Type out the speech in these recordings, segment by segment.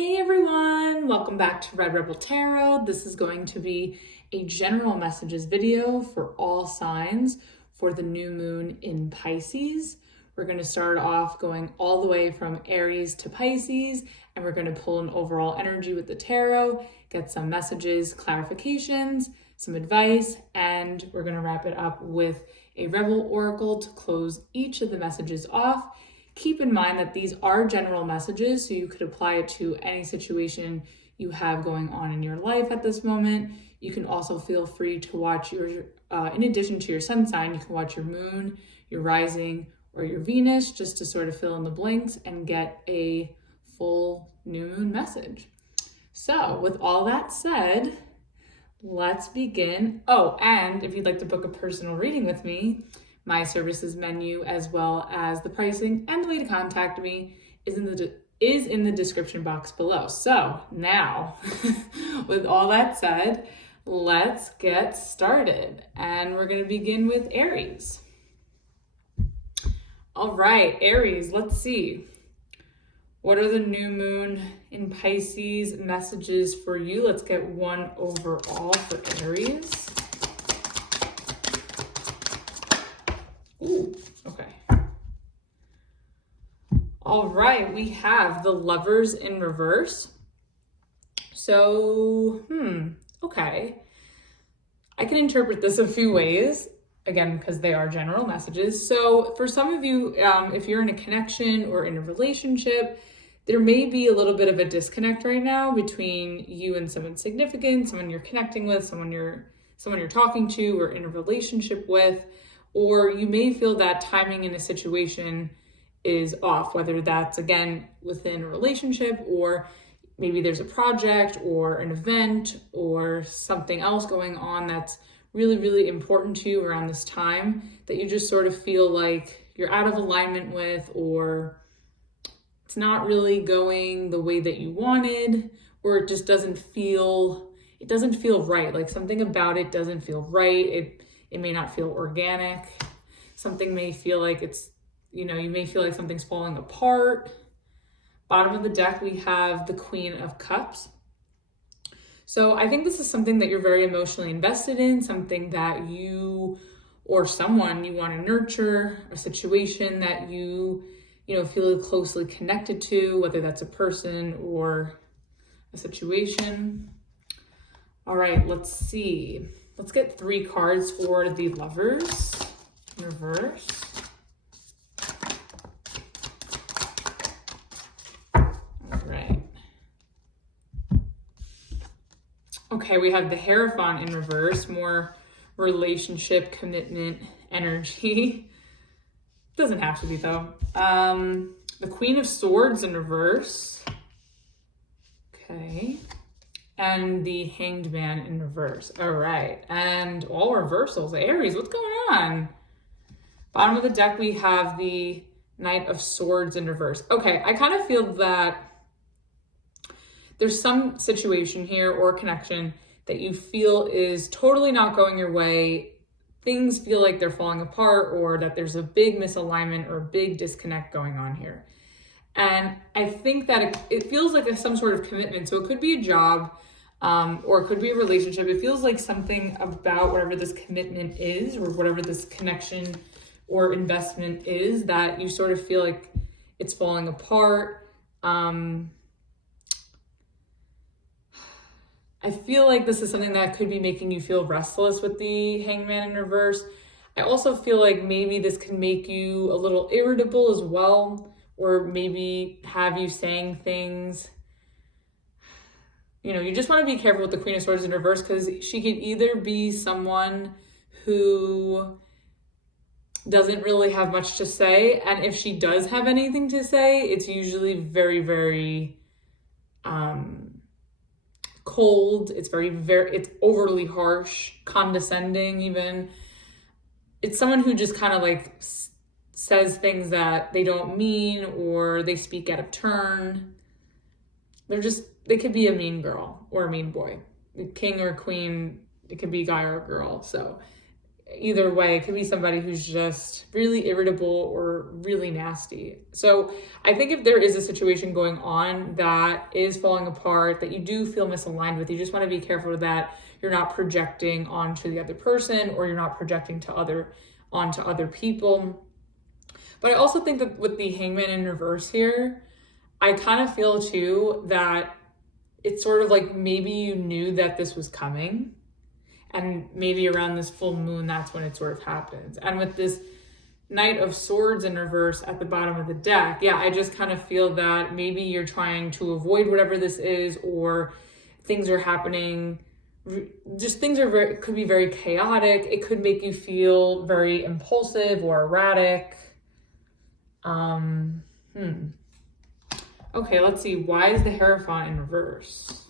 Hey everyone, welcome back to Red Rebel Tarot. This is going to be a general messages video for all signs for the new moon in Pisces. We're going to start off going all the way from Aries to Pisces, and we're going to pull an overall energy with the tarot, get some messages, clarifications, some advice, and we're going to wrap it up with a Rebel Oracle to close each of the messages off. Keep in mind that these are general messages, so you could apply it to any situation you have going on in your life at this moment. You can also feel free to watch your, in addition to your sun sign, you can watch your moon, your rising, or your Venus, just to sort of fill in the blanks and get a full new moon message. So with all that said, let's begin. Oh, and if you'd like to book a personal reading with me, my services menu, as well as the pricing and the way to contact me, is in the description box below. So now, with all that said, let's get started. And we're going to begin with Aries. All right, Aries, let's see. What are the new moon in Pisces messages for you? Let's get one overall for Aries. Ooh, okay. All right, we have the Lovers in reverse. So, okay. I can interpret this a few ways, again, because they are general messages. So for some of you, if you're in a connection or in a relationship, there may be a little bit of a disconnect right now between you and someone significant, someone you're connecting with, someone you're talking to or in a relationship with. Or you may feel that timing in a situation is off, whether that's, again, within a relationship, or maybe there's a project or an event or something else going on that's really, really important to you around this time that you just sort of feel like you're out of alignment with, or it's not really going the way that you wanted, or it just doesn't feel right. Like something about it doesn't feel right. It may not feel organic. Something may feel like it's, you may feel like something's falling apart. Bottom of the deck, we have the Queen of Cups. So I think this is something that you're very emotionally invested in, something that you or someone you want to nurture, a situation that you feel closely connected to, whether that's a person or a situation. All right, let's see. Let's get 3 cards for the Lovers in reverse. All right. Okay, we have the Hierophant in reverse, more relationship, commitment, energy. Doesn't have to be though. The Queen of Swords in reverse. Okay. And the Hanged Man in reverse. All right, and all reversals. Aries, what's going on? Bottom of the deck, we have the Knight of Swords in reverse. Okay, I kind of feel that there's some situation here or connection that you feel is totally not going your way. Things feel like they're falling apart, or that there's a big misalignment or a big disconnect going on here. And I think that it feels like some sort of commitment. So it could be a job, or it could be a relationship. It feels like something about whatever this commitment is, or whatever this connection or investment is, that you sort of feel like it's falling apart. I feel like this is something that could be making you feel restless with the Hangman in reverse. I also feel like maybe this can make you a little irritable as well, or maybe have you saying things. You just want to be careful with the Queen of Swords in reverse, because she could either be someone who doesn't really have much to say, and if she does have anything to say, it's usually very, very cold. It's it's overly harsh, condescending even. It's someone who just kind of like says things that they don't mean, or they speak out of turn. They could be a mean girl or a mean boy, king or queen. It could be guy or girl. So either way, it could be somebody who's just really irritable or really nasty. So I think if there is a situation going on that is falling apart, that you do feel misaligned with, you just want to be careful that you're not projecting onto the other person, or you're not projecting onto other people. But I also think that with the Hangman in reverse here, I kind of feel too that it's sort of like maybe you knew that this was coming, and maybe around this full moon, that's when it sort of happens. And with this Knight of Swords in reverse at the bottom of the deck, yeah, I just kind of feel that maybe you're trying to avoid whatever this is, or things are happening, just things are could be very chaotic. It could make you feel very impulsive or erratic. Okay, let's see. Why is the Hierophant in reverse?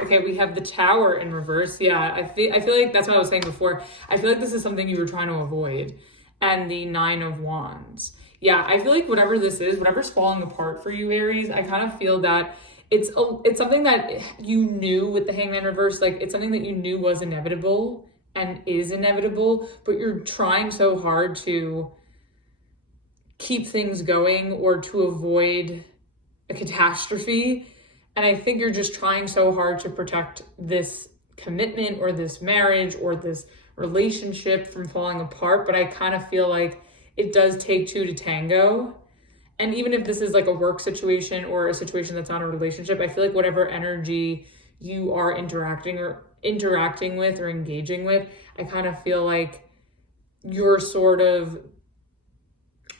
Okay, we have the Tower in reverse. Yeah, I feel like that's what I was saying before. I feel like this is something you were trying to avoid. And the Nine of Wands. Yeah, I feel like whatever this is, whatever's falling apart for you, Aries, I kind of feel that it's something that you knew with the Hangman reverse. Like, it's something that you knew was inevitable and is inevitable, but you're trying so hard to keep things going or to avoid a catastrophe. And I think you're just trying so hard to protect this commitment or this marriage or this relationship from falling apart. But I kind of feel like it does take two to tango. And even if this is like a work situation or a situation that's not a relationship, I feel like whatever energy you are interacting with or engaging with, I kind of feel like you're sort of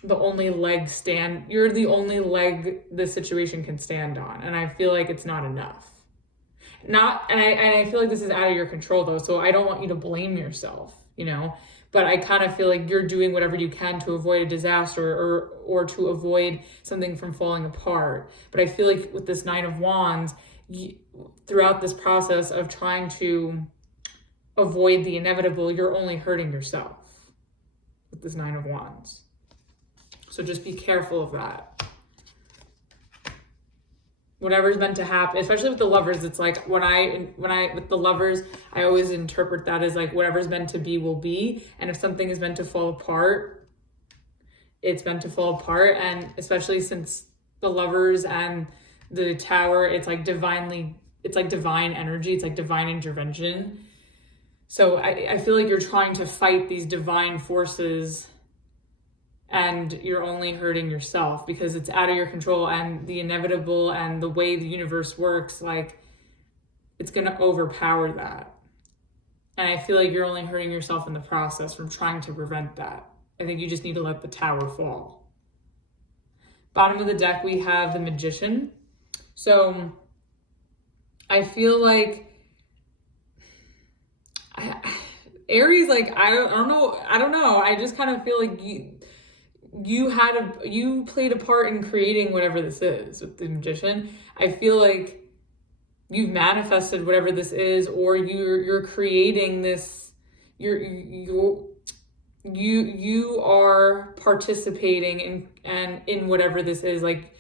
you're the only leg this situation can stand on. And I feel like it's not enough. And I feel like this is out of your control though. So I don't want you to blame yourself, but I kind of feel like you're doing whatever you can to avoid a disaster or to avoid something from falling apart. But I feel like with this Nine of Wands, throughout this process of trying to avoid the inevitable, you're only hurting yourself with this Nine of Wands. So just be careful of that. Whatever's meant to happen, especially with the Lovers, it's like when I with the Lovers, I always interpret that as like whatever's meant to be will be. And if something is meant to fall apart, it's meant to fall apart. And especially since the Lovers and the Tower, it's like divine energy, it's like divine intervention. So I feel like you're trying to fight these divine forces, and you're only hurting yourself because it's out of your control, and the inevitable and the way the universe works, like, it's going to overpower that. And I feel like you're only hurting yourself in the process from trying to prevent that. I think you just need to let the Tower fall. Bottom of the deck, we have the Magician. So I feel like Aries, like, I don't know. I just kind of feel like you played a part in creating whatever this is with the Magician. I feel like you've manifested whatever this is, or you're creating this. You are participating in whatever this is. Like,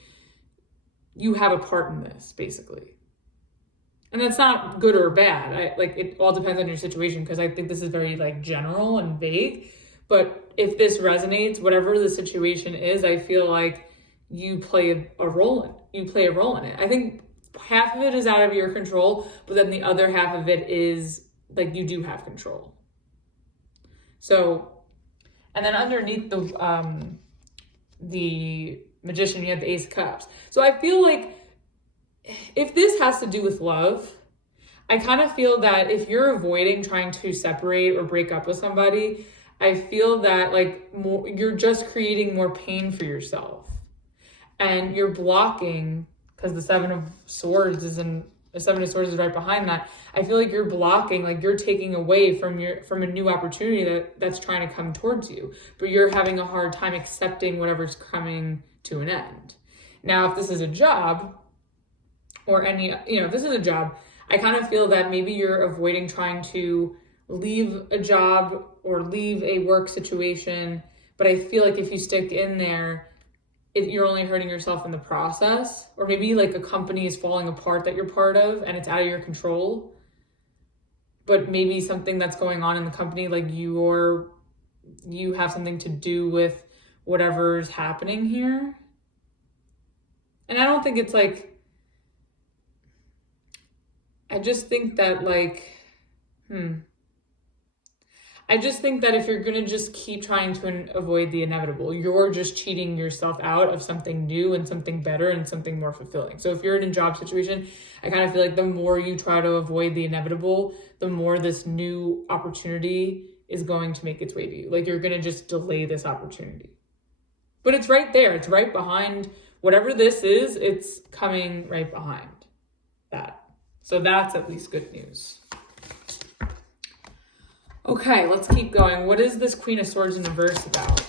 you have a part in this, basically. And that's not good or bad. It all depends on your situation, because I think this is very like general and vague. But if this resonates, whatever the situation is, I feel like you play a role in it. I think half of it is out of your control, but then the other half of it is like you do have control. So, and then underneath the Magician, you have the Ace of Cups. So I feel like if this has to do with love, I kind of feel that if you're avoiding trying to separate or break up with somebody, I feel that you're just creating more pain for yourself, and you're blocking, because the Seven of Swords is right behind that. I feel like you're blocking, like you're taking away from a new opportunity that's trying to come towards you, but you're having a hard time accepting whatever's coming to an end. Now, if this is a job, or if this is a job, I kind of feel that maybe you're avoiding trying to leave a job or leave a work situation. But I feel like if you stick in there, you're only hurting yourself in the process. Or maybe like a company is falling apart that you're part of and it's out of your control. But maybe something that's going on in the company, like you have something to do with whatever's happening here. And I don't think it's like, I just think that like, I just think that if you're going to just keep trying to avoid the inevitable, you're just cheating yourself out of something new and something better and something more fulfilling. So if you're in a job situation, I kind of feel like the more you try to avoid the inevitable, the more this new opportunity is going to make its way to you. Like you're going to just delay this opportunity. But it's right there. It's right behind whatever this is. It's coming right behind that. So that's at least good news. Okay, let's keep going. What is this Queen of Swords in reverse about?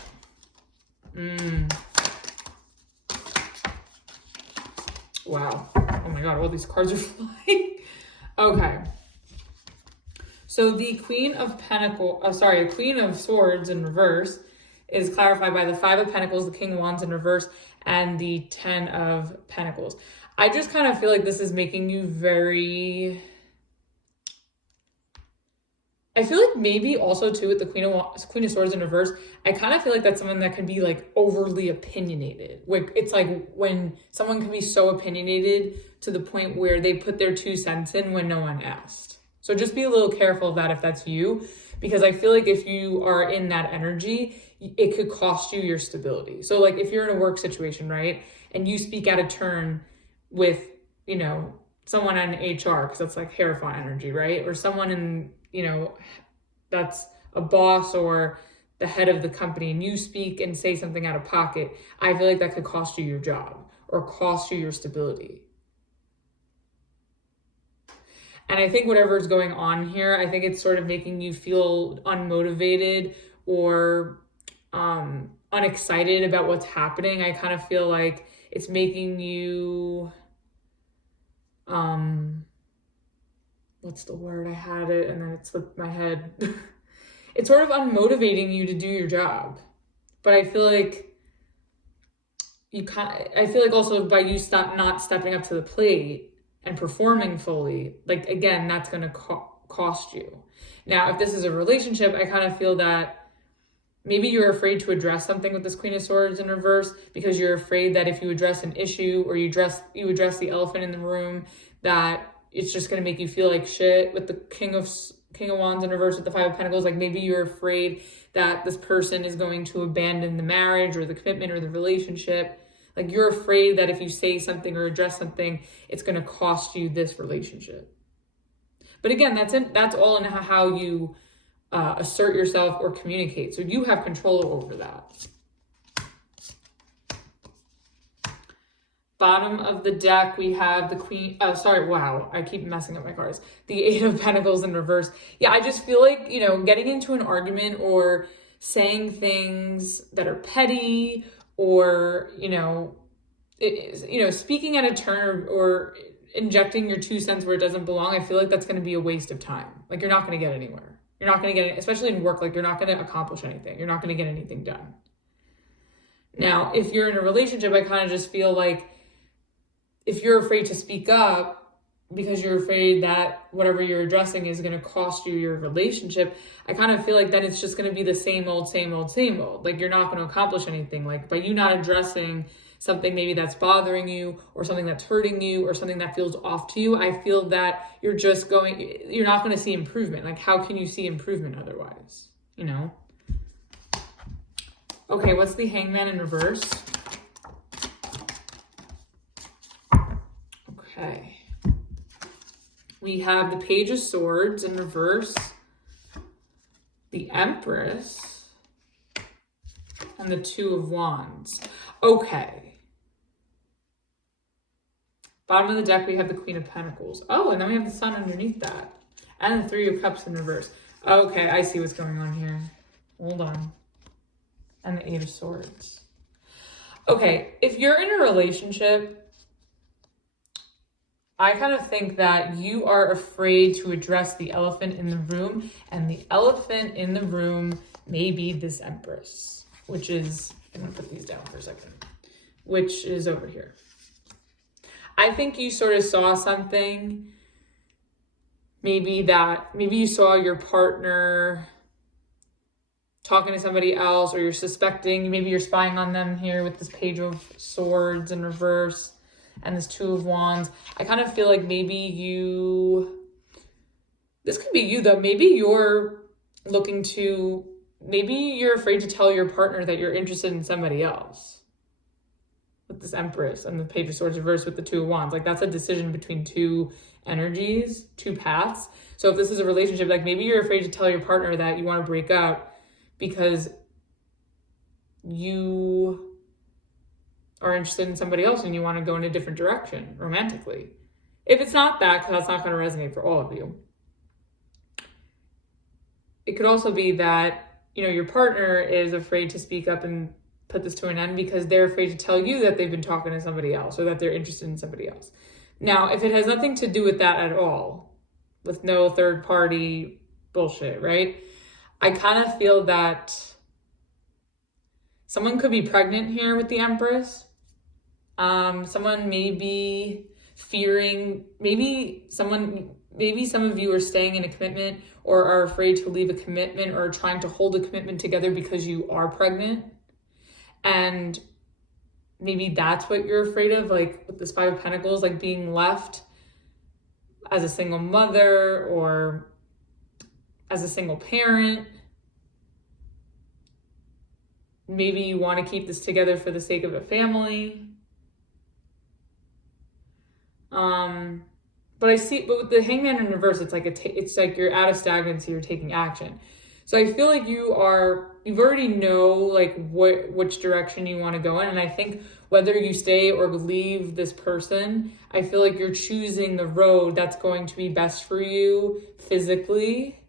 Wow. Oh my God, all these cards are flying. Okay. So the Queen of Queen of Swords in reverse is clarified by the Five of Pentacles, the King of Wands in reverse, and the Ten of Pentacles. I just kind of feel like this is making you very... I feel like maybe also too with the Queen of Swords in reverse, I kind of feel like that's someone that can be like overly opinionated. Like it's like when someone can be so opinionated to the point where they put their 2 cents in when no one asked. So just be a little careful of that if that's you, because I feel like if you are in that energy, it could cost you your stability. So like if you're in a work situation, right, and you speak out of turn with, you know, someone on HR, because that's like Hierophant energy, right? Or someone in, you know, that's a boss or the head of the company, and you speak and say something out of pocket, I feel like that could cost you your job or cost you your stability. And I think whatever is going on here, I think it's sort of making you feel unmotivated or unexcited about what's happening. I kind of feel like it's making you... what's the word? I had it and then it slipped my head. It's sort of unmotivating you to do your job. But I feel like also by you not stepping up to the plate and performing fully, like again, that's going to cost you. Now, if this is a relationship, I kind of feel that maybe you're afraid to address something with this Queen of Swords in reverse because you're afraid that if you address an issue or you address the elephant in the room, that it's just going to make you feel like shit. With the King of Wands in reverse with the Five of Pentacles, like maybe you're afraid that this person is going to abandon the marriage or the commitment or the relationship. Like you're afraid that if you say something or address something, it's going to cost you this relationship. But again, that's all in how you assert yourself or communicate. So you have control over that. Bottom of the deck, we have the Queen. Oh, sorry. Wow. I keep messing up my cards. The Eight of Pentacles in reverse. Yeah, I just feel like, you know, getting into an argument or saying things that are petty or, speaking out of turn or injecting your 2 cents where it doesn't belong. I feel like that's going to be a waste of time. Like you're not going to get anywhere. You're not going to get, especially in work, like you're not going to accomplish anything. You're not going to get anything done. Now, if you're in a relationship, I kind of just feel like if you're afraid to speak up because you're afraid that whatever you're addressing is going to cost you your relationship, I kind of feel like then it's just going to be the same old. Like you're not going to accomplish anything. Like by you not addressing something maybe that's bothering you or something that's hurting you or something that feels off to you, I feel that you're not going to see improvement. Like how can you see improvement otherwise? You know? Okay, what's the Hangman in reverse? Okay. We have the Page of Swords in reverse, the Empress, and the Two of Wands. Okay. Bottom of the deck, we have the Queen of Pentacles. Oh, and then we have the Sun underneath that. And the Three of Cups in reverse. Okay, I see what's going on here. Hold on. And the Eight of Swords. Okay, if you're in a relationship, I kind of think that you are afraid to address the elephant in the room, and the elephant in the room may be this Empress, which is, I'm going to put these down for a second, which is over here. I think you sort of saw something, maybe you saw your partner talking to somebody else, or you're suspecting, maybe you're spying on them here with this Page of Swords in reverse and this Two of Wands. I kind of feel like this could be you though, maybe you're afraid to tell your partner that you're interested in somebody else. With this Empress and the Page of Swords reversed with the Two of Wands. Like, that's a decision between two energies, two paths. So if this is a relationship, like maybe you're afraid to tell your partner that you want to break up because you are interested in somebody else and you want to go in a different direction romantically. If it's not that, because that's not going to resonate for all of you. It could also be that, your partner is afraid to speak up and put this to an end because they're afraid to tell you that they've been talking to somebody else or that they're interested in somebody else. Now, if it has nothing to do with that at all, with no third party bullshit, right? I kind of feel that someone could be pregnant here with the Empress. Someone may be fearing, maybe some of you are staying in a commitment or are afraid to leave a commitment or are trying to hold a commitment together because you are pregnant. And maybe that's what you're afraid of, like with this Five of Pentacles, like being left as a single mother or as a single parent. Maybe you want to keep this together for the sake of a family. But with the Hangman in reverse, it's like you're out of stagnancy, you're taking action. So I feel like you already know like which direction you want to go in. And I think whether you stay or leave this person, I feel like you're choosing the road that's going to be best for you physically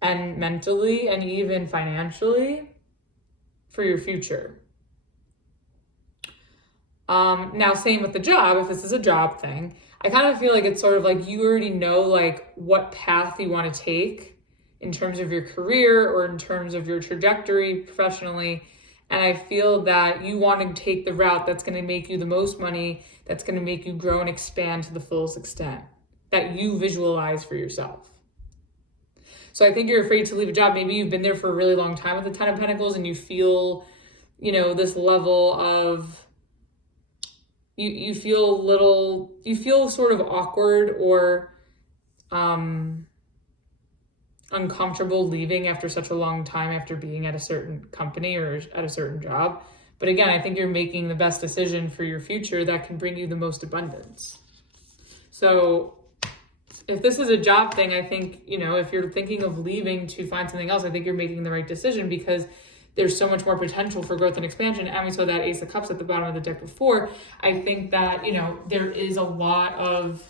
and mentally and even financially for your future. Now, same with the job, if this is a job thing, I kind of feel like it's sort of like you already know like what path you want to take in terms of your career or in terms of your trajectory professionally. And I feel that you want to take the route that's going to make you the most money, that's going to make you grow and expand to the fullest extent that you visualize for yourself. So I think you're afraid to leave a job. Maybe you've been there for a really long time with the Ten of Pentacles and you feel, this level of, you feel sort of awkward or uncomfortable leaving after such a long time after being at a certain company or at a certain job. But again, I think you're making the best decision for your future that can bring you the most abundance. So if this is a job thing, I think, if you're thinking of leaving to find something else, I think you're making the right decision because there's so much more potential for growth and expansion. And we saw that Ace of Cups at the bottom of the deck before. I think that, there is a lot of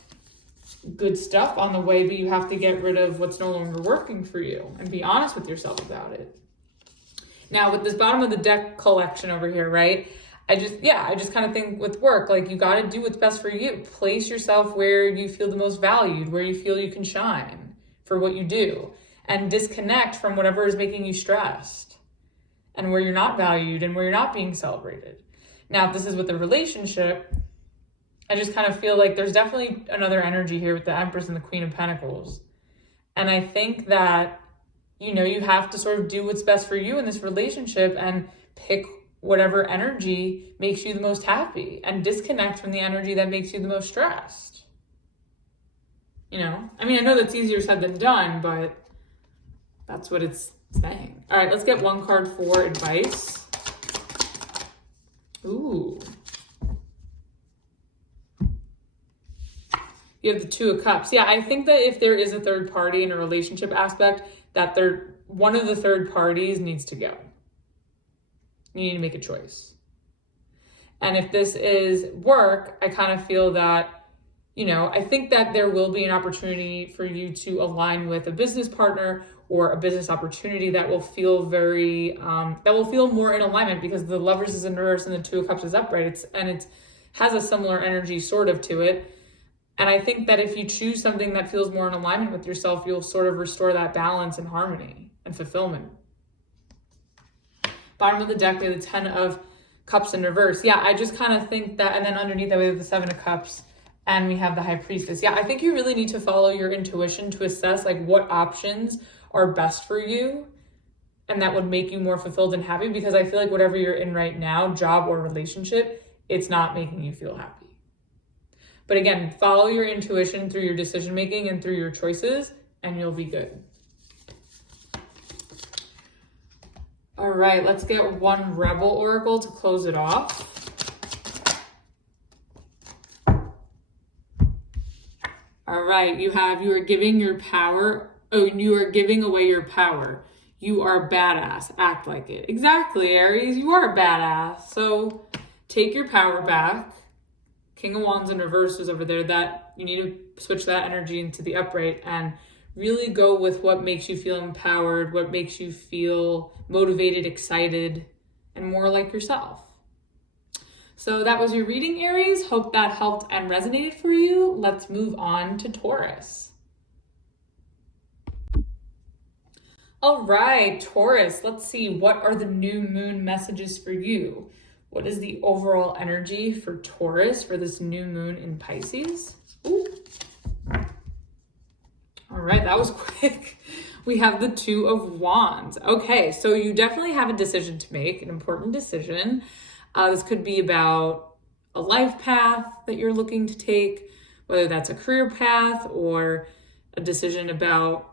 good stuff on the way, but you have to get rid of what's no longer working for you and be honest with yourself about it. Now, with this bottom of the deck collection over here, right? I just kind of think with work, like you got to do what's best for you. Place yourself where you feel the most valued, where you feel you can shine for what you do, and disconnect from whatever is making you stressed and where you're not valued and where you're not being celebrated. Now, if this is with a relationship, I just kind of feel like there's definitely another energy here with the Empress and the Queen of Pentacles. And I think that, you have to sort of do what's best for you in this relationship and pick whatever energy makes you the most happy and disconnect from the energy that makes you the most stressed. I know that's easier said than done, but that's what it's saying. All right, let's get one card for advice. Ooh. You have the Two of Cups. Yeah, I think that if there is a third party in a relationship aspect, that one of the third parties needs to go. You need to make a choice. And if this is work, I kind of feel that, I think that there will be an opportunity for you to align with a business partner or a business opportunity that will feel more in alignment because the Lovers is in reverse and the Two of Cups is upright. It has a similar energy sort of to it. And I think that if you choose something that feels more in alignment with yourself, you'll sort of restore that balance and harmony and fulfillment. Bottom of the deck, we have the Ten of Cups in reverse. Yeah, I just kind of think that, and then underneath that we have the Seven of Cups and we have the High Priestess. Yeah, I think you really need to follow your intuition to assess like what options are best for you and that would make you more fulfilled and happy, because I feel like whatever you're in right now, job or relationship, it's not making you feel happy. But again, follow your intuition through your decision making and through your choices, and you'll be good. All right, let's get one Rebel Oracle to close it off. All right, you are giving your power. Oh, you are giving away your power. You are badass. Act like it. Exactly, Aries. You are a badass. So take your power back. King of Wands in reverse is over there. That you need to switch that energy into the upright and really go with what makes you feel empowered, what makes you feel motivated, excited, and more like yourself. So that was your reading, Aries. Hope that helped and resonated for you. Let's move on to Taurus. All right, Taurus, let's see. What are the new moon messages for you? What is the overall energy for Taurus for this new moon in Pisces? Ooh. All right, that was quick. We have the Two of Wands. Okay, so you definitely have a decision to make, an important decision. This could be about a life path that you're looking to take, whether that's a career path or a decision about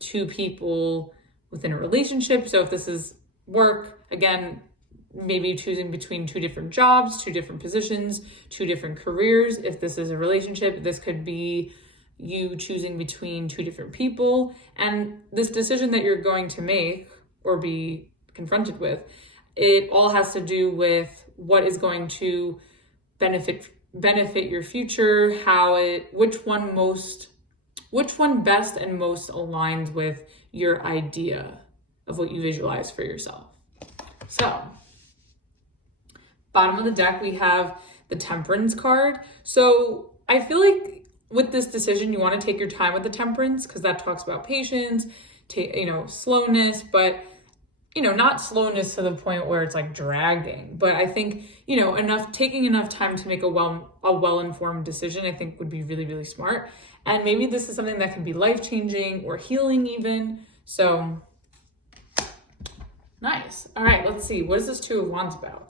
two people within a relationship. So if this is work, again, maybe choosing between two different jobs, two different positions, two different careers. If this is a relationship, this could be you choosing between two different people. And this decision that you're going to make or be confronted with, it all has to do with what is going to benefit your future, which one best and most aligns with your idea of what you visualize for yourself. So, bottom of the deck, we have the Temperance card. So I feel like with this decision, you want to take your time with the Temperance, because that talks about patience, slowness, but not slowness to the point where it's like dragging. But I think, taking enough time to make a well-informed decision, I think would be really, really smart. And maybe this is something that can be life-changing or healing even. So nice. All right, let's see. What is this Two of Wands about?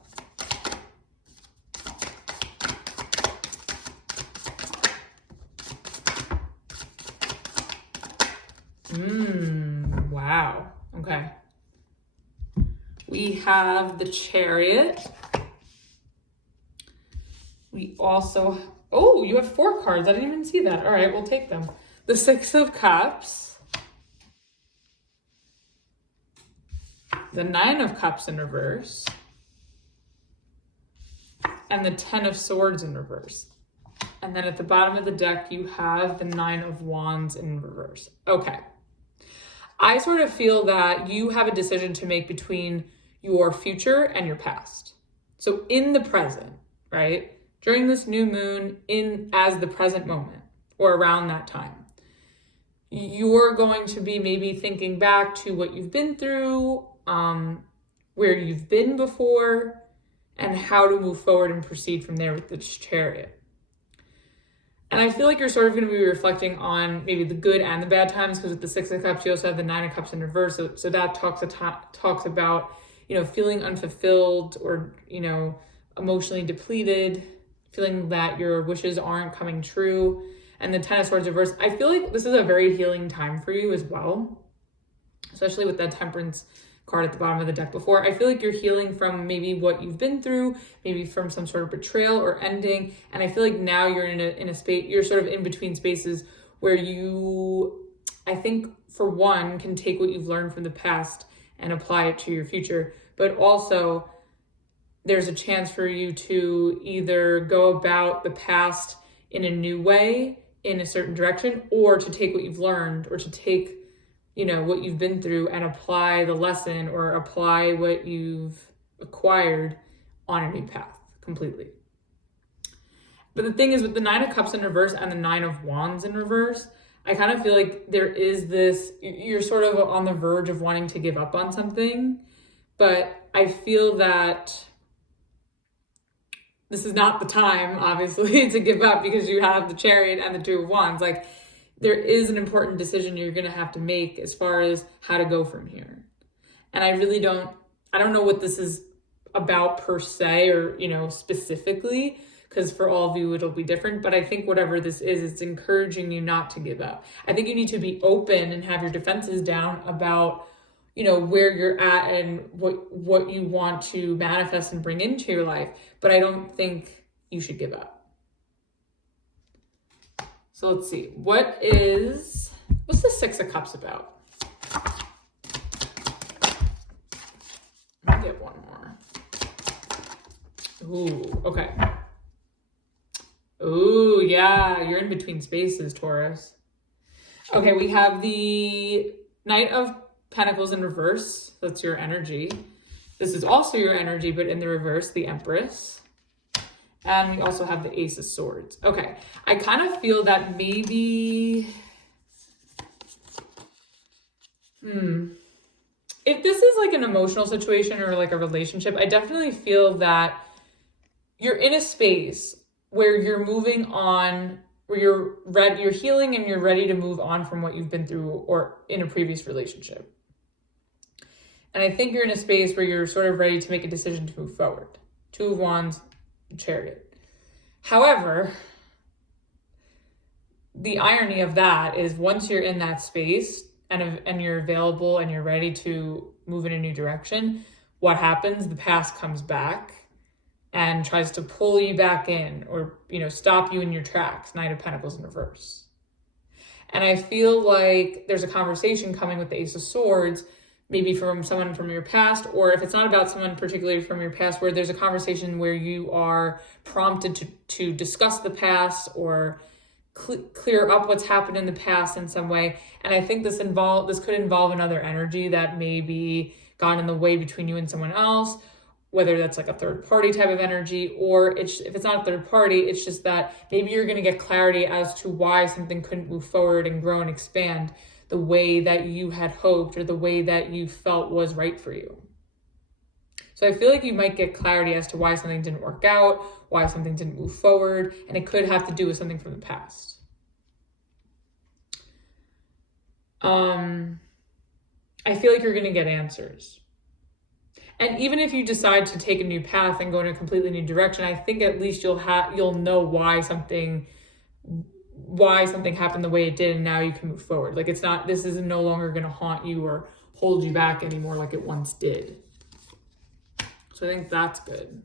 Wow. Okay. We have the Chariot. We also, you have 4 cards. I didn't even see that. All right, we'll take them. The Six of Cups. The Nine of Cups in reverse. And the Ten of Swords in reverse. And then at the bottom of the deck, you have the Nine of Wands in reverse. Okay. I sort of feel that you have a decision to make between your future and your past. So in the present, right? During this new moon, as the present moment or around that time, you're going to be maybe thinking back to what you've been through, where you've been before, and how to move forward and proceed from there with the Chariot. And I feel like you're sort of going to be reflecting on maybe the good and the bad times, because with the Six of Cups, you also have the Nine of Cups in reverse. So that talks about, feeling unfulfilled or, emotionally depleted, feeling that your wishes aren't coming true. And the Ten of Swords reverse, I feel like this is a very healing time for you as well, especially with that Temperance card at the bottom of the deck before. I feel like you're healing from maybe what you've been through, maybe from some sort of betrayal or ending. And I feel like now you're in a space, you're sort of in between spaces where you, I think for one, can take what you've learned from the past and apply it to your future. But also there's a chance for you to either go about the past in a new way, in a certain direction, or to take what you've learned, or to take what you've been through and apply the lesson or apply what you've acquired on a new path completely. But the thing is, with the Nine of Cups in reverse and the Nine of Wands in reverse, I kind of feel like there is this, you're sort of on the verge of wanting to give up on something, but I feel that this is not the time, obviously, to give up because you have the Chariot and the Two of Wands. Like, there is an important decision you're going to have to make as far as how to go from here. And I don't know what this is about per se, or, you know, specifically, because for all of you, it'll be different. But I think whatever this is, it's encouraging you not to give up. I think you need to be open and have your defenses down about, you know, where you're at and what you want to manifest and bring into your life. But I don't think you should give up. So let's see. What's the Six of Cups about? Let me get one more. Ooh, okay. Ooh, yeah, you're in between spaces, Taurus. Okay, we have the Knight of Pentacles in reverse. That's your energy. This is also your energy, but in the reverse, the Empress. And we also have the Ace of Swords. Okay, I kind of feel that maybe... If this is like an emotional situation or like a relationship, I definitely feel that you're in a space where you're moving on, where you're healing and you're ready to move on from what you've been through or in a previous relationship. And I think you're in a space where you're sort of ready to make a decision to move forward. Two of Wands, Chariot. However, the irony of that is once you're in that space and you're available and you're ready to move in a new direction, what happens? The past comes back and tries to pull you back in, or, you know, stop you in your tracks. Knight of Pentacles in reverse. And I feel like there's a conversation coming with the Ace of Swords, maybe from someone from your past, or if it's not about someone particularly from your past, where there's a conversation where you are prompted to discuss the past or clear up what's happened in the past in some way. And I think this could involve another energy that may be gone in the way between you and someone else, whether that's like a third party type of energy, or if it's not a third party, it's just that maybe you're going to get clarity as to why something couldn't move forward and grow and expand the way that you had hoped or the way that you felt was right for you. So I feel like you might get clarity as to why something didn't work out, why something didn't move forward, and it could have to do with something from the past. I feel like you're going to get answers. And even if you decide to take a new path and go in a completely new direction, I think at least you'll know why something happened the way it did, and now you can move forward. Like, this is no longer going to haunt you or hold you back anymore like it once did. So I think that's good.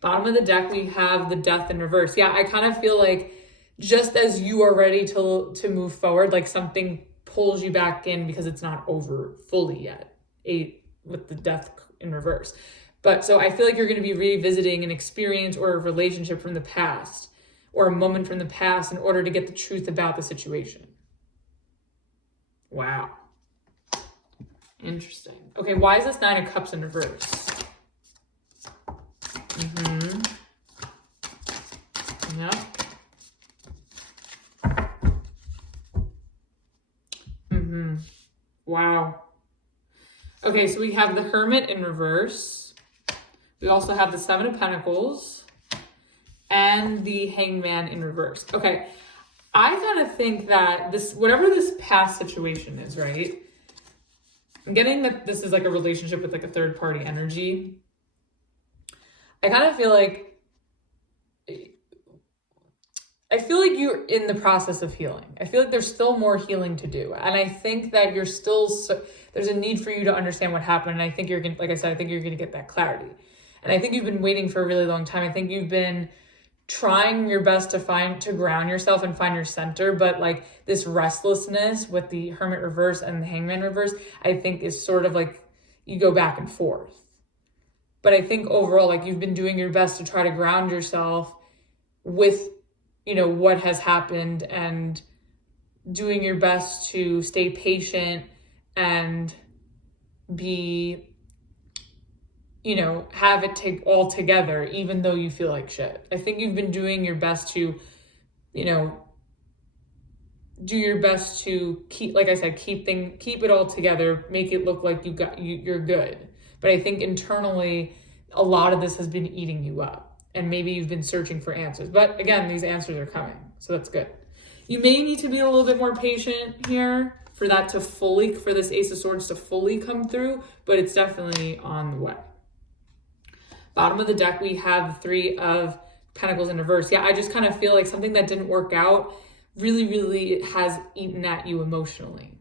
Bottom of the deck, we have the Death in reverse. Yeah, I kind of feel like just as you are ready to move forward, like something pulls you back in because it's not over fully yet. 8 with the Death in reverse. But so I feel like you're going to be revisiting an experience or a relationship from the past, or a moment from the past, in order to get the truth about the situation. Wow. Interesting. Okay, why is this 9 of Cups in reverse? Yep. Wow. Okay, so we have the Hermit in reverse. We also have the 7 of Pentacles and the Hangman in reverse. Okay, I kind of think that whatever this past situation is, right? I'm getting that this is like a relationship with like a third party energy. I kind of feel like you're in the process of healing. I feel like there's still more healing to do. And I think that there's a need for you to understand what happened. And I think you're going to, like I said, I think you're going to get that clarity. And I think you've been waiting for a really long time. I think you've been trying your best to ground yourself and find your center. But like this restlessness with the Hermit reverse and the Hangman reverse, I think is sort of like you go back and forth. But I think overall, like you've been doing your best to try to ground yourself with, you know, what has happened, and doing your best to stay patient and be, you know, have it take all together, even though you feel like shit. I think you've been doing your best to, you know, do your best to keep, like I said, keep it all together, make it look like you're good. But I think internally a lot of this has been eating you up, and maybe you've been searching for answers. But again, these answers are coming, so that's good. You may need to be a little bit more patient here for that to fully, for this Ace of Swords to fully come through, but it's definitely on the way. Bottom of the deck, we have the Three of Pentacles in reverse. Yeah, I just kind of feel like something that didn't work out really has eaten at you emotionally.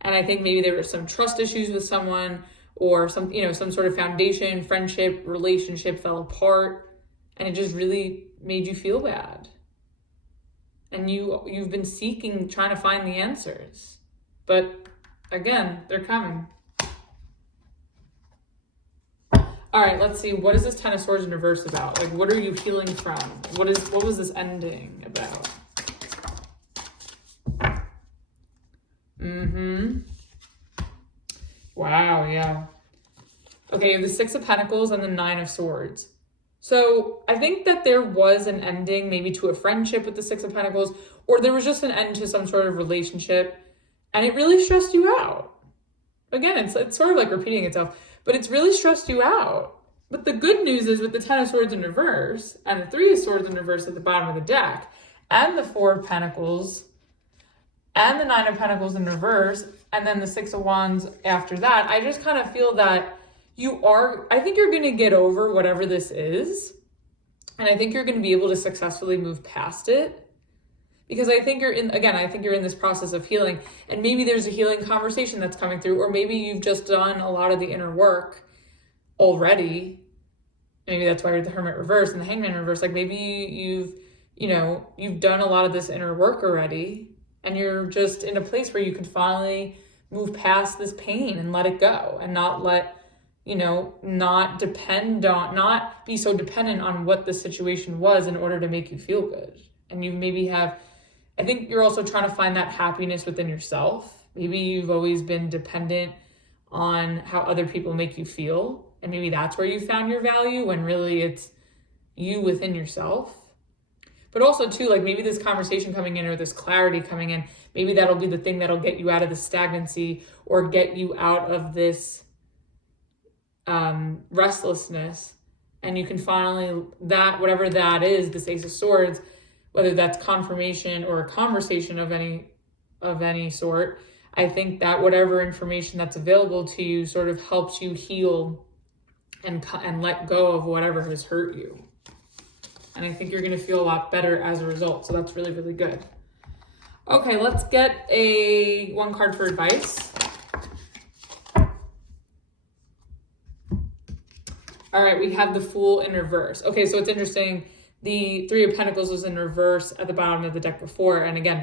And I think maybe there were some trust issues with someone, or some, you know, some sort of foundation, friendship, relationship fell apart, and it just really made you feel bad. And you've been seeking, trying to find the answers. But again, they're coming. All right, let's see. What is this Ten of Swords in reverse about? Like, what are you healing from? What was this ending about? Wow, yeah. Okay, you have the Six of Pentacles and the Nine of Swords. So I think that there was an ending maybe to a friendship with the Six of Pentacles, or there was just an end to some sort of relationship, and it really stressed you out. Again, it's sort of like repeating itself, but it's really stressed you out. But the good news is with the Ten of Swords in reverse and the Three of Swords in reverse at the bottom of the deck, and the Four of Pentacles and the Nine of Pentacles in reverse, and then the Six of Wands after that, I just kind of feel that I think you're going to get over whatever this is. And I think you're going to be able to successfully move past it. Because I think you're in this process of healing. And maybe there's a healing conversation that's coming through. Or maybe you've just done a lot of the inner work already. Maybe that's why you're the Hermit reverse and the Hangman reverse. Like maybe you've done a lot of this inner work already. And you're just in a place where you can finally move past this pain and let it go. And not be so dependent on what the situation was in order to make you feel good. And you maybe I think you're also trying to find that happiness within yourself. Maybe you've always been dependent on how other people make you feel. And maybe that's where you found your value, when really it's you within yourself. But also too, like maybe this conversation coming in or this clarity coming in, maybe that'll be the thing that'll get you out of the stagnancy or get you out of this restlessness, and you can finally, whatever that is, this Ace of Swords, whether that's confirmation or a conversation of any sort, I think that whatever information that's available to you sort of helps you heal and let go of whatever has hurt you. And I think you're going to feel a lot better as a result. So that's really, really good. Okay, let's get one card for advice. All right, we have the Fool in reverse. Okay, so it's interesting. The Three of Pentacles was in reverse at the bottom of the deck before. And again,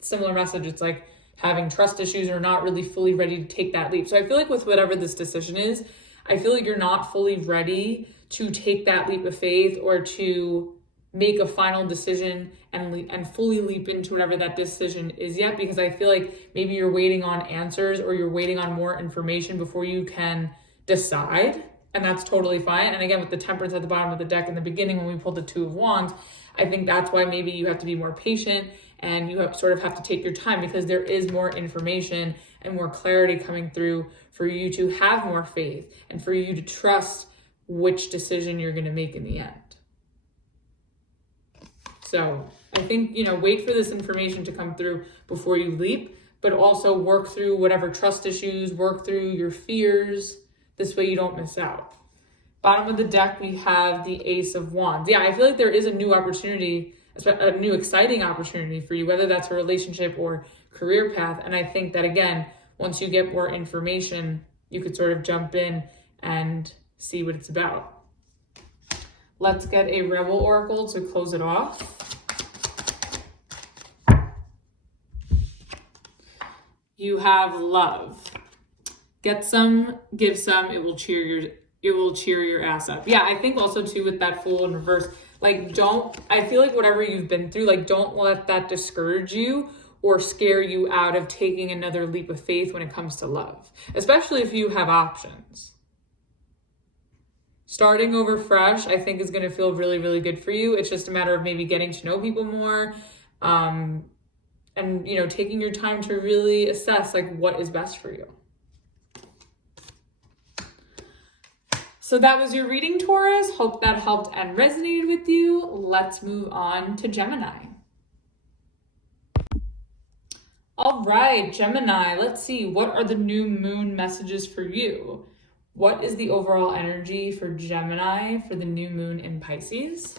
similar message. It's like having trust issues or not really fully ready to take that leap. So I feel like with whatever this decision is, I feel like you're not fully ready to take that leap of faith or to make a final decision and fully leap into whatever that decision is yet, because I feel like maybe you're waiting on answers or you're waiting on more information before you can decide. And that's totally fine. And again, with the Temperance at the bottom of the deck in the beginning, when we pulled the Two of Wands, I think that's why maybe you have to be more patient and you sort of have to take your time, because there is more information and more clarity coming through for you to have more faith and for you to trust which decision you're going to make in the end. So I think, wait for this information to come through before you leap, but also work through whatever trust issues, work through your fears. This way you don't miss out. Bottom of the deck, we have the Ace of Wands. Yeah, I feel like there is a new opportunity, a new exciting opportunity for you, whether that's a relationship or career path. And I think that, again, once you get more information, you could sort of jump in and see what it's about. Let's get a Rebel Oracle to close it off. You have Love. Get some, give some, it will cheer your ass up. Yeah, I think also too with that Fool in reverse, like I feel like whatever you've been through, like don't let that discourage you or scare you out of taking another leap of faith when it comes to love, especially if you have options. Starting over fresh, I think is going to feel really, really good for you. It's just a matter of maybe getting to know people more, and taking your time to really assess like what is best for you. So that was your reading, Taurus. Hope that helped and resonated with you. Let's move on to Gemini. All right, Gemini, let's see. What are the new moon messages for you? What is the overall energy for Gemini for the new moon in Pisces?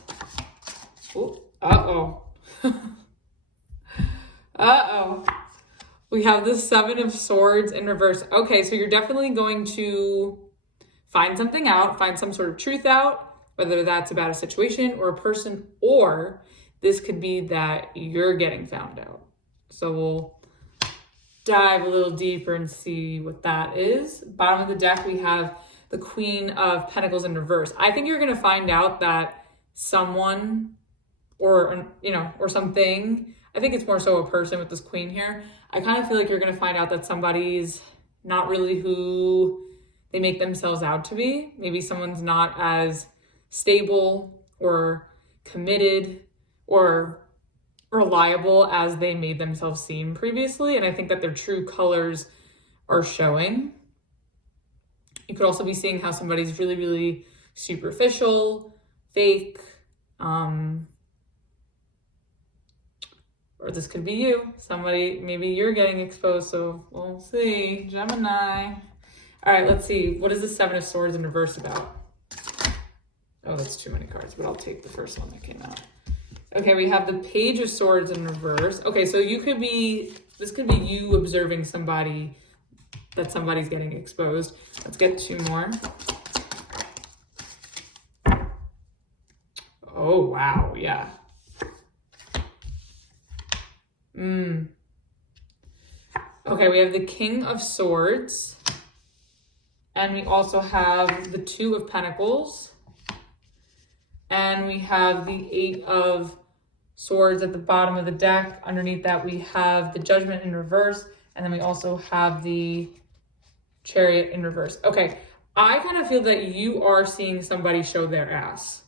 Oh, uh-oh. Uh-oh. We have the Seven of Swords in reverse. Okay, so you're definitely going to find something out, find some sort of truth out, whether that's about a situation or a person, or this could be that you're getting found out. So we'll dive a little deeper and see what that is. Bottom of the deck, we have the Queen of Pentacles in reverse. I think you're going to find out that someone or something, I think it's more so a person with this queen here. I kind of feel like you're going to find out that somebody's not really who they make themselves out to be. Maybe someone's not as stable or committed or reliable as they made themselves seem previously. And I think that their true colors are showing. You could also be seeing how somebody's really, really superficial, fake, or this could be you. Somebody, maybe you're getting exposed, so we'll see. Gemini. All right, let's see. What is the Seven of Swords in reverse about? Oh, that's too many cards, but I'll take the first one that came out. Okay, we have the Page of Swords in reverse. Okay, so this could be you observing somebody, that somebody's getting exposed. Let's get two more. Oh, wow, yeah. Okay, we have the King of Swords. And we also have the Two of Pentacles. And we have the Eight of Swords at the bottom of the deck. Underneath that, we have the Judgment in reverse. And then we also have the Chariot in reverse. Okay, I kind of feel that you are seeing somebody show their ass.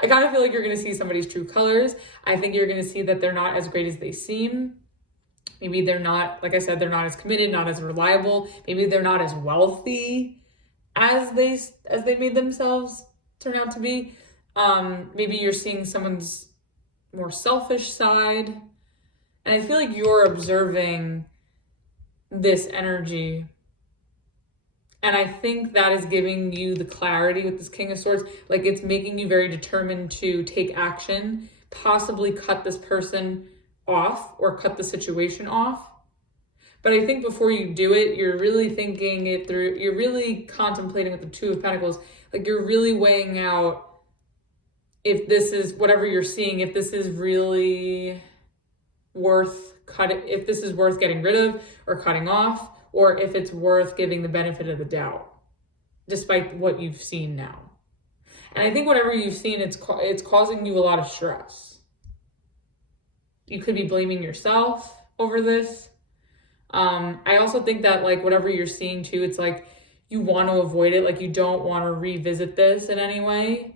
I kind of feel like you're going to see somebody's true colors. I think you're going to see that they're not as great as they seem. Maybe they're not, like I said, they're not as committed, not as reliable. Maybe they're not as wealthy as they made themselves turn out to be. Maybe you're seeing someone's more selfish side. And I feel like you're observing this energy. And I think that is giving you the clarity with this King of Swords. Like, it's making you very determined to take action, possibly cut this person off or cut the situation off. But I think before you do it, you're really thinking it through. You're really contemplating with the Two of Pentacles. Like, you're really weighing out if this is, whatever you're seeing, if this is really worth cutting, if this is worth getting rid of or cutting off, or if it's worth giving the benefit of the doubt, despite what you've seen now. And I think whatever you've seen, it's causing you a lot of stress. You could be blaming yourself over this. I also think that, like, whatever you're seeing too, it's like you want to avoid it. Like, you don't want to revisit this in any way.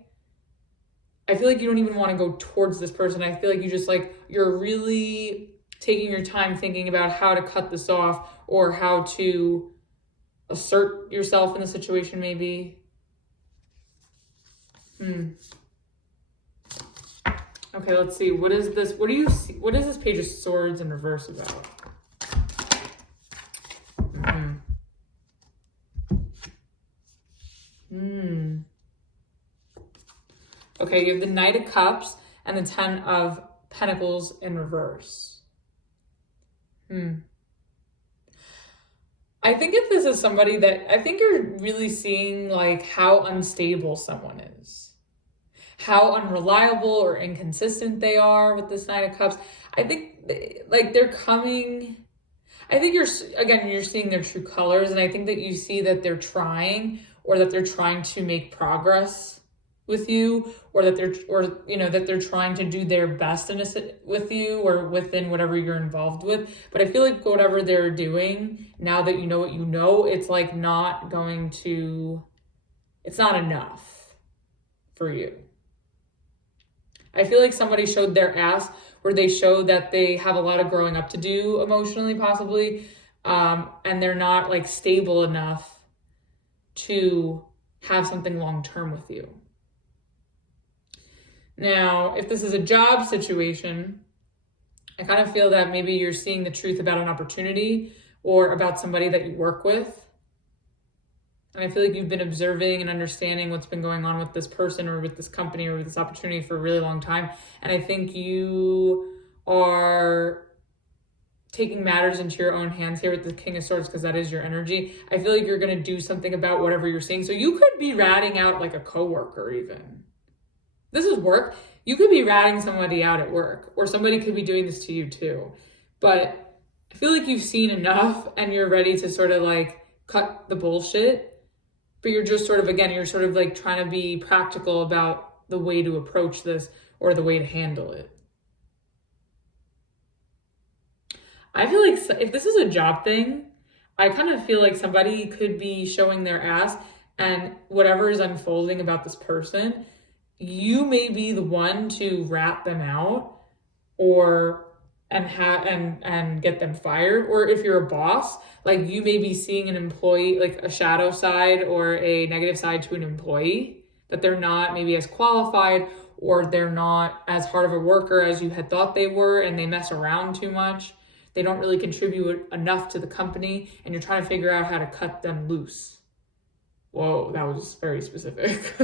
I feel like you don't even want to go towards this person. I feel like you just, like, you're really taking your time thinking about how to cut this off or how to assert yourself in the situation, maybe. Okay, let's see. What is this? What do you see? What is this Page of Swords in reverse about? Okay, you have the Knight of Cups and the Ten of Pentacles in reverse. I think if this is somebody that, I think you're really seeing, like, how unstable someone is, how unreliable or inconsistent they are with this Knight of Cups. I think, like, they're coming, I think you're seeing their true colors. And I think that you see that they're trying, or that they're trying to make progress with you, or that they're trying to do their best with you or within whatever you're involved with. But I feel like whatever they're doing, now that you know what you know, it's like it's not enough for you. I feel like somebody showed their ass, where they showed that they have a lot of growing up to do emotionally, possibly. and they're not like stable enough to have something long-term with you. Now, if this is a job situation, I kind of feel that maybe you're seeing the truth about an opportunity or about somebody that you work with. And I feel like you've been observing and understanding what's been going on with this person or with this company or with this opportunity for a really long time. And I think you are taking matters into your own hands here with the King of Swords, because that is your energy. I feel like you're going to do something about whatever you're seeing. So you could be ratting out like a coworker even. This is work. You could be ratting somebody out at work, or somebody could be doing this to you too. But I feel like you've seen enough and you're ready to sort of like cut the bullshit. But you're just sort of, again, you're sort of like trying to be practical about the way to approach this or the way to handle it. I feel like if this is a job thing, I kind of feel like somebody could be showing their ass, and whatever is unfolding about this person, you may be the one to rat them out and get them fired. Or if you're a boss, like you may be seeing an employee, like a shadow side or a negative side to an employee, that they're not maybe as qualified, or they're not as hard of a worker as you had thought they were, and they mess around too much. They don't really contribute enough to the company, and you're trying to figure out how to cut them loose. Whoa, that was very specific.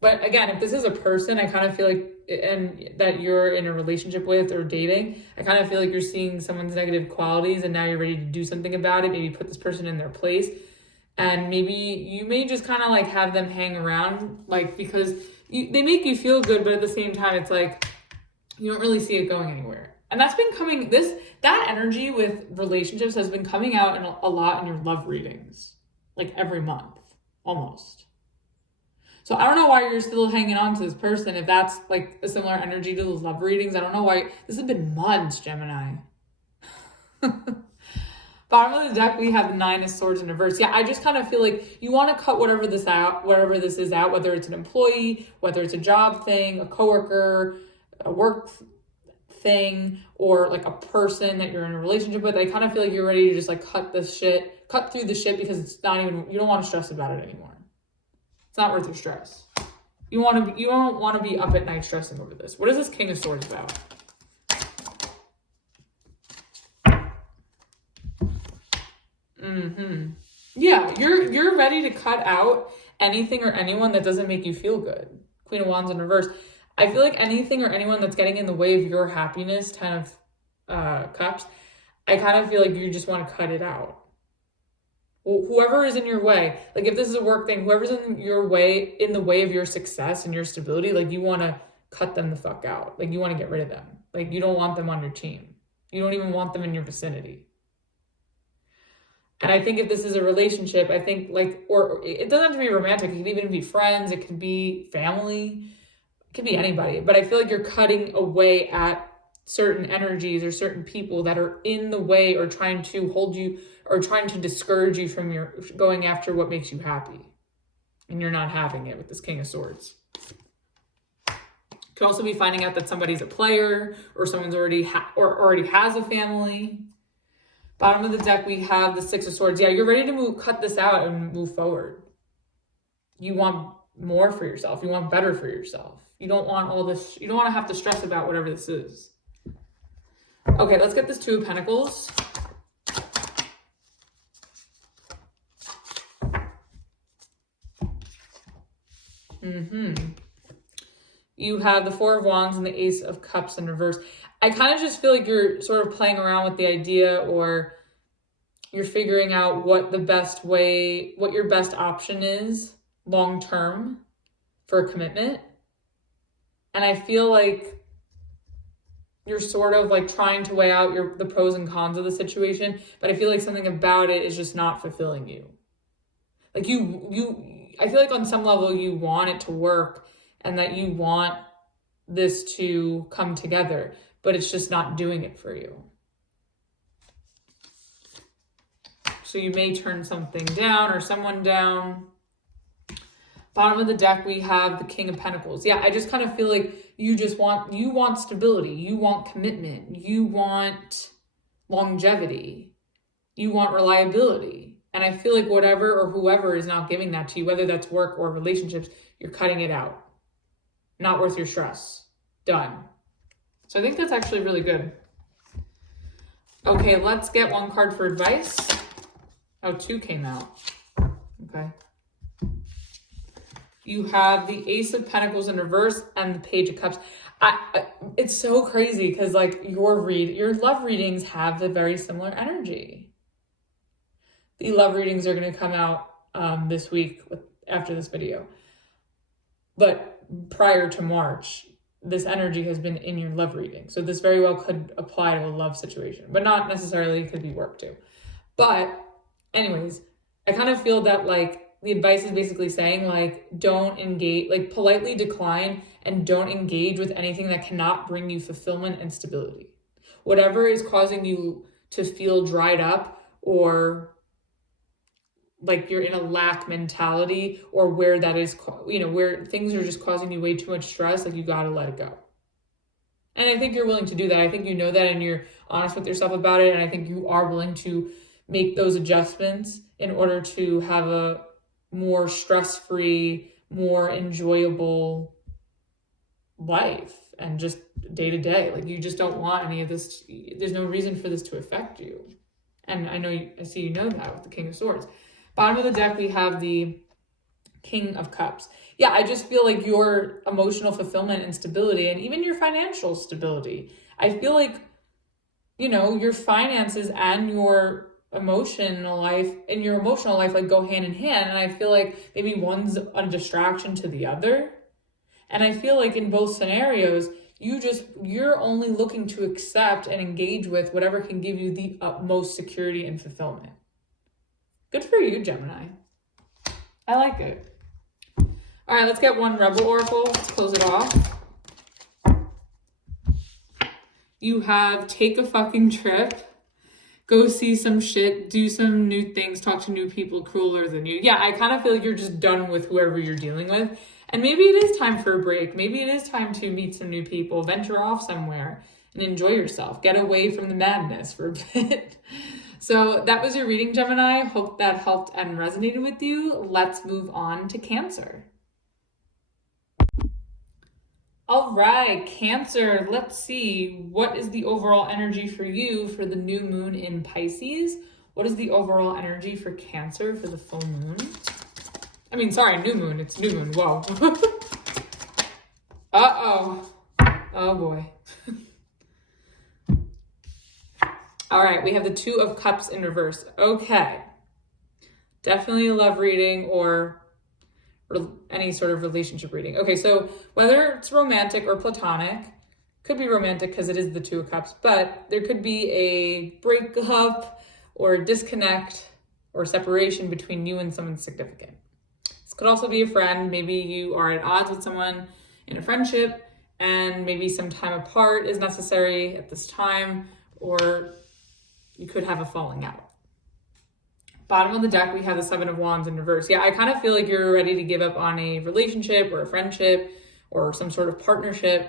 But again, if this is a person, I kind of feel like, and that you're in a relationship with or dating, I kind of feel like you're seeing someone's negative qualities and now you're ready to do something about it. Maybe put this person in their place. And maybe you may just kind of like have them hang around, like, because they make you feel good, but at the same time, it's like, you don't really see it going anywhere. And that's been coming, that energy with relationships has been coming out in a lot in your love readings, like every month, almost. So I don't know why you're still hanging on to this person if that's like a similar energy to those love readings. I don't know why. This has been months, Gemini. Bottom of the deck, we have the Nine of Swords in reverse. Yeah, I just kind of feel like you want to cut whatever this is out, whether it's an employee, whether it's a job thing, a coworker, a work thing, or like a person that you're in a relationship with. I kind of feel like you're ready to just like cut through the shit, because it's not even, you don't want to stress about it anymore. It's not worth your stress. You don't want to be up at night stressing over this. What is this King of Swords about? Yeah, you're ready to cut out anything or anyone that doesn't make you feel good. Queen of Wands in reverse. I feel like anything or anyone that's getting in the way of your happiness, Ten of Cups, I kind of feel like you just want to cut it out. Whoever is in your way, like if this is a work thing, whoever's in the way of your success and your stability, like you want to cut them the fuck out. Like you want to get rid of them. Like you don't want them on your team. You don't even want them in your vicinity. And I think if this is a relationship, I think or it doesn't have to be romantic. It can even be friends. It could be family. It could be anybody. But I feel like you're cutting away at certain energies or certain people that are in the way or trying to hold you or trying to discourage you from your going after what makes you happy. And you're not having it with this King of Swords. Could also be finding out that somebody's a player or someone's already has a family. Bottom of the deck, we have the Six of Swords. Yeah, you're ready to cut this out and move forward. You want more for yourself. You want better for yourself. You don't want all this. You don't want to have to stress about whatever this is. Okay, let's get this Two of Pentacles. You have the Four of Wands and the Ace of Cups in reverse. I kind of just feel like you're sort of playing around with the idea, or you're figuring out what your best option is long term for a commitment. And I feel like you're sort of like trying to weigh out the pros and cons of the situation, but I feel like something about it is just not fulfilling you. Like I feel like on some level you want it to work and that you want this to come together, but it's just not doing it for you. So you may turn something down or someone down. Bottom of the deck, we have the King of Pentacles. Yeah, I just kind of feel like you want stability. You want commitment. You want longevity. you want reliability. And I feel like whatever or whoever is not giving that to you, whether that's work or relationships, you're cutting it out. Not worth your stress. Done. So I think that's actually really good. Okay, let's get one card for advice. Oh, 2 came out. Okay. You have the Ace of Pentacles in reverse and the Page of Cups. It's so crazy because like your love readings have the very similar energy. The love readings are going to come out this week after this video. But prior to March, this energy has been in your love reading. So this very well could apply to a love situation, but not necessarily could be work too. But anyways, I kind of feel that like the advice is basically saying like, don't engage, like politely decline and don't engage with anything that cannot bring you fulfillment and stability. Whatever is causing you to feel dried up or like you're in a lack mentality, or where that is, where things are just causing you way too much stress, like you got to let it go. And I think you're willing to do that. I think you know that and you're honest with yourself about it. And I think you are willing to make those adjustments in order to have a more stress-free, more enjoyable life and just day to day. Like you just don't want any of this. There's no reason for this to affect you. And I see you know that with the King of Swords. Bottom of the deck, we have the King of Cups. Yeah, I just feel like your emotional fulfillment and stability, and even your financial stability, I feel like, your finances and your emotional life like go hand in hand. And I feel like maybe one's a distraction to the other. And I feel like in both scenarios, you're only looking to accept and engage with whatever can give you the utmost security and fulfillment. Good for you, Gemini. I like it. All right, let's get one Rebel Oracle. Let's close it off. You have take a fucking trip. Go see some shit. Do some new things. Talk to new people cooler than you. Yeah, I kind of feel like you're just done with whoever you're dealing with. And maybe it is time for a break. Maybe it is time to meet some new people. Venture off somewhere and enjoy yourself. Get away from the madness for a bit. So that was your reading, Gemini. Hope that helped and resonated with you. Let's move on to Cancer. All right, Cancer, let's see. What is the overall energy for you for the new moon in Pisces? What is the overall energy for Cancer for the full moon? New moon. It's new moon. Whoa. Uh-oh. Oh, boy. All right, we have the Two of Cups in reverse. Okay. Definitely a love reading or any sort of relationship reading. Okay, so whether it's romantic or platonic, could be romantic because it is the Two of Cups, but there could be a breakup or a disconnect or separation between you and someone significant. This could also be a friend. Maybe you are at odds with someone in a friendship and maybe some time apart is necessary at this time, or you could have a falling out. Bottom of the deck, we have the Seven of Wands in reverse. Yeah, I kind of feel like you're ready to give up on a relationship or a friendship or some sort of partnership,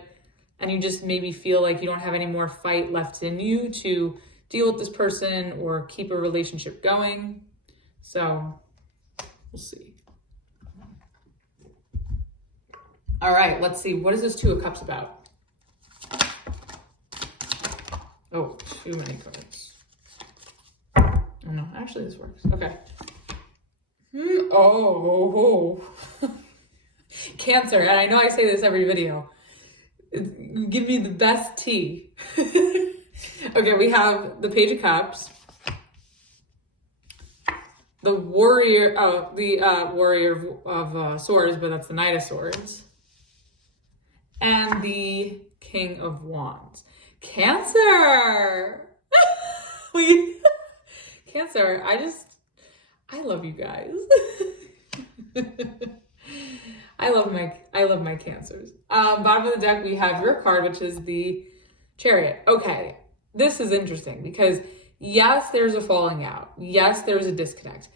and you just maybe feel like you don't have any more fight left in you to deal with this person or keep a relationship going. So we'll see. All right, let's see. What is this Two of Cups about? Oh, too many cards. Oh no, actually this works. Okay. Oh. Cancer, and I know I say this every video. Give me the best tea. Okay, we have the Page of Cups. The Warrior, Warrior of Swords, but that's the Knight of Swords. And the King of Wands. Cancer! Cancer, I love you guys. I love my Cancers. Bottom of the deck, we have your card, which is the Chariot. Okay, this is interesting because yes, there's a falling out. Yes, there's a disconnect.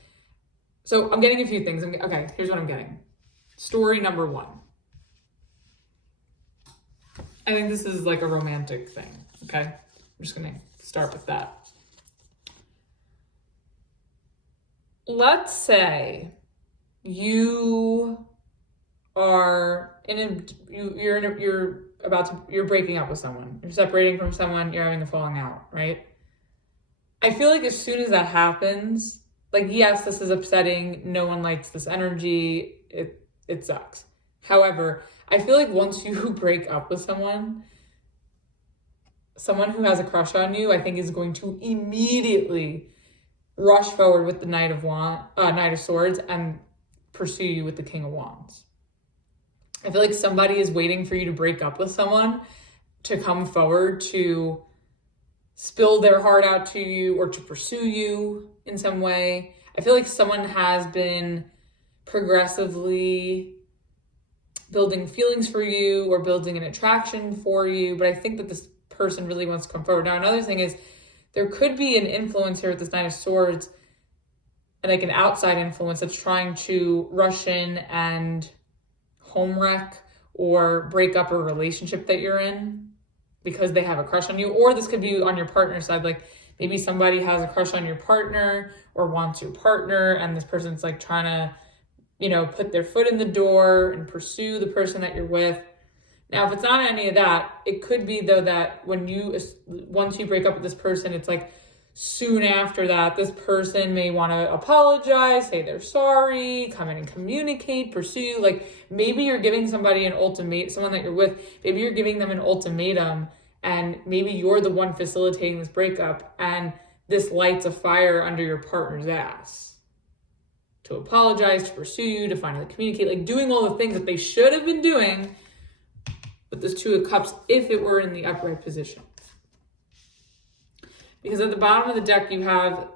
So I'm getting a few things. Okay, here's what I'm getting. Story number one. I think this is like a romantic thing, okay? I'm just gonna start with that. let's say you are you're breaking up with someone, you're separating from someone, you're having a falling out, right? I feel like as soon as that happens, like, yes, this is upsetting. No one likes this energy. It sucks. However, I feel like once you break up with someone who has a crush on you, I think is going to immediately rush forward with the Knight of Swords and pursue you with the King of Wands. I feel like somebody is waiting for you to break up with someone to come forward to spill their heart out to you or to pursue you in some way. I feel like someone has been progressively building feelings for you or building an attraction for you, but I think that this person really wants to come forward. Now, another thing is there could be an influence here with this Knight of Swords, and like an outside influence that's trying to rush in and home wreck or break up a relationship that you're in because they have a crush on you. Or this could be on your partner's side, like maybe somebody has a crush on your partner or wants your partner, and this person's like trying to, put their foot in the door and pursue the person that you're with. Now, if it's not any of that, it could be though that once you break up with this person, it's like soon after that, this person may want to apologize, say they're sorry, come in and communicate, pursue. Like maybe you're giving somebody an ultimatum, someone that you're with, maybe you're giving them an ultimatum, and maybe you're the one facilitating this breakup, and this lights a fire under your partner's ass to apologize, to pursue you, to finally communicate, like doing all the things that they should have been doing with this Two of Cups if it were in the upright position. Because at the bottom of the deck, you have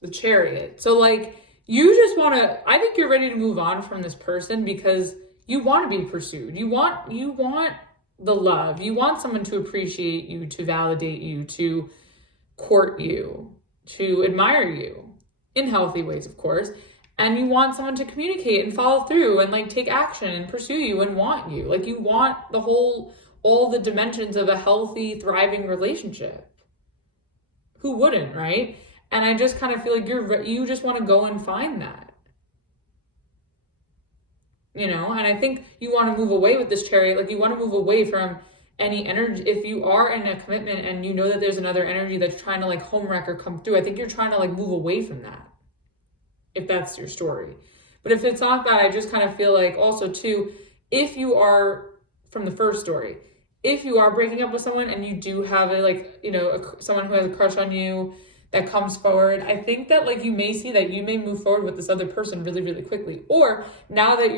the Chariot. So like, you just want to, I think you're ready to move on from this person because you want to be pursued. You want the love. You want someone to appreciate you, to validate you, to court you, to admire you in healthy ways, of course. And you want someone to communicate and follow through and like take action and pursue you and want you. Like you want all the dimensions of a healthy, thriving relationship. Who wouldn't, right? And I just kind of feel like you just want to go and find that. And I think you want to move away with this Chariot. Like you want to move away from any energy. If you are in a commitment and you know that there's another energy that's trying to like home wreck or come through, I think you're trying to like move away from that, if that's your story. But if it's not that, I just kind of feel like also too, if you are, from the first story, if you are breaking up with someone and you do have someone who has a crush on you that comes forward, I think that like you may see that you may move forward with this other person really, really quickly. Or now that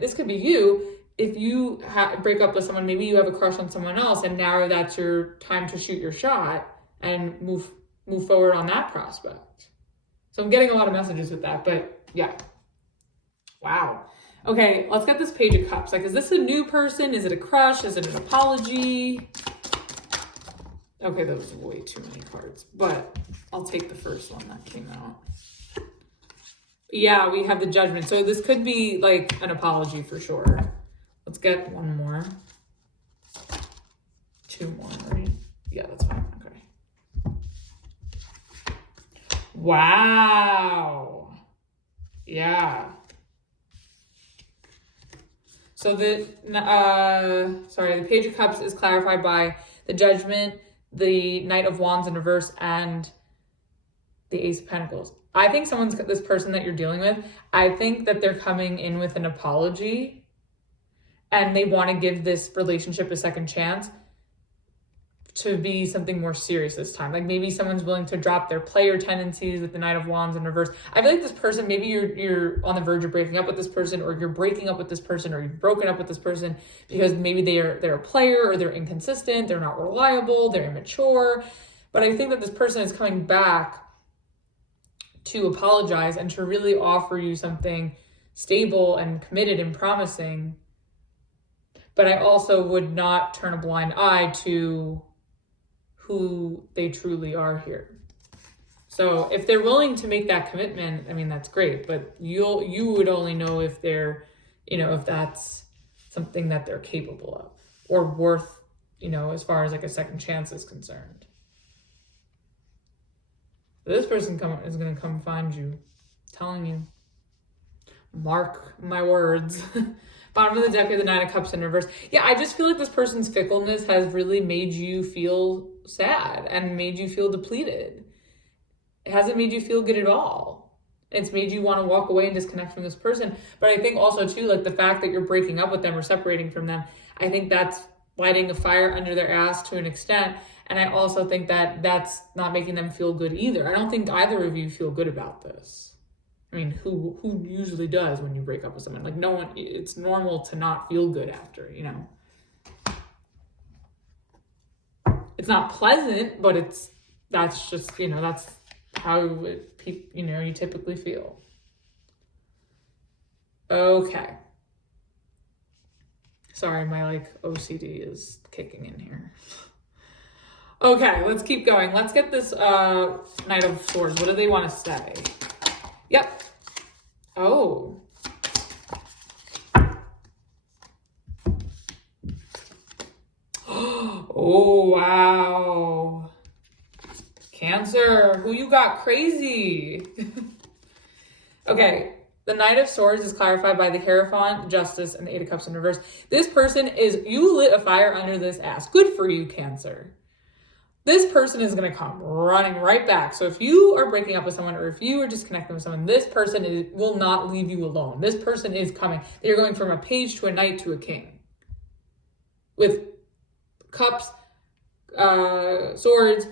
this could be you, if you break up with someone, maybe you have a crush on someone else, and now that's your time to shoot your shot and move forward on that prospect. So I'm getting a lot of messages with that, but yeah. Wow. Okay, let's get this Page of Cups. Like, is this a new person? Is it a crush? Is it an apology? Okay, that was way too many cards, but I'll take the first one that came out. Yeah, we have the Judgment. So this could be like an apology for sure. Let's get one more. Two more, right? Yeah, that's fine. Okay. Wow. Yeah. So the Page of Cups is clarified by the Judgment, the Knight of Wands in reverse, and the Ace of Pentacles. I think this person that you're dealing with, I think that they're coming in with an apology and they want to give this relationship a second chance to be something more serious this time. Like maybe someone's willing to drop their player tendencies with the Knight of Wands in reverse. I feel like this person, maybe you're on the verge of breaking up with this person, or you're breaking up with this person, or you've broken up with this person because maybe they're a player, or they're inconsistent, they're not reliable, they're immature. But I think that this person is coming back to apologize and to really offer you something stable and committed and promising. But I also would not turn a blind eye to who they truly are here. So if they're willing to make that commitment, I mean, that's great, but you would only know if they're, if that's something that they're capable of or worth, as far as like a second chance is concerned. This person is going to come find you. Telling you. Mark my words. Bottom of the deck with the Nine of Cups in reverse. Yeah, I just feel like this person's fickleness has really made you feel sad and made you feel depleted. It hasn't made you feel good at all. It's made you want to walk away and disconnect from this person. But I think also too, like the fact that you're breaking up with them or separating from them, I think that's lighting a fire under their ass to an extent. And I also think that that's not making them feel good either. I don't think either of you feel good about this. I mean, who usually does when you break up with someone? Like no one, it's normal to not feel good after, you know. It's not pleasant, but that's just, you know, that's how you know, you typically feel. Okay. Sorry, my like OCD is kicking in here. Okay, let's keep going. Let's get this Knight of Swords. What do they want to say? Yep. Oh. Oh, wow. Cancer, who you got crazy? Okay, the Knight of Swords is clarified by the Hierophant, Justice, and the Eight of Cups in reverse. This person is, you lit a fire under this ass. Good for you, Cancer. This person is going to come running right back. So if you are breaking up with someone or if you are disconnecting with someone, this person will not leave you alone. This person is coming. They're going from a page to a knight to a king. With cups, swords,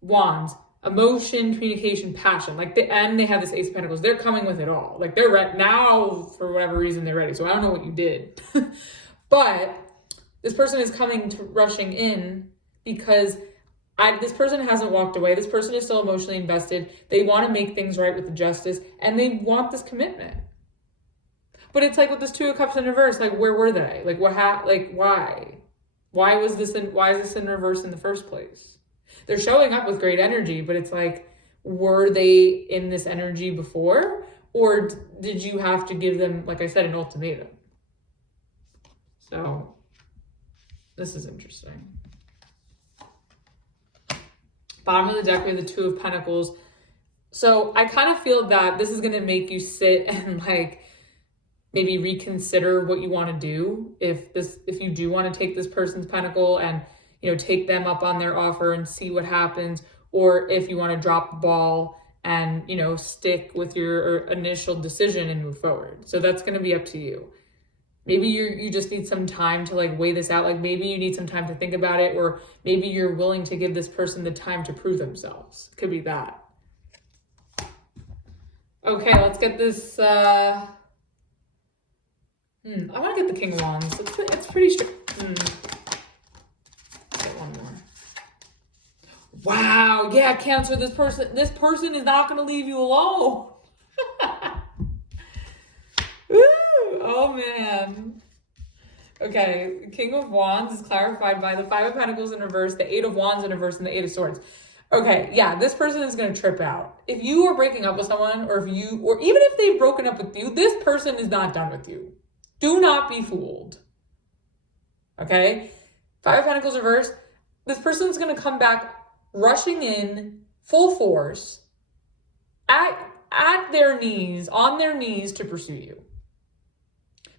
wands, emotion, communication, passion. And they have this Ace of Pentacles. They're coming with it all. Like they're ready now, for whatever reason they're ready. So I don't know what you did. But this person is rushing in because this person hasn't walked away. This person is still emotionally invested. They want to make things right with the Justice and they want this commitment. But it's like with this Two of Cups in reverse, like where were they? Like why? Why is this in reverse in the first place? They're showing up with great energy, but it's like, were they in this energy before? Or did you have to give them, like I said, an ultimatum? So this is interesting. Bottom of the deck, we have the Two of Pentacles. So I kind of feel that this is going to make you sit and like maybe reconsider what you want to do. If you do want to take this person's pentacle and, you know, take them up on their offer and see what happens, or if you want to drop the ball and, you know, stick with your initial decision and move forward. So that's going to be up to you. Maybe you just need some time to like weigh this out. Like maybe you need some time to think about it, or maybe you're willing to give this person the time to prove themselves. It could be that. Okay, let's get this. I want to get the King of Wands. It's pretty strict. Get one more. Wow, yeah, Cancer, this person is not going to leave you alone. Woo! Oh, man. Okay, King of Wands is clarified by the Five of Pentacles in reverse, the Eight of Wands in reverse, and the Eight of Swords. Okay, yeah, this person is going to trip out. If you are breaking up with someone, or even if they've broken up with you, this person is not done with you. Do not be fooled. Okay? Five of Pentacles reverse. This person's going to come back rushing in full force at their knees, on their knees to pursue you.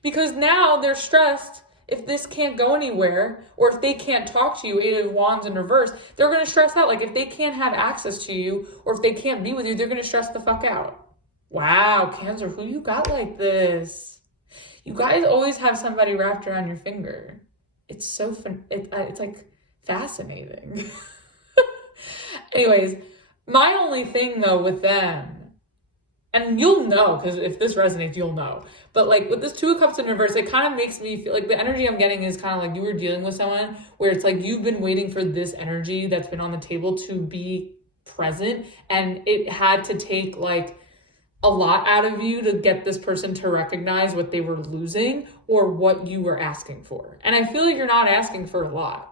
Because now they're stressed if this can't go anywhere, or if they can't talk to you, Eight of Wands in reverse, they're going to stress out. Like if they can't have access to you, or if they can't be with you, they're going to stress the fuck out. Wow, Cancer, who you got like this? You guys always have somebody wrapped around your finger. It's so fun. It's like fascinating. Anyways, my only thing though with them, and you'll know, because if this resonates, you'll know. But like with this Two of Cups in reverse, it kind of makes me feel like the energy I'm getting is kind of like you were dealing with someone where it's like you've been waiting for this energy that's been on the table to be present. And it had to take like a lot out of you to get this person to recognize what they were losing or what you were asking for. And I feel like you're not asking for a lot.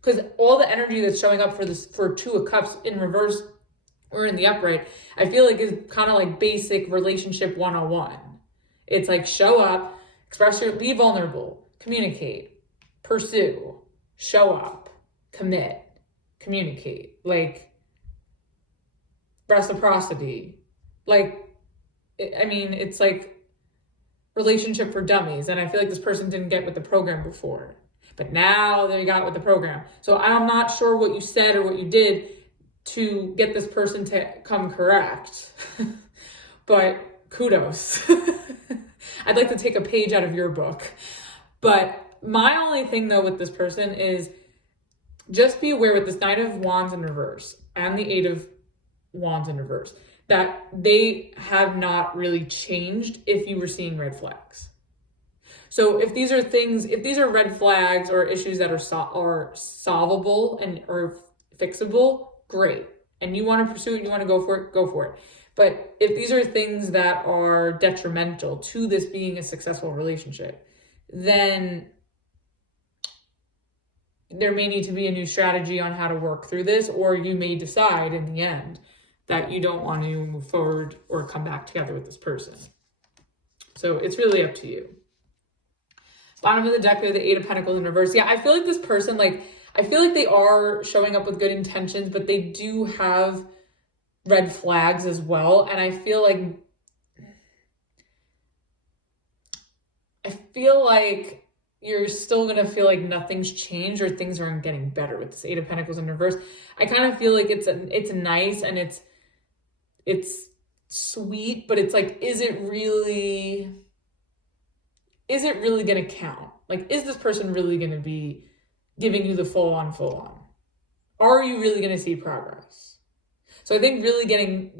Because all the energy that's showing up for Two of Cups in reverse or in the upright, I feel like is kind of like basic relationship 101. It's like show up, be vulnerable, communicate, pursue, show up, commit, communicate, like reciprocity. Like I mean, it's like relationship for dummies. And I feel like this person didn't get with the program before, but now they got with the program. So I'm not sure what you said or what you did to get this person to come correct, but kudos. I'd like to take a page out of your book. But my only thing though with this person is just be aware with this Knight of Wands in reverse and the Eight of Wands in reverse that they have not really changed if you were seeing red flags. So if these are things, if these are red flags or issues that are solvable and or fixable, great. And you want to pursue it, you want to go for it, go for it. But if these are things that are detrimental to this being a successful relationship, then there may need to be a new strategy on how to work through this, or you may decide in the end that you don't want to move forward or come back together with this person. So it's really up to you. Bottom of the deck, we have the Eight of Pentacles in reverse. Yeah, I feel like this person, I feel like they are showing up with good intentions, but they do have red flags as well. And I feel like you're still going to feel like nothing's changed or things aren't getting better with this Eight of Pentacles in reverse. I kind of feel like it's nice and it's sweet, but it's like, is it really going to count? Like, is this person really going to be giving you the full on? Are you really going to see progress? So I think really getting,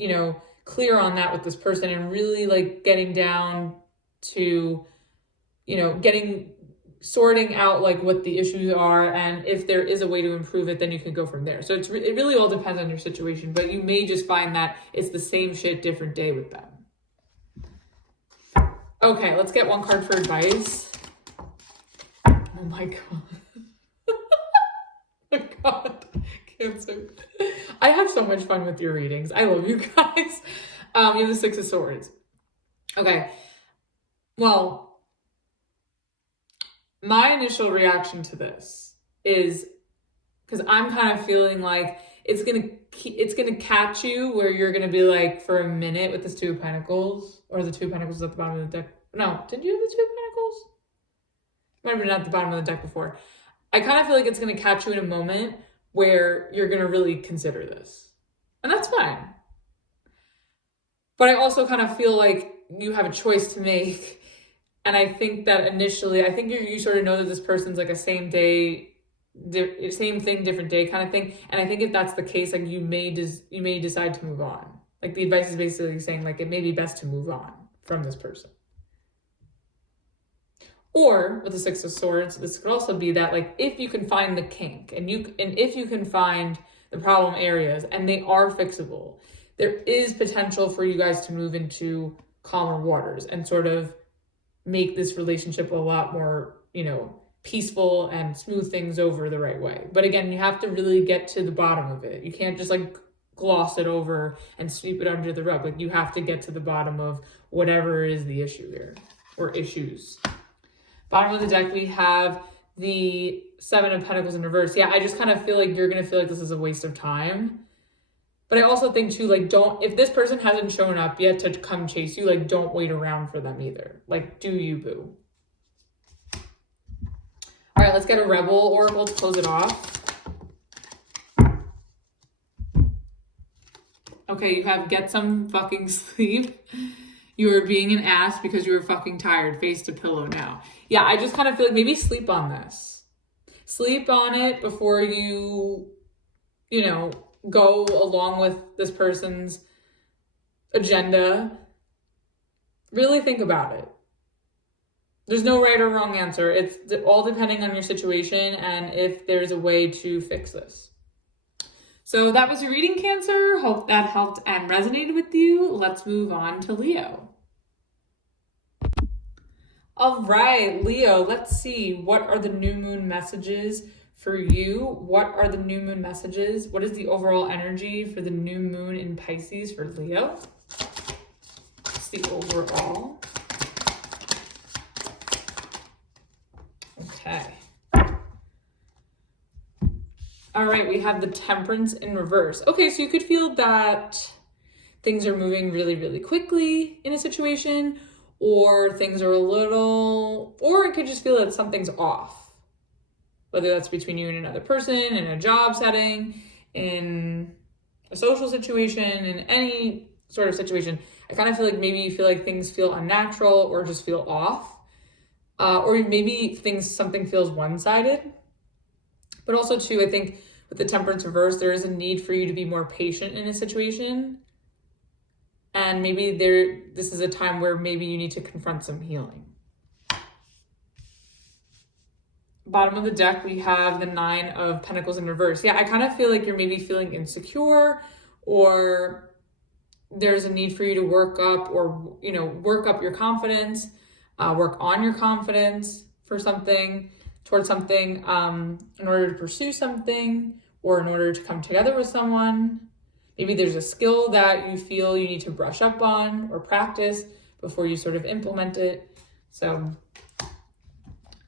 clear on that with this person and really like getting down to, sorting out like what the issues are, and if there is a way to improve it, then you can go from there. So it really all depends on your situation, but you may just find that it's the same shit, different day with them. Okay, let's get one card for advice. Oh my God. Oh God, Cancer. I have so much fun with your readings. I love you guys. You have the Six of Swords. Okay. Well, my initial reaction to this is, because I'm kind of feeling like it's gonna catch you where you're gonna be like for a minute with this Two of Pentacles, or the Two of Pentacles at the bottom of the deck. No, did you have the Two of Pentacles? Might have been at the bottom of the deck before. I kind of feel like it's gonna catch you in a moment where you're gonna really consider this, and that's fine. But I also kind of feel like you have a choice to make. And I think that initially, I think you sort of know that this person's like a same thing, different day kind of thing. And I think if that's the case, like you may decide to move on. Like the advice is basically saying like it may be best to move on from this person. Or with the Six of Swords, this could also be that like if you can find the kink and if you can find the problem areas and they are fixable, there is potential for you guys to move into calmer waters and sort of make this relationship a lot more, peaceful and smooth things over the right way. But again, you have to really get to the bottom of it. You can't just like gloss it over and sweep it under the rug. Like you have to get to the bottom of whatever is the issue there, or issues. Bottom of the deck, we have the Seven of Pentacles in reverse. Yeah, I just kind of feel like you're going to feel like this is a waste of time. But I also think too, like, if this person hasn't shown up yet to come chase you, like, don't wait around for them either. Like, do you, boo? All right, let's get a Rebel Oracle to close it off. Okay, you have get some fucking sleep. You are being an ass because you were fucking tired. Face to pillow now. Yeah, I just kind of feel like maybe sleep on this. Sleep on it before you go along with this person's agenda. Really think about it. There's no right or wrong answer. It's all depending on your situation and if there's a way to fix this. So that was your reading, Cancer. Hope that helped and resonated with you. Let's move on to Leo. All right, Leo, let's see. What are the new moon messages for you? What are the new moon messages? What is the overall energy for the new moon in Pisces for Leo? What's the overall? Okay. All right, we have the Temperance in reverse. Okay, so you could feel that things are moving really, really quickly in a situation, or things are a little, or it could just feel that something's off. Whether that's between you and another person, in a job setting, in a social situation, in any sort of situation. I kind of feel like maybe you feel like things feel unnatural or just feel off. Or maybe something feels one-sided. But also too, I think with the Temperance reverse, there is a need for you to be more patient in a situation. And maybe this is a time where maybe you need to confront some healing. Bottom of the deck, we have the 9 of Pentacles in reverse. Yeah, I kind of feel like you're maybe feeling insecure, or there's a need for you to work up your confidence, work on your confidence for something, towards something, in order to pursue something, or in order to come together with someone. Maybe there's a skill that you feel you need to brush up on or practice before you sort of implement it. So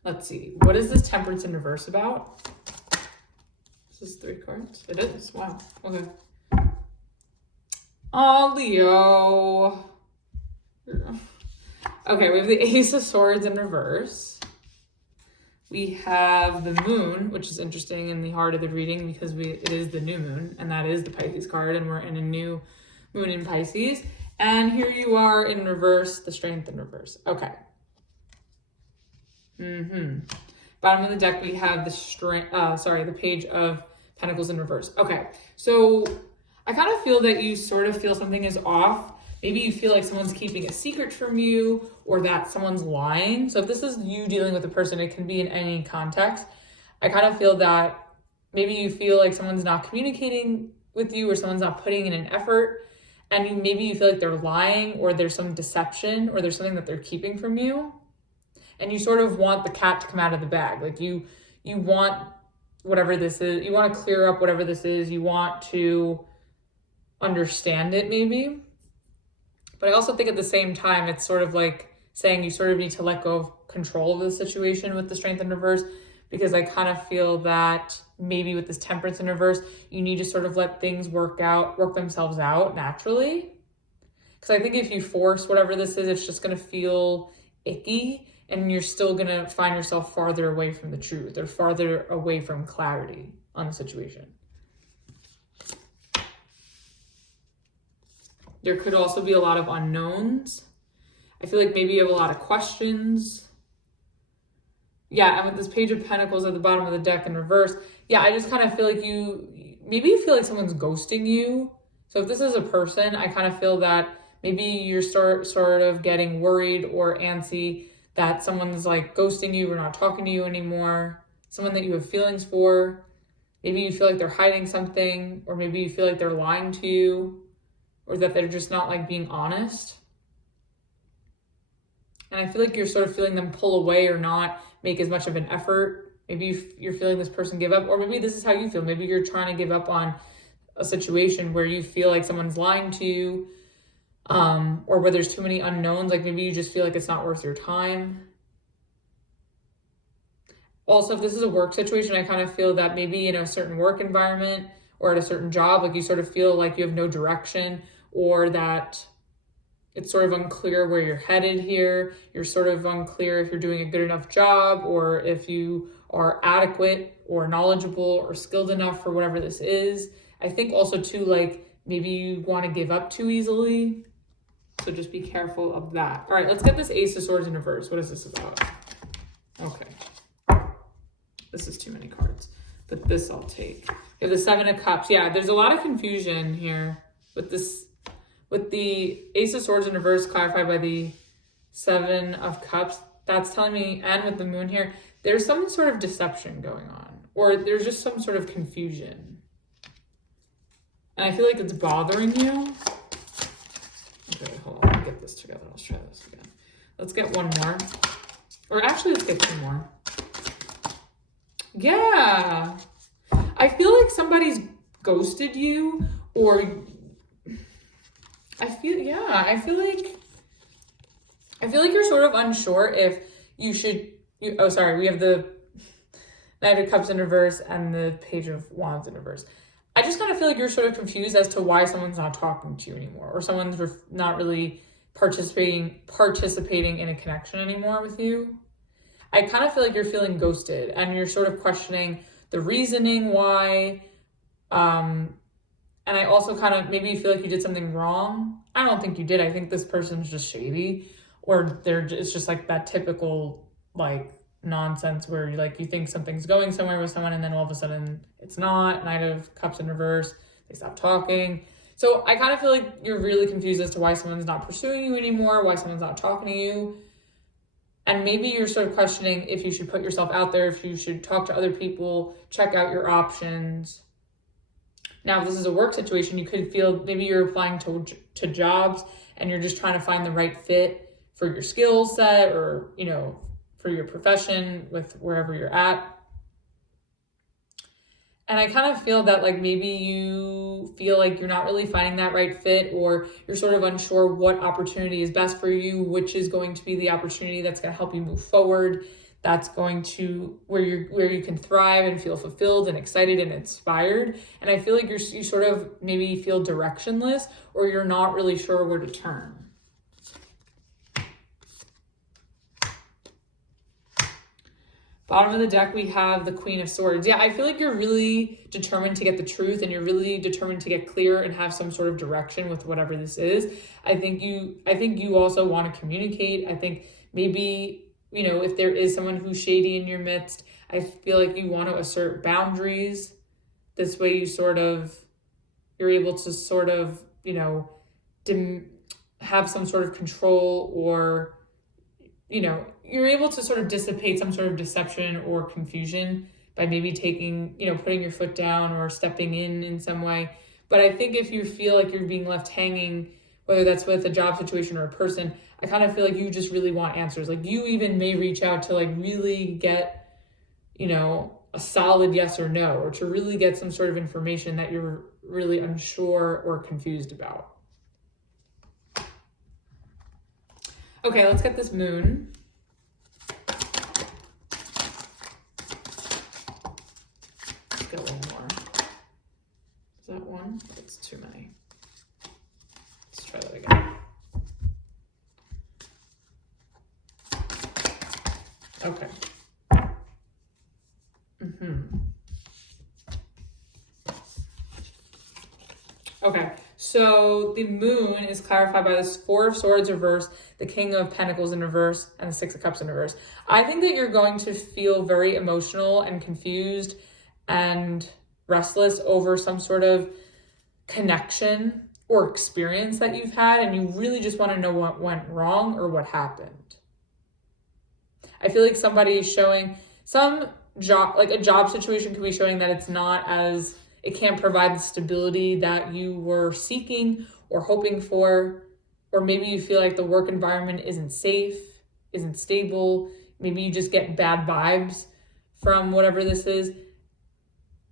let's see. What is this Temperance in reverse about? This is 3 cards. It is. Wow. Okay. Oh, Leo. Okay, we have the Ace of Swords in reverse. We have the Moon, which is interesting in the heart of the reading because it is the new moon, and that is the Pisces card, and we're in a new moon in Pisces. And here you are in reverse, the Strength in reverse. Okay. Bottom of the deck, we have the Page of Pentacles in reverse. Okay, so I kind of feel that you sort of feel something is off. Maybe you feel like someone's keeping a secret from you, or that someone's lying. So if this is you dealing with a person, it can be in any context. I kind of feel that maybe you feel like someone's not communicating with you, or someone's not putting in an effort, and maybe you feel like they're lying, or there's some deception, or there's something that they're keeping from you. And you sort of want the cat to come out of the bag. Like you want whatever this is, you want to clear up whatever this is, you want to understand it maybe. But I also think at the same time, it's sort of like saying you sort of need to let go of control of the situation with the Strength in reverse, because I kind of feel that maybe with this Temperance in reverse, you need to sort of let things work themselves out naturally. Because I think if you force whatever this is, it's just going to feel icky, and you're still going to find yourself farther away from the truth, or farther away from clarity on the situation. There could also be a lot of unknowns. I feel like maybe you have a lot of questions. Yeah, and with this Page of Pentacles at the bottom of the deck in reverse, yeah, I just kind of feel like maybe you feel like someone's ghosting you. So if this is a person, I kind of feel that maybe you're sort of getting worried or antsy that someone's like ghosting you or not talking to you anymore. Someone that you have feelings for. Maybe you feel like they're hiding something, or maybe you feel like they're lying to you, or that they're just not like being honest. And I feel like you're sort of feeling them pull away or not make as much of an effort. Maybe you're feeling this person give up, or maybe this is how you feel. Maybe you're trying to give up on a situation where you feel like someone's lying to you, or where there's too many unknowns. Like maybe you just feel like it's not worth your time. Also, if this is a work situation, I kind of feel that maybe in a certain work environment or at a certain job, like you sort of feel like you have no direction, or that it's sort of unclear where you're headed here. You're sort of unclear if you're doing a good enough job, or if you are adequate or knowledgeable or skilled enough for whatever this is. I think also too, like maybe you want to give up too easily. So just be careful of that. All right, let's get this Ace of Swords in reverse. What is this about? Okay. This is too many cards, but this I'll take. We have the 7 of Cups. Yeah, there's a lot of confusion here with this. With the Ace of Swords in reverse clarified by the 7 of Cups, that's telling me, and with the Moon here, there's some sort of deception going on, or there's just some sort of confusion. And I feel like it's bothering you. Okay, hold on, let me get this together. Let's try this again. Let's get one more. Or actually, let's get 2 more. Yeah. I feel like somebody's ghosted you, or I feel like you're sort of unsure if you should, we have the Knight of Cups in reverse and the Page of Wands in reverse. I just kind of feel like you're sort of confused as to why someone's not talking to you anymore, or someone's not really participating in a connection anymore with you. I kind of feel like you're feeling ghosted, and you're sort of questioning the reasoning why. And I also kind of maybe feel like you did something wrong. I don't think you did. I think this person's just shady, or it's just like that typical like nonsense where you think something's going somewhere with someone, and then all of a sudden it's not. Knight of Cups in reverse. They stop talking. So I kind of feel like you're really confused as to why someone's not pursuing you anymore, why someone's not talking to you. And maybe you're sort of questioning if you should put yourself out there, if you should talk to other people, check out your options. Now, if this is a work situation, you could feel maybe you're applying to jobs and you're just trying to find the right fit for your skill set, or, for your profession with wherever you're at. And I kind of feel that like maybe you feel like you're not really finding that right fit, or you're sort of unsure what opportunity is best for you, which is going to be the opportunity that's going to help you move forward. That's going to where you can thrive and feel fulfilled and excited and inspired. And I feel like you sort of maybe feel directionless, or you're not really sure where to turn. Bottom of the deck, we have the Queen of Swords. Yeah, I feel like you're really determined to get the truth, and you're really determined to get clear and have some sort of direction with whatever this is. I think you also want to communicate. I think maybe, if there is someone who's shady in your midst, I feel like you want to assert boundaries. This way you're able to sort of, have some sort of control, or, you're able to sort of dissipate some sort of deception or confusion by maybe putting your foot down or stepping in some way. But I think if you feel like you're being left hanging, whether that's with a job situation or a person, I kind of feel like you just really want answers. Like you even may reach out to really get, a solid yes or no, or to really get some sort of information that you're really unsure or confused about. Okay, let's get this moon. Let's get a little more. Is that one? That's too many. Let's try that again. Okay. Okay, so the moon is clarified by this Four of Swords reverse, the King of Pentacles in reverse, and the Six of Cups in reverse. I think that you're going to feel very emotional and confused and restless over some sort of connection or experience that you've had, and you really just want to know what went wrong or what happened. I feel like somebody is showing some job, like a job situation could be showing that it can't provide the stability that you were seeking or hoping for. Or maybe you feel like the work environment isn't safe, isn't stable. Maybe you just get bad vibes from whatever this is.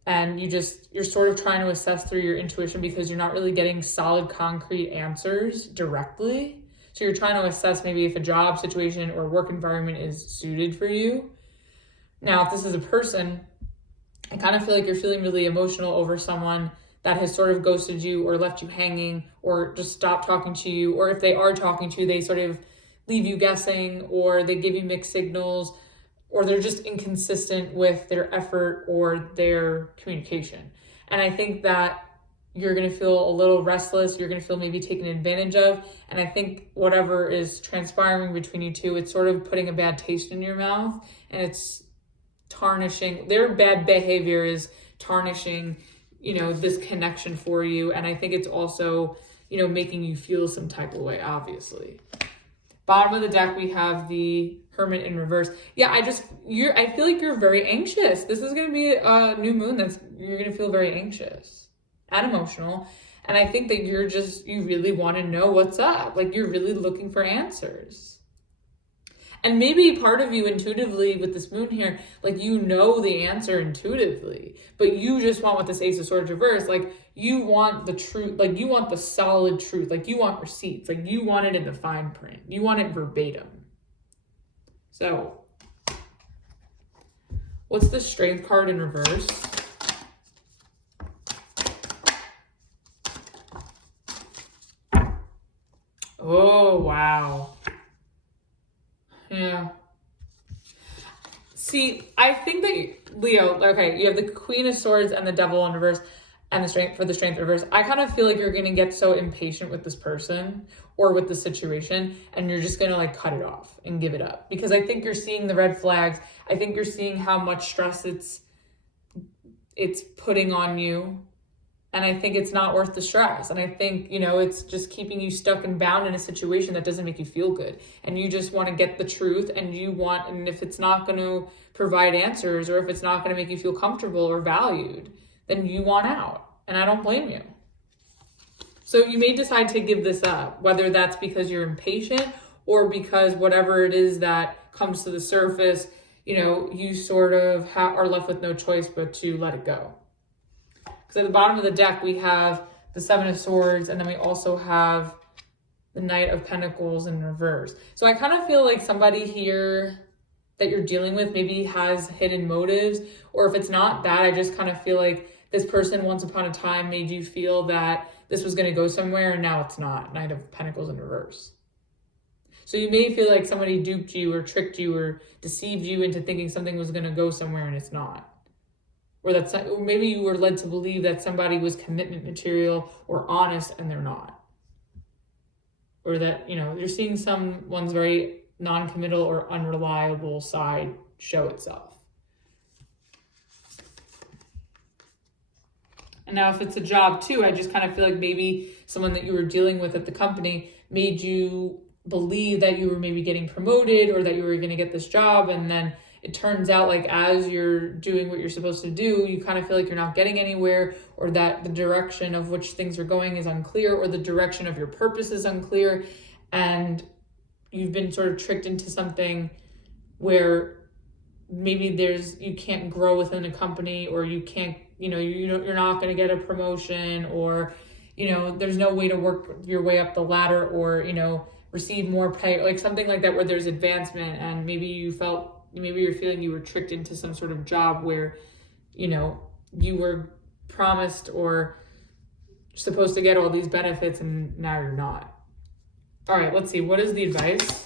And you're sort of trying to assess through your intuition because you're not really getting solid, concrete answers directly. So you're trying to assess maybe if a job situation or work environment is suited for you. Now, if this is a person, I kind of feel like you're feeling really emotional over someone that has sort of ghosted you or left you hanging or just stopped talking to you. Or if they are talking to you, they sort of leave you guessing, or they give you mixed signals, or they're just inconsistent with their effort or their communication. And I think that you're going to feel a little restless. You're going to feel maybe taken advantage of. And I think whatever is transpiring between you two, it's sort of putting a bad taste in your mouth, and it's tarnishing. Their bad behavior is tarnishing, this connection for you. And I think it's also, making you feel some type of way, obviously. Bottom of the deck, we have the Hermit in reverse. Yeah, I feel like you're very anxious. This is going to be a new moon you're going to feel very anxious and emotional. And I think that you really want to know what's up. Like you're really looking for answers. And maybe part of you intuitively with this moon here, like the answer intuitively, but you just want with this Ace of Swords reverse, like you want the truth, like you want the solid truth, like you want receipts, like you want it in the fine print, you want it verbatim. So, what's the Strength card in reverse? Oh, wow. Yeah. See, I think that Leo, okay, you have the Queen of Swords and the Devil in reverse and the Strength in reverse. I kind of feel like you're going to get so impatient with this person or with the situation, and you're just going to like cut it off and give it up, because I think you're seeing the red flags. I think you're seeing how much stress it's putting on you. And I think it's not worth the stress. And I think, you know, it's just keeping you stuck and bound in a situation that doesn't make you feel good. And you just want to get the truth, and if it's not going to provide answers, or if it's not going to make you feel comfortable or valued, then you want out. And I don't blame you. So you may decide to give this up, whether that's because you're impatient or because whatever it is that comes to the surface, you know, you sort of are left with no choice but to let it go. Because at the bottom of the deck, we have the Seven of Swords, and then we also have the Knight of Pentacles in reverse. So I kind of feel like somebody here that you're dealing with maybe has hidden motives, or if it's not that, I just kind of feel like this person once upon a time made you feel that this was going to go somewhere, and now it's not. Knight of Pentacles in reverse. So you may feel like somebody duped you or tricked you or deceived you into thinking something was going to go somewhere, and it's not. Or maybe you were led to believe that somebody was commitment material or honest, and they're not. Or that, you know, you're seeing someone's very non-committal or unreliable side show itself. And now if it's a job too, I just kind of feel like maybe someone that you were dealing with at the company made you believe that you were maybe getting promoted or that you were going to get this job, and then it turns out like as you're doing what you're supposed to do, you kind of feel like you're not getting anywhere, or that the direction of which things are going is unclear, or the direction of your purpose is unclear, and you've been sort of tricked into something where maybe you can't grow within a company, or you can't, you know, you're not going to get a promotion, or, you know, there's no way to work your way up the ladder, or, you know, receive more pay, like something like that, where there's advancement, and maybe you're feeling you were tricked into some sort of job where, you know, you were promised or supposed to get all these benefits, and now you're not. All right, let's see. What is the advice?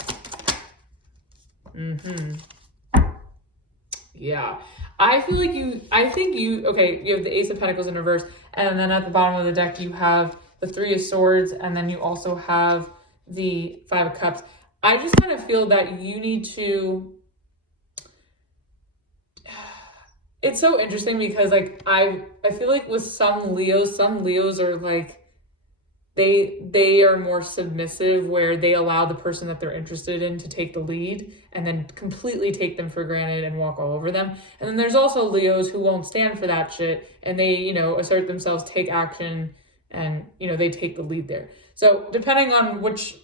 Yeah. I feel like you have the Ace of Pentacles in reverse, and then at the bottom of the deck, you have the Three of Swords, and then you also have the Five of Cups. I just kind of feel that you need to, it's so interesting because like I feel like with some Leos are like they are more submissive, where they allow the person that they're interested in to take the lead and then completely take them for granted and walk all over them. And then there's also Leos who won't stand for that shit, and they, you know, assert themselves, take action, and, you know, they take the lead there. So depending on which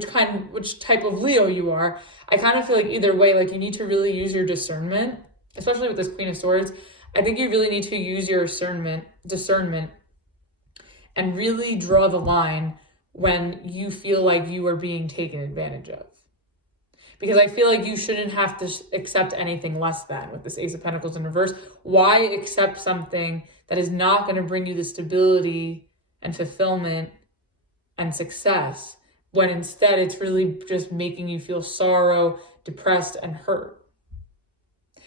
type of Leo you are, I kind of feel like either way, like you need to really use your discernment, especially with this Queen of Swords. I think you really need to use your discernment and really draw the line when you feel like you are being taken advantage of. Because I feel like you shouldn't have to accept anything less than with this Ace of Pentacles in reverse. Why accept something that is not going to bring you the stability and fulfillment and success, when instead it's really just making you feel sorrow, depressed, and hurt?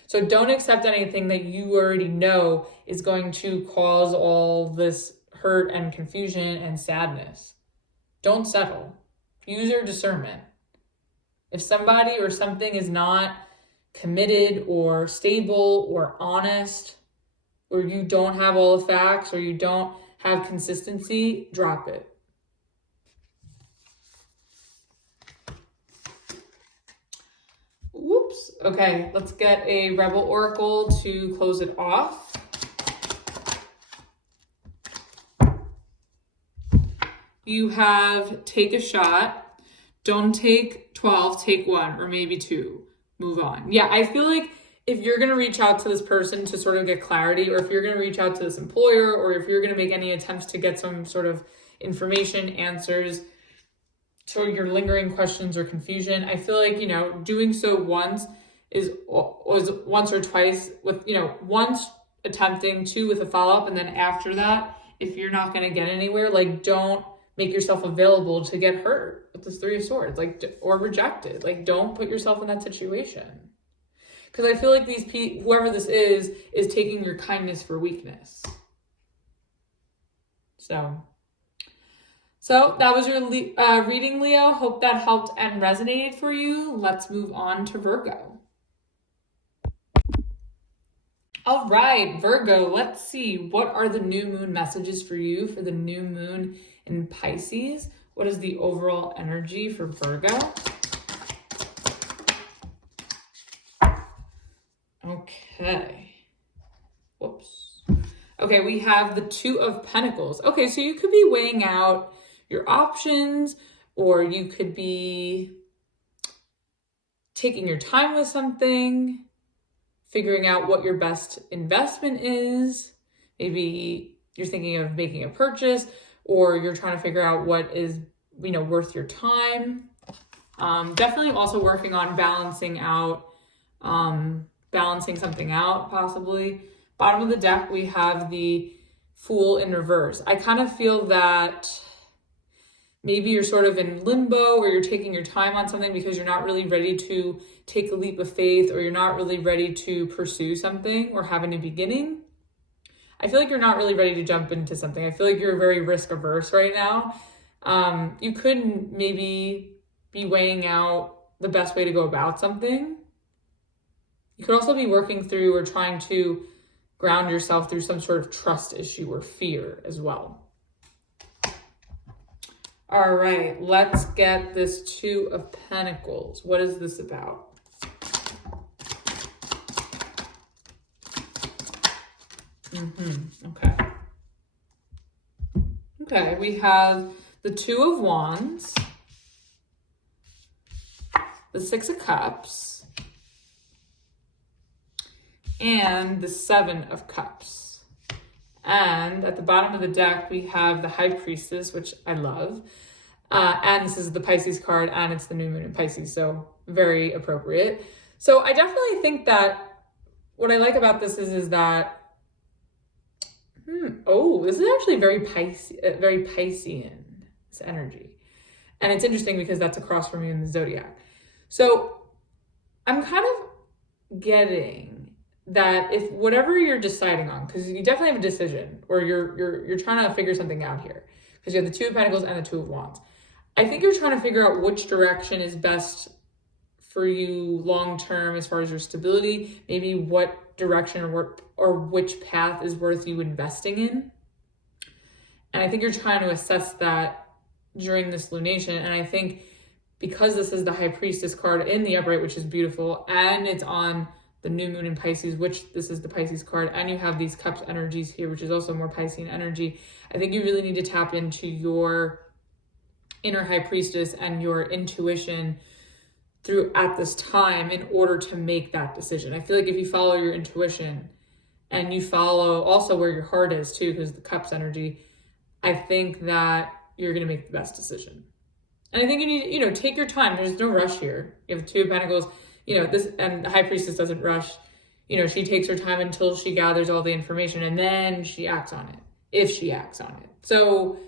So don't accept anything that you already know is going to cause all this hurt and confusion and sadness. Don't settle. Use your discernment. If somebody or something is not committed or stable or honest, or you don't have all the facts, or you don't have consistency, drop it. Whoops. Okay, let's get a Rebel Oracle to close it off. You have take a shot. Don't take 12, take 1 or maybe 2. Move on. Yeah, I feel like if you're going to reach out to this person to sort of get clarity, or if you're going to reach out to this employer, or if you're going to make any attempts to get some sort of information, answers to your lingering questions or confusion, I feel like, you know, doing so once was once or twice with, you know, once attempting, 2 with a follow-up, and then after that, if you're not going to get anywhere, like don't make yourself available to get hurt with this Three of Swords, like, or rejected. Like, don't put yourself in that situation. Because I feel like whoever this is taking your kindness for weakness. So that was your reading, Leo. Hope that helped and resonated for you. Let's move on to Virgo. All right, Virgo, let's see. What are the new moon messages for you for the new moon in Pisces? What is the overall energy for Virgo? Okay. Whoops. Okay, we have the Two of Pentacles. Okay, so you could be weighing out your options, or you could be taking your time with something, figuring out what your best investment is. Maybe you're thinking of making a purchase, or you're trying to figure out what is, worth your time. Definitely also working on balancing something out, possibly. Bottom of the deck, we have the Fool in reverse. I kind of feel that maybe you're sort of in limbo, or you're taking your time on something because you're not really ready to take a leap of faith, or you're not really ready to pursue something or have a new beginning. I feel like you're not really ready to jump into something. I feel like you're very risk averse right now. You could maybe be weighing out the best way to go about something. You could also be working through or trying to ground yourself through some sort of trust issue or fear as well. All right, let's get this Two of Pentacles. What is this about? Okay. Okay, we have the Two of Wands, the Six of Cups, and the Seven of Cups. And at the bottom of the deck, we have the High Priestess, which I love. And this is the Pisces card, and it's the new moon in Pisces, so very appropriate. So I definitely think that what I like about this is that, this is actually very Piscean, this energy. And it's interesting because that's across from you in the zodiac. So I'm kind of getting that if whatever you're deciding on, because you definitely have a decision, or you're trying to figure something out here, because you have the Two of Pentacles and the Two of Wands. I think you're trying to figure out which direction is best for you long term as far as your stability, maybe what direction or which path is worth you investing in. And I think you're trying to assess that during this lunation. And I think because this is the High Priestess card in the upright, which is beautiful, and it's on the new moon in Pisces, which this is the Pisces card, and you have these Cups energies here, which is also more Piscean energy. I think you really need to tap into your inner High Priestess and your intuition at this time in order to make that decision. I feel like if you follow your intuition and you follow also where your heart is too, because the Cups energy, I think that you're going to make the best decision. And I think you need, take your time. There's no rush here. You have Two of Pentacles, this, and the High Priestess doesn't rush. She takes her time until she gathers all the information, and then she acts on it, if she acts on it. So,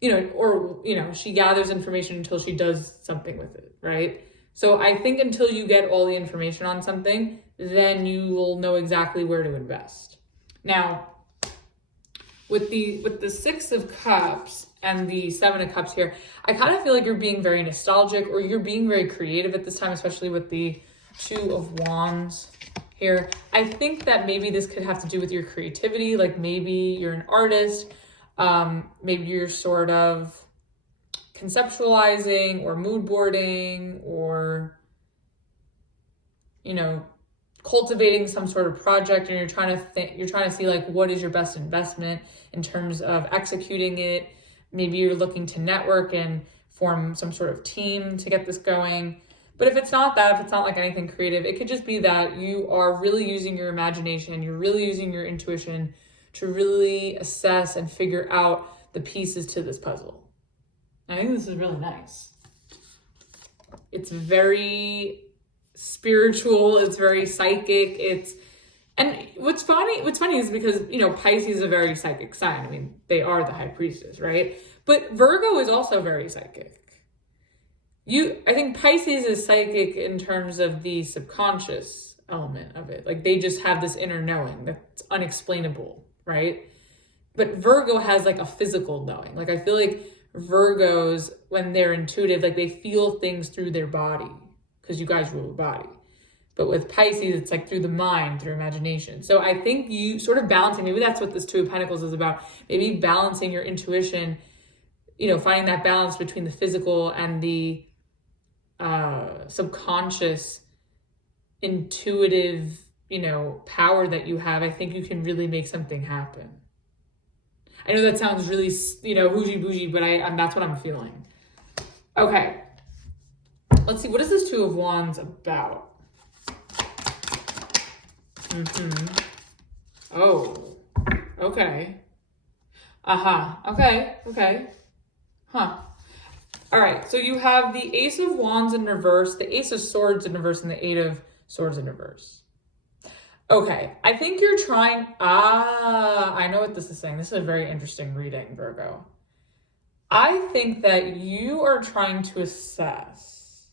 she gathers information until she does something with it, right? So I think until you get all the information on something, then you will know exactly where to invest. Now, with the Six of Cups and the Seven of Cups here, I kind of feel like you're being very nostalgic, or you're being very creative at this time, especially with the Two of Wands here. I think that maybe this could have to do with your creativity. Like maybe you're an artist, maybe you're sort of conceptualizing or mood boarding, or cultivating some sort of project, and you're trying to see like what is your best investment in terms of executing it. Maybe you're looking to network and form some sort of team to get this going. But if it's not like anything creative, it could just be that you are really using your imagination, you're really using your intuition to really assess and figure out the pieces to this puzzle. I think this is really nice. It's very spiritual, it's very psychic, And what's funny is because, you know, Pisces is a very psychic sign. I mean, they are the high priestess, right? But Virgo is also very psychic. I think Pisces is psychic in terms of the subconscious element of it. Like they just have this inner knowing that's unexplainable, right? But Virgo has like a physical knowing. Like I feel like Virgos, when they're intuitive, like they feel things through their body because you guys rule the body. But with Pisces, it's like through the mind, through imagination. So I think you sort of balancing, maybe that's what this Two of Pentacles is about. Maybe balancing your intuition, you know, finding that balance between the physical and the subconscious, intuitive, you know, power that you have. I think you can really make something happen. I know that sounds really, you know, hoogie bougie, but that's what I'm feeling. Okay. Let's see. What is this Two of Wands about? Oh, okay. Okay. All right, so you have the Ace of Wands in reverse, the Ace of Swords in reverse, and the Eight of Swords in reverse. Okay, I think you're trying, I know what this is saying. This is a very interesting reading, Virgo. I think that you are trying to assess,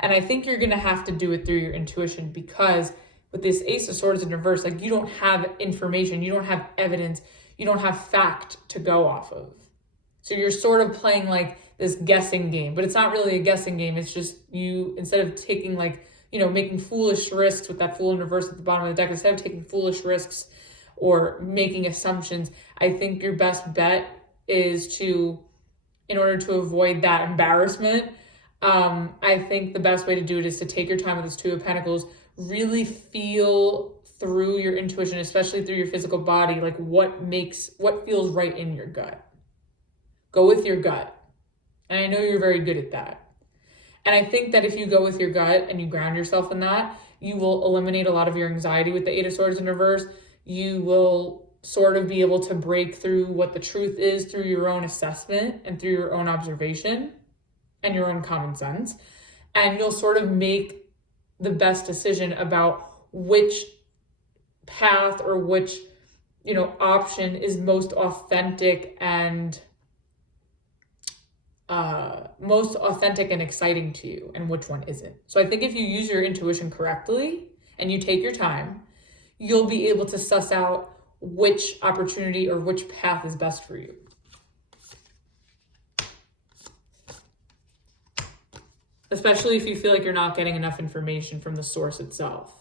and I think you're gonna have to do it through your intuition, because with this Ace of Swords in reverse, like you don't have information, you don't have evidence, you don't have fact to go off of. So you're sort of playing like this guessing game, but it's not really a guessing game. It's just you, instead of taking like, you know, making foolish risks with that Fool in reverse at the bottom of the deck, instead of taking foolish risks or making assumptions, I think your best bet is to, in order to avoid that embarrassment, I think the best way to do it is to take your time with this Two of Pentacles, really feel through your intuition, especially through your physical body, like what feels right in your gut. Go with your gut. And I know you're very good at that. And I think that if you go with your gut and you ground yourself in that, you will eliminate a lot of your anxiety with the Eight of Swords in reverse. You will sort of be able to break through what the truth is through your own assessment and through your own observation and your own common sense. And you'll sort of make the best decision about which path or which, you know, option is most authentic and exciting to you, and which one isn't. So I think if you use your intuition correctly and you take your time, you'll be able to suss out which opportunity or which path is best for you. Especially if you feel like you're not getting enough information from the source itself.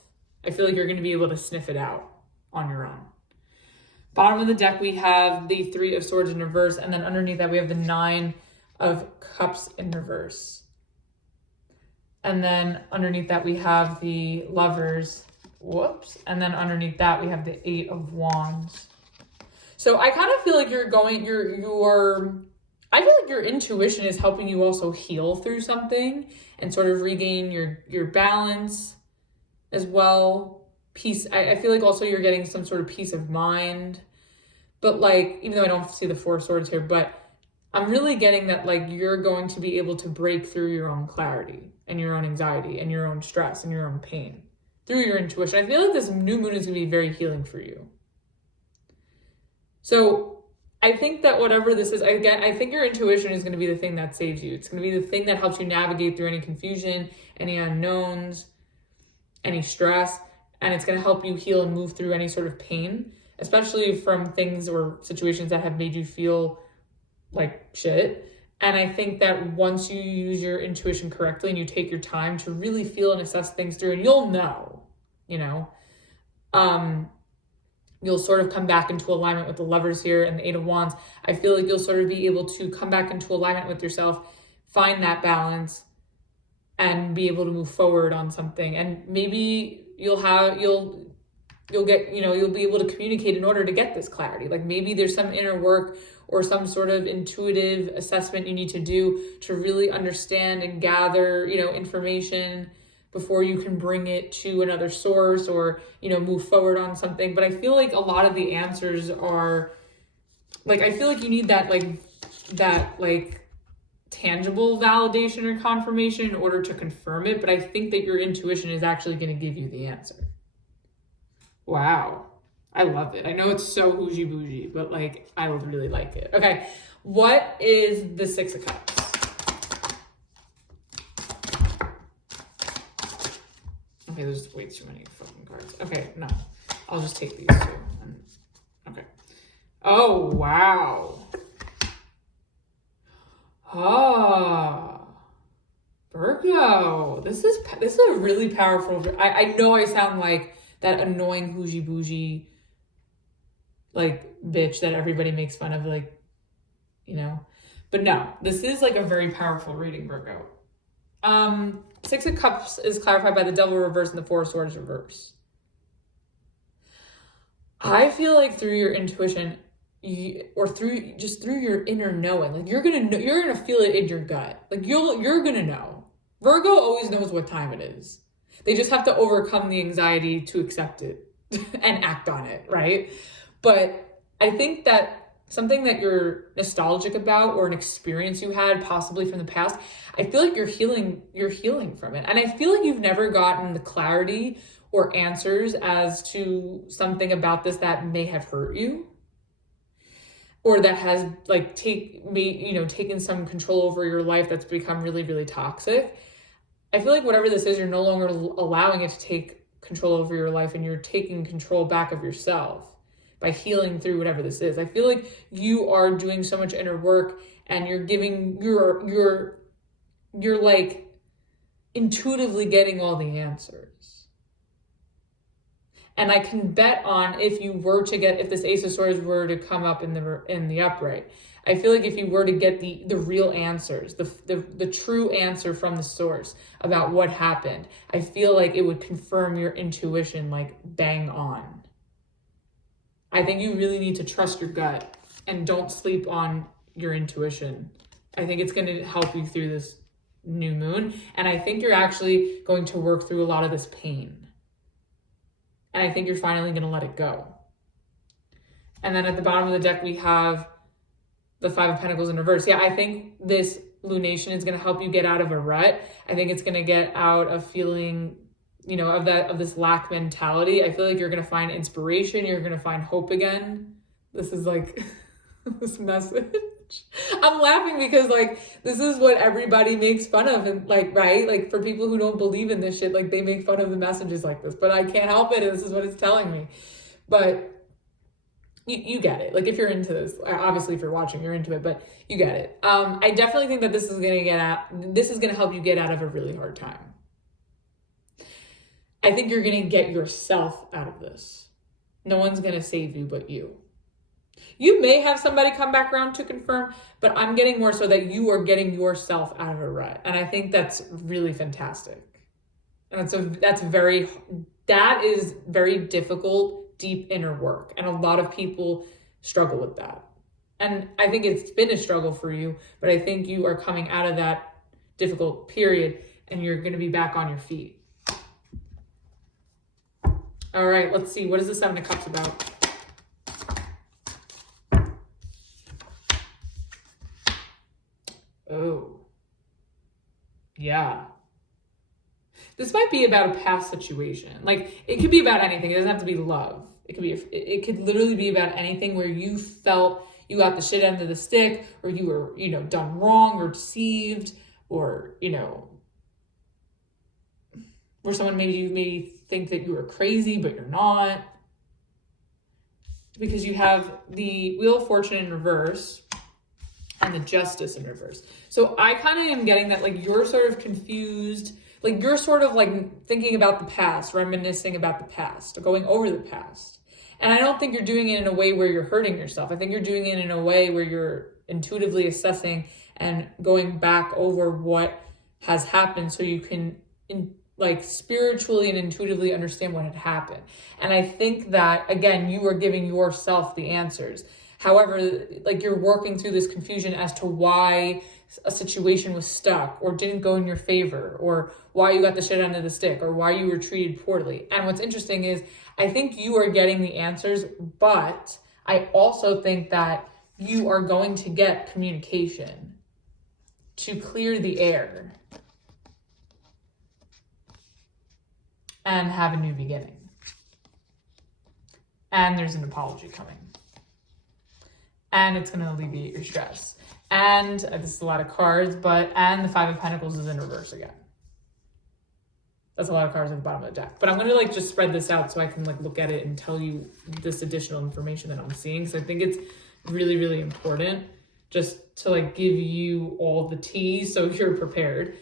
I feel like you're going to be able to sniff it out on your own. Bottom of the deck, we have the Three of Swords in reverse, and then underneath that, we have the Nine of Cups in reverse. And then underneath that, we have the Lovers. Whoops. And then underneath that, we have the Eight of Wands. So I kind of feel like I feel like your intuition is helping you also heal through something and sort of regain your balance as well. Peace. I feel like also you're getting some sort of peace of mind. But like, even though I don't see the Four of Swords here, but I'm really getting that like you're going to be able to break through your own clarity and your own anxiety and your own stress and your own pain through your intuition. I feel like this new moon is going to be very healing for you. So I think that whatever this is, again, I think your intuition is going to be the thing that saves you. It's going to be the thing that helps you navigate through any confusion, any unknowns, any stress, and it's going to help you heal and move through any sort of pain, especially from things or situations that have made you feel like shit. And I think that once you use your intuition correctly and you take your time to really feel and assess things through, and you'll know, you'll sort of come back into alignment with the Lovers here and the Eight of Wands. I feel like you'll sort of be able to come back into alignment with yourself, find that balance, and be able to move forward on something. And maybe you'll be able to communicate in order to get this clarity. Like maybe there's some inner work or some sort of intuitive assessment you need to do to really understand and gather, information before you can bring it to another source or, move forward on something. But I feel like a lot of the answers are like, I feel like you need that tangible validation or confirmation in order to confirm it. But I think that your intuition is actually going to give you the answer. Wow. I love it. I know it's so bougie bougie, but like, I really like it. Okay. What is the Six of Cups? Okay, there's way too many fucking cards. Okay, no. I'll just take these two. Okay. Oh, wow. Ah. Virgo. This is a really powerful. I know I sound like that annoying bougie bougie like bitch that everybody makes fun of, like, you know, but no, this is like a very powerful reading, Virgo. Six of Cups is clarified by the Devil reverse and the Four of Swords reverse. I feel like through your intuition, or through your inner knowing, like you're gonna feel it in your gut. Like you're gonna know. Virgo always knows what time it is. They just have to overcome the anxiety to accept it and act on it, right? But I think that something that you're nostalgic about, or an experience you had possibly from the past, I feel like you're healing from it. And I feel like you've never gotten the clarity or answers as to something about this that may have hurt you, or that has like taken some control over your life that's become really, really toxic. I feel like whatever this is, you're no longer allowing it to take control over your life, and you're taking control back of yourself by healing through whatever this is. I feel like you are doing so much inner work, and you're like intuitively getting all the answers. And I can bet on, if this Ace of Swords were to come up in the upright, I feel like if you were to get the real answers, the true answer from the source about what happened, I feel like it would confirm your intuition like bang on. I think you really need to trust your gut and don't sleep on your intuition. I think it's going to help you through this new moon. And I think you're actually going to work through a lot of this pain. And I think you're finally going to let it go. And then at the bottom of the deck, we have the Five of Pentacles in reverse. Yeah, I think this lunation is going to help you get out of a rut. I think it's going to get out of feeling, of this lack mentality. I feel like you're going to find inspiration. You're going to find hope again. This is like this message. I'm laughing because like, this is what everybody makes fun of. And like, right? Like for people who don't believe in this shit, like they make fun of the messages like this, but I can't help it. And this is what it's telling me. But you get it. Like if you're into this, obviously if you're watching, you're into it, but you get it. I definitely think that this is going to help you get out of a really hard time. I think you're going to get yourself out of this. No one's going to save you but you. You may have somebody come back around to confirm, but I'm getting more so that you are getting yourself out of a rut. And I think that's really fantastic. And that is very difficult, deep inner work. And a lot of people struggle with that. And I think it's been a struggle for you, but I think you are coming out of that difficult period and you're going to be back on your feet. All right, let's see. What is the Seven of Cups about? Oh, yeah. This might be about a past situation. Like it could be about anything. It doesn't have to be love. It could literally be about anything where you felt you got the shit end of the stick, or you were, done wrong or deceived, or, where someone made you maybe think that you were crazy, but you're not. Because you have the Wheel of Fortune in reverse and the Justice in reverse. So I kind of am getting that like you're sort of confused, like you're sort of like thinking about the past, reminiscing about the past, going over the past. And I don't think you're doing it in a way where you're hurting yourself. I think you're doing it in a way where you're intuitively assessing and going back over what has happened so you can spiritually and intuitively understand what had happened. And I think that, again, you are giving yourself the answers. However, like you're working through this confusion as to why a situation was stuck or didn't go in your favor, or why you got the shit end of the stick, or why you were treated poorly. And what's interesting is I think you are getting the answers, but I also think that you are going to get communication to clear the air and have a new beginning. And there's an apology coming. And it's going to alleviate your stress. And this is a lot of cards, and the Five of Pentacles is in reverse again. That's a lot of cards at the bottom of the deck. But I'm going to just spread this out so I can look at it and tell you this additional information that I'm seeing. So I think it's really, really important just to give you all the tea so you're prepared.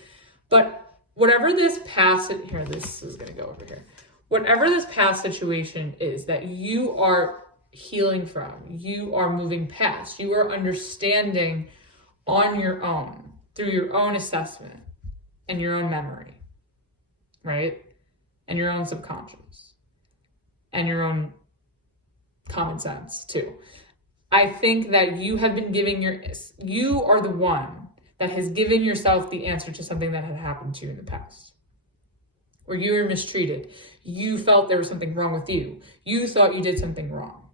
But whatever this past, here, this is going to go over here. Whatever this past situation is that you are healing from, you are moving past, you are understanding on your own, through your own assessment and your own memory, right? And your own subconscious and your own common sense too. I think that you have been you are the one that has given yourself the answer to something that had happened to you in the past. Where you were mistreated. You felt there was something wrong with you. You thought you did something wrong.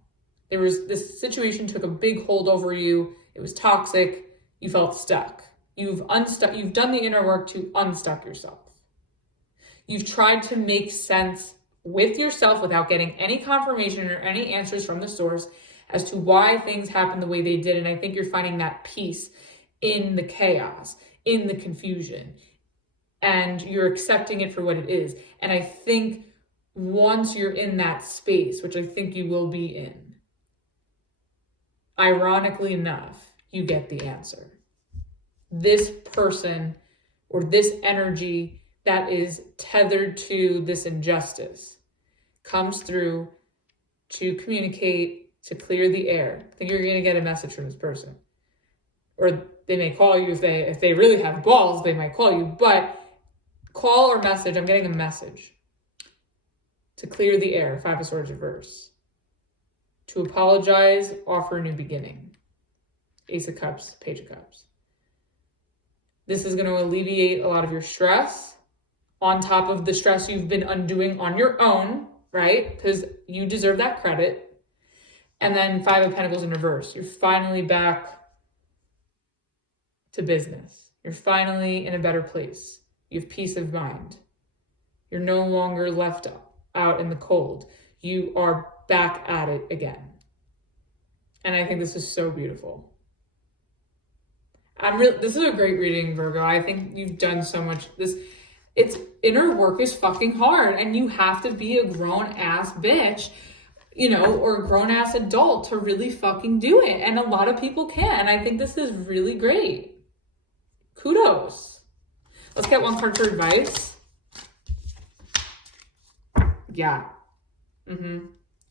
This situation took a big hold over you. It was toxic. You felt stuck. You've done the inner work to unstuck yourself. You've tried to make sense with yourself without getting any confirmation or any answers from the source as to why things happened the way they did. And I think you're finding that peace in the chaos, in the confusion, and you're accepting it for what it is. And I think once you're in that space, which I think you will be in, ironically enough, you get the answer. This person or this energy that is tethered to this injustice comes through to communicate, to clear the air. I think you're going to get a message from this person. Or they may call you if they really have balls, they might call you. But call or message, I'm getting a message. To clear the air, Five of Swords reverse. To apologize, offer a new beginning. Ace of Cups, Page of Cups. This is going to alleviate a lot of your stress on top of the stress you've been undoing on your own, right? Because you deserve that credit. And then Five of Pentacles in reverse. You're finally back to business. You're finally in a better place. You have peace of mind. You're no longer left out in the cold. You are back at it again. And I think this is so beautiful. This is a great reading, Virgo. I think you've done so much. Inner work is fucking hard, and you have to be a grown-ass bitch, or a grown-ass adult to really fucking do it. And a lot of people can. I think this is really great. Kudos. Let's get one card for advice. Yeah.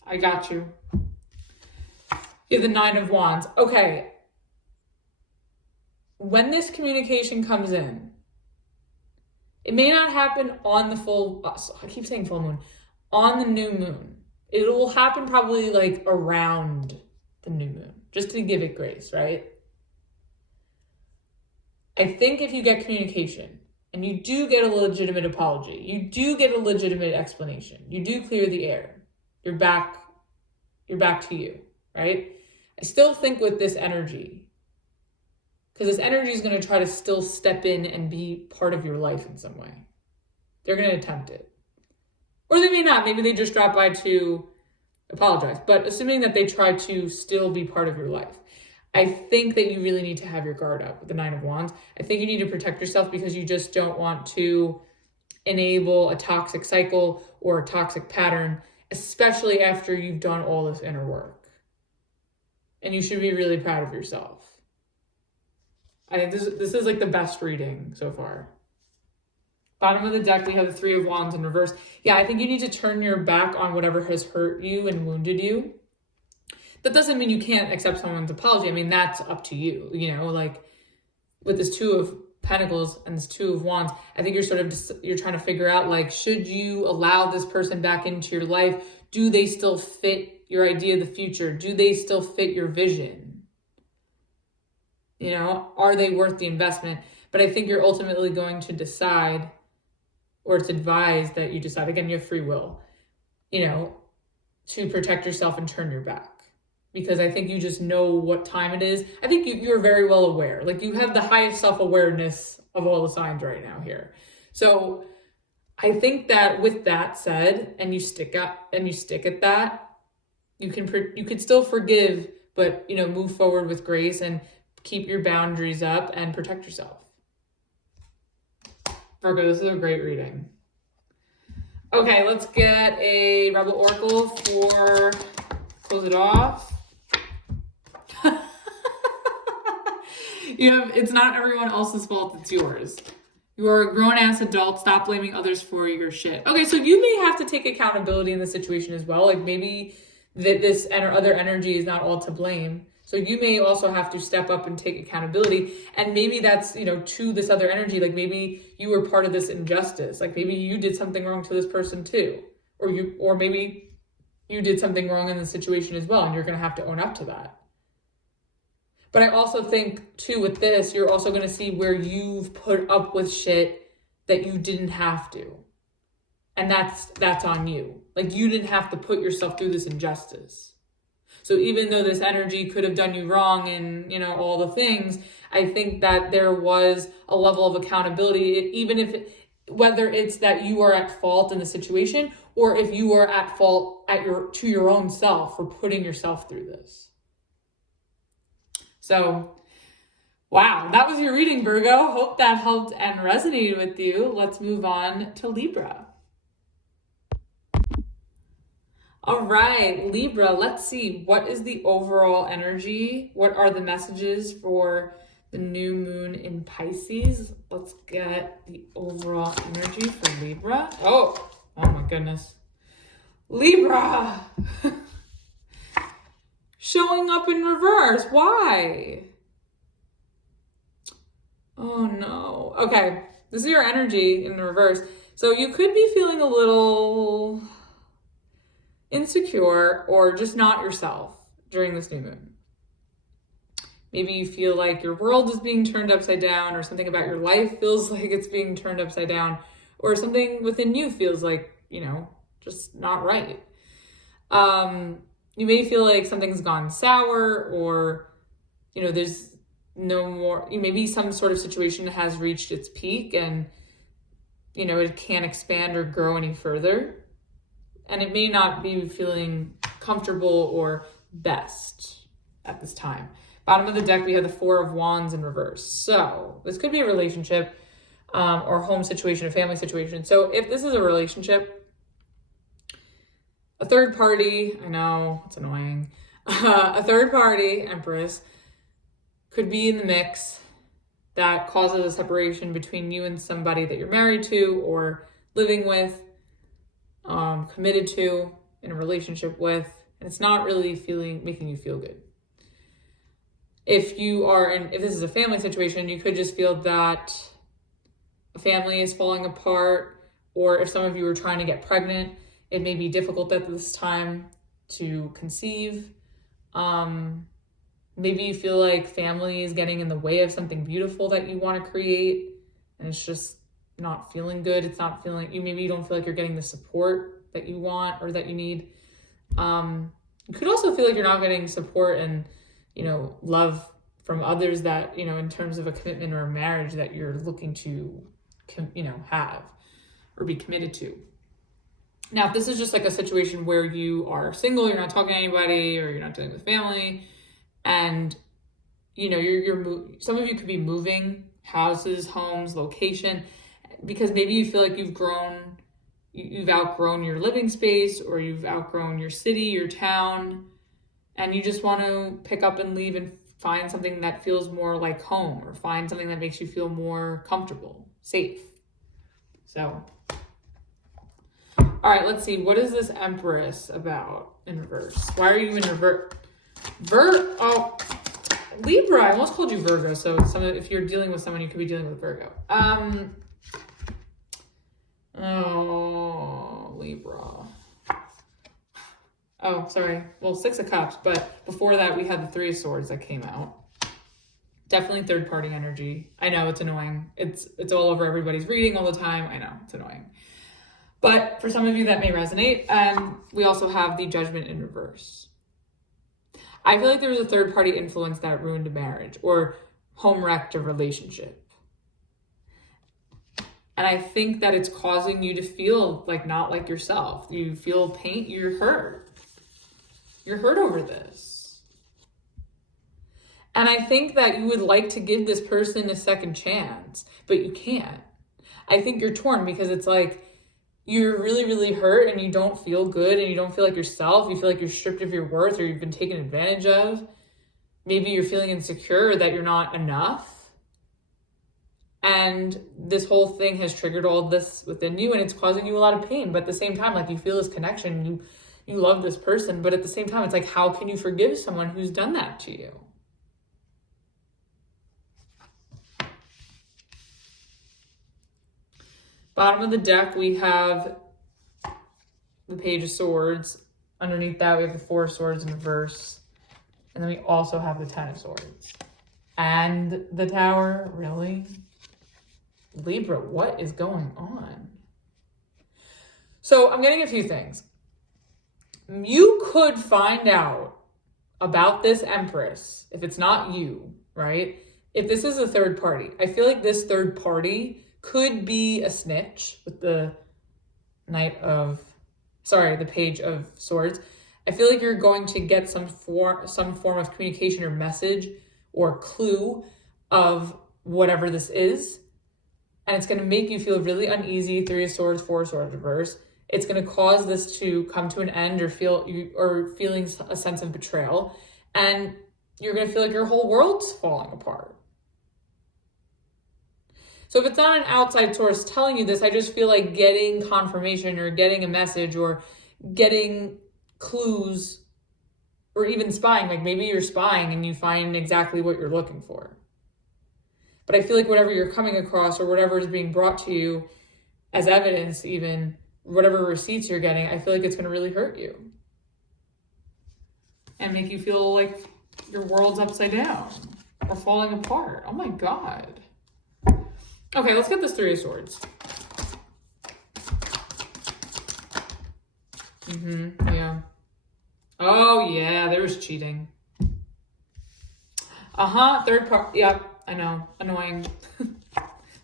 I got you. You have the Nine of Wands. Okay. When this communication comes in, it may not happen on the I keep saying full moon, on the new moon. It will happen probably around the new moon, just to give it grace, right? I think if you get communication and you do get a legitimate apology, you do get a legitimate explanation, you do clear the air, you're back to you, right? I still think with this energy, because this energy is going to try to still step in and be part of your life in some way. They're going to attempt it. Or they may not. Maybe they just drop by to apologize. But assuming that they try to still be part of your life, I think that you really need to have your guard up with the Nine of Wands. I think you need to protect yourself because you just don't want to enable a toxic cycle or a toxic pattern, especially after you've done all this inner work. And you should be really proud of yourself. I think this is the best reading so far. Bottom of the deck, we have the Three of Wands in reverse. Yeah, I think you need to turn your back on whatever has hurt you and wounded you. That doesn't mean you can't accept someone's apology. I mean, that's up to you. With this Two of Pentacles and this Two of Wands, I think you're trying to figure out, should you allow this person back into your life? Do they still fit your idea of the future? Do they still fit your vision? Are they worth the investment? But I think you're ultimately going to decide, or it's advised that you decide, again, you have free will, to protect yourself and turn your back. Because I think you just know what time it is. I think you're very well aware. You have the highest self-awareness of all the signs right now here. So I think that with that said, and you stick at that, you could still forgive, but, you know, move forward with grace and keep your boundaries up and protect yourself. Virgo, this is a great reading. Okay, let's get a Rebel Oracle for close it off. It's not everyone else's fault, it's yours. You are a grown-ass adult. Stop blaming others for your shit. Okay, so you may have to take accountability in the situation as well. Like maybe that this other energy is not all to blame. So you may also have to step up and take accountability. And maybe that's, you know, to this other energy. Like maybe you were part of this injustice. Like maybe you did something wrong to this person too. Or maybe you did something wrong in the situation as well. And you're going to have to own up to that. But I also think, too, with this, you're also going to see where you've put up with shit that you didn't have to. And that's on you. Like, you didn't have to put yourself through this injustice. So even though this energy could have done you wrong and, you know, all the things, I think that there was a level of accountability, even if whether it's that you are at fault in the situation or if you are at fault to your own self for putting yourself through this. So, wow, that was your reading, Virgo. Hope that helped and resonated with you. Let's move on to Libra. All right, Libra, let's see. What is the overall energy? What are the messages for the new moon in Pisces? Let's get the overall energy for Libra. Oh my goodness. Libra! Showing up in reverse. Why? Oh no. Okay, this is your energy in the reverse. So you could be feeling a little insecure or just not yourself during this new moon. Maybe you feel like your world is being turned upside down, or something about your life feels like it's being turned upside down, or something within you feels like, you know, just not right. You may feel like something's gone sour, or, you know, there's no more, maybe some sort of situation has reached its peak and, you know, it can't expand or grow any further. And it may not be feeling comfortable or best at this time. Bottom of the deck, we have the Four of Wands in reverse. So this could be a relationship or home situation, a family situation. So if this is a relationship, a third party, I know, it's annoying. A third party, Empress, could be in the mix that causes a separation between you and somebody that you're married to or living with, committed to, in a relationship with, and it's not really making you feel good. If this is a family situation, you could just feel that a family is falling apart, or if some of you are trying to get pregnant, it may be difficult at this time to conceive. Maybe you feel like family is getting in the way of something beautiful that you want to create, and it's just not feeling good. Maybe you don't feel like you're getting the support that you want or that you need. You could also feel like you're not getting support and, you know, love from others that, you know, in terms of a commitment or a marriage that you're looking to, you know, have or be committed to. Now, if this is just like a situation where you are single, you're not talking to anybody, or you're not dealing with family, and, you know, some of you could be moving houses, homes, location, because maybe you feel like you've outgrown your living space, or you've outgrown your city, your town, and you just want to pick up and leave and find something that feels more like home, or find something that makes you feel more comfortable, safe. So, all right, let's see. What is this Empress about in reverse? Why are you in reverse? Libra. I almost called you Virgo. So if you're dealing with someone, you could be dealing with Virgo. Libra. Oh, sorry. Well, Six of Cups, but before that, we had the Three of Swords that came out. Definitely third-party energy. I know, it's annoying. It's all over everybody's reading all the time. I know, it's annoying. But for some of you, that may resonate. And we also have the Judgment in reverse. I feel like there was a third-party influence that ruined a marriage or home wrecked a relationship. And I think that it's causing you to feel like not like yourself. You feel pain, you're hurt. You're hurt over this. And I think that you would like to give this person a second chance, but you can't. I think you're torn because it's like you're really, really hurt and you don't feel good and you don't feel like yourself. You feel like you're stripped of your worth or you've been taken advantage of. Maybe you're feeling insecure that you're not enough. And this whole thing has triggered all this within you and it's causing you a lot of pain. But at the same time, like you feel this connection, you love this person. But at the same time, it's like, how can you forgive someone who's done that to you? Bottom of the deck, we have the Page of Swords. Underneath that, we have the Four of Swords in reverse. And then we also have the Ten of Swords. And the Tower, really? Libra, what is going on? So I'm getting a few things. You could find out about this Empress, if it's not you, right? If this is a third party, I feel like this third party could be a snitch with the the Page of Swords. I feel like you're going to get some form of communication or message or clue of whatever this is. And it's going to make you feel really uneasy. Three of Swords, Four of Swords reverse. It's going to cause this to come to an end or feeling a sense of betrayal. And you're going to feel like your whole world's falling apart. So if it's not an outside source telling you this, I just feel like getting confirmation or getting a message or getting clues or even spying. Like maybe you're spying and you find exactly what you're looking for. But I feel like whatever you're coming across or whatever is being brought to you as evidence, even whatever receipts you're getting, I feel like it's going to really hurt you. And make you feel like your world's upside down or falling apart. Oh my God. Okay, let's get this Three of Swords. Yeah. Oh yeah, there's cheating. Third party. Yep, I know. Annoying.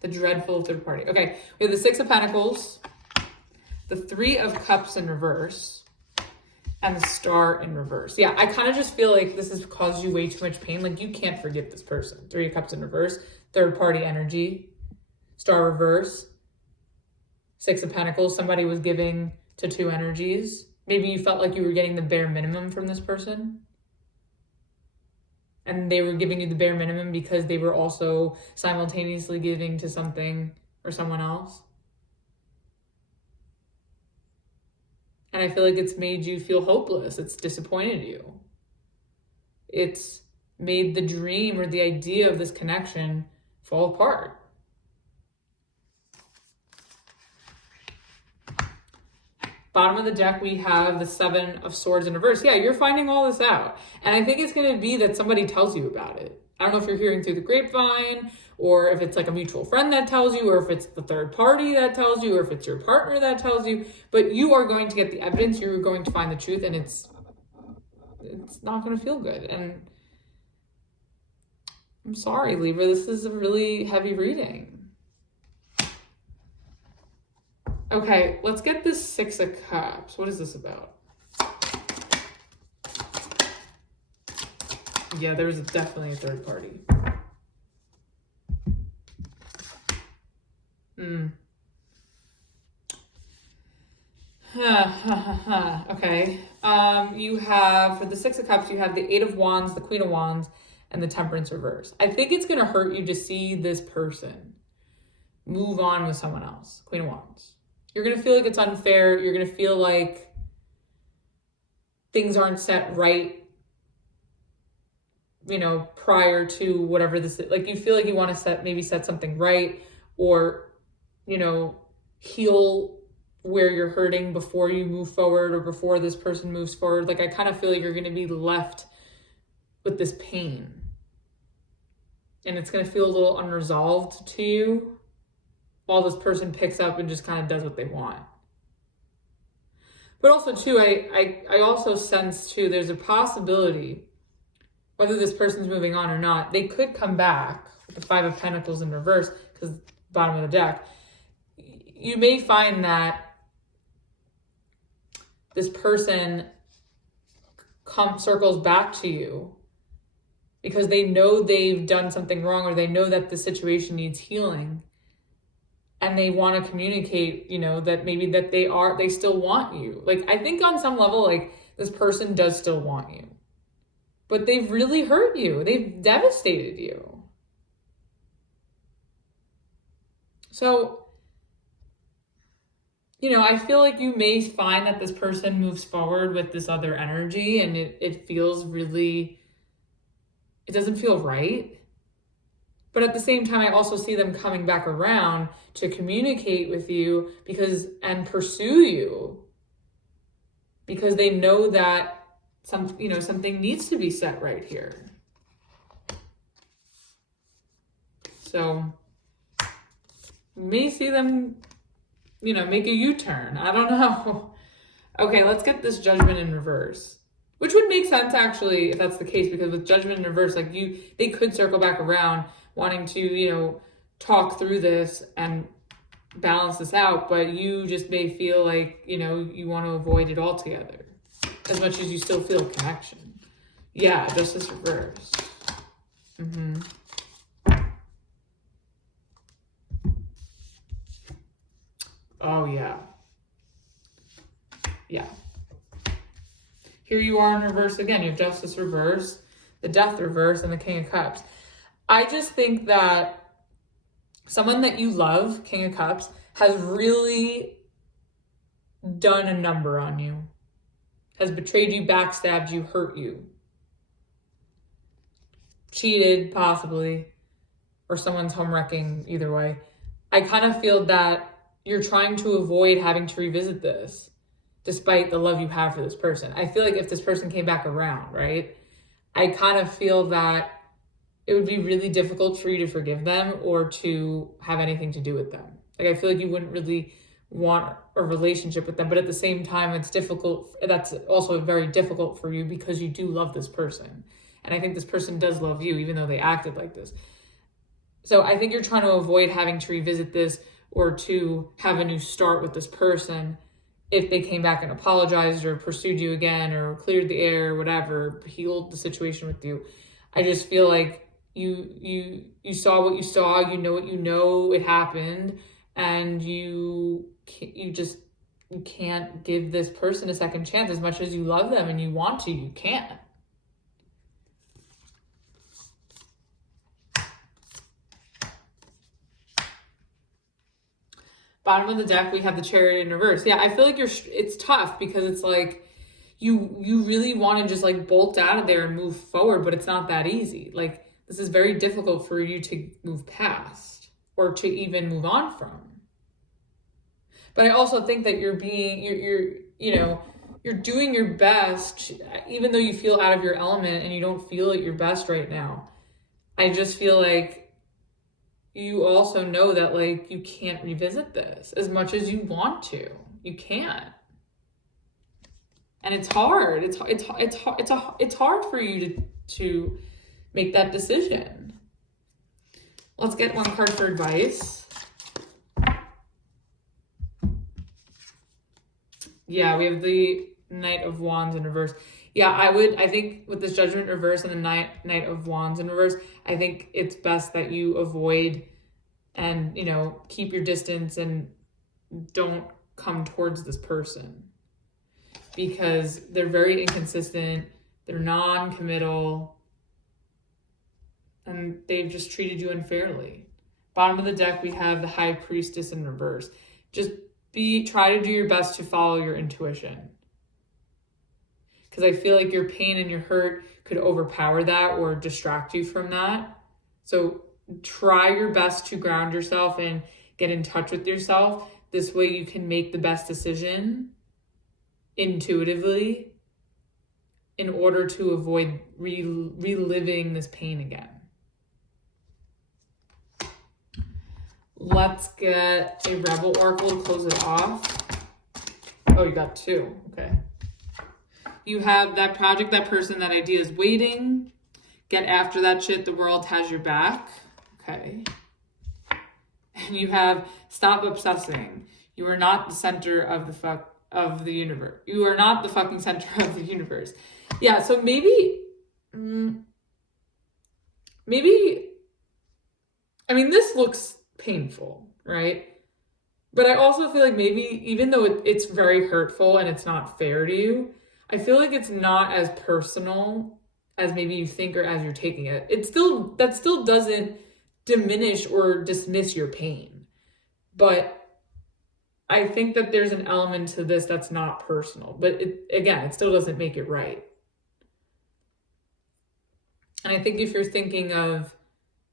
The dreadful third party. Okay, we have the Six of Pentacles, the Three of Cups in reverse, and the Star in reverse. Yeah, I kind of just feel like this has caused you way too much pain. Like you can't forgive this person. Three of Cups in reverse, third party energy. Star reverse, Six of Pentacles. Somebody was giving to two energies. Maybe you felt like you were getting the bare minimum from this person. And they were giving you the bare minimum because they were also simultaneously giving to something or someone else. And I feel like it's made you feel hopeless. It's disappointed you. It's made the dream or the idea of this connection fall apart. Bottom of the deck, we have the Seven of Swords in reverse. Yeah, you're finding all this out. And I think it's going to be that somebody tells you about it. I don't know if you're hearing through the grapevine, or if it's like a mutual friend that tells you, or if it's the third party that tells you, or if it's your partner that tells you. But you are going to get the evidence. You're going to find the truth, and it's not going to feel good. And I'm sorry, Libra. This is a really heavy reading. Okay, let's get this Six of Cups. What is this about? Yeah, there was definitely a third party. Okay. You have, for the Six of Cups, you have the Eight of Wands, the Queen of Wands, and the Temperance reverse. I think it's going to hurt you to see this person move on with someone else. Queen of Wands. You're going to feel like it's unfair. You're going to feel like things aren't set right, you know, prior to whatever this is. Like you feel like you want to maybe set something right, or, you know, heal where you're hurting before you move forward or before this person moves forward. Like I kind of feel like you're going to be left with this pain. And it's going to feel a little unresolved to you while this person picks up and just kind of does what they want. But also too, I also sense too, there's a possibility, whether this person's moving on or not, they could come back with the Five of Pentacles in reverse, because bottom of the deck. You may find that this person circles back to you because they know they've done something wrong, or they know that the situation needs healing, and they want to communicate, you know, that maybe that they still want you. Like, I think on some level, like, this person does still want you, but they've really hurt you. They've devastated you. So, you know, I feel like you may find that this person moves forward with this other energy, and it feels really, it doesn't feel right. But at the same time, I also see them coming back around to communicate with you and pursue you, because they know that something needs to be set right here. So you may see them, you know, make a U-turn. I don't know. Okay, let's get this Judgment in reverse, which would make sense actually if that's the case, because with Judgment in reverse, like, they could circle back around wanting to, you know, talk through this and balance this out, but you just may feel like, you know, you want to avoid it altogether, as much as you still feel connection. Yeah, Justice reverse. Oh, yeah. Yeah. Here you are in reverse again. You have Justice reverse, the Death reverse, and the King of Cups. I just think that someone that you love, King of Cups, has really done a number on you, has betrayed you, backstabbed you, hurt you, cheated possibly, or someone's home wrecking, either way. I kind of feel that you're trying to avoid having to revisit this, despite the love you have for this person. I feel like if this person came back around, right, I kind of feel that it would be really difficult for you to forgive them or to have anything to do with them. Like, I feel like you wouldn't really want a relationship with them, but at the same time, it's difficult. That's also very difficult for you because you do love this person. And I think this person does love you, even though they acted like this. So I think you're trying to avoid having to revisit this or to have a new start with this person if they came back and apologized or pursued you again or cleared the air or whatever, healed the situation with you. I just feel like you saw what you saw, you know what you know, it happened, and you can't give this person a second chance. As much as you love them and you want to, you can't. Bottom of the deck, we have the Chariot in reverse. Yeah, I feel like it's tough because it's like you really want to just like bolt out of there and move forward, but it's not that easy. Like, this is very difficult for you to move past or to even move on from. But I also think that you're doing your best, even though you feel out of your element and you don't feel at your best right now. I just feel like you also know that, like, you can't revisit this as much as you want to. You can't. And it's hard. It's hard for you to make that decision. Let's get one card for advice. Yeah, we have the Knight of Wands in reverse. Yeah, I think with this Judgment reverse and the Knight of Wands in reverse, I think it's best that you avoid and, you know, keep your distance and don't come towards this person, because they're very inconsistent, they're non-committal, and they've just treated you unfairly. Bottom of the deck, we have the High Priestess in reverse. Just try to do your best to follow your intuition, because I feel like your pain and your hurt could overpower that or distract you from that. So try your best to ground yourself and get in touch with yourself. This way you can make the best decision intuitively in order to avoid reliving this pain again. Let's get a Rebel Oracle to close it off. Oh, you got two. Okay. You have that project, that person, that idea is waiting. Get after that shit. The world has your back. Okay. And you have stop obsessing. You are not the center of the universe. You are not the fucking center of the universe. Yeah, so maybe, I mean, this looks painful, right? But I also feel like maybe, even though it's very hurtful and it's not fair to you, I feel like it's not as personal as maybe you think or as you're taking it. That still doesn't diminish or dismiss your pain. But I think that there's an element to this that's not personal. But it still doesn't make it right. And I think if you're thinking of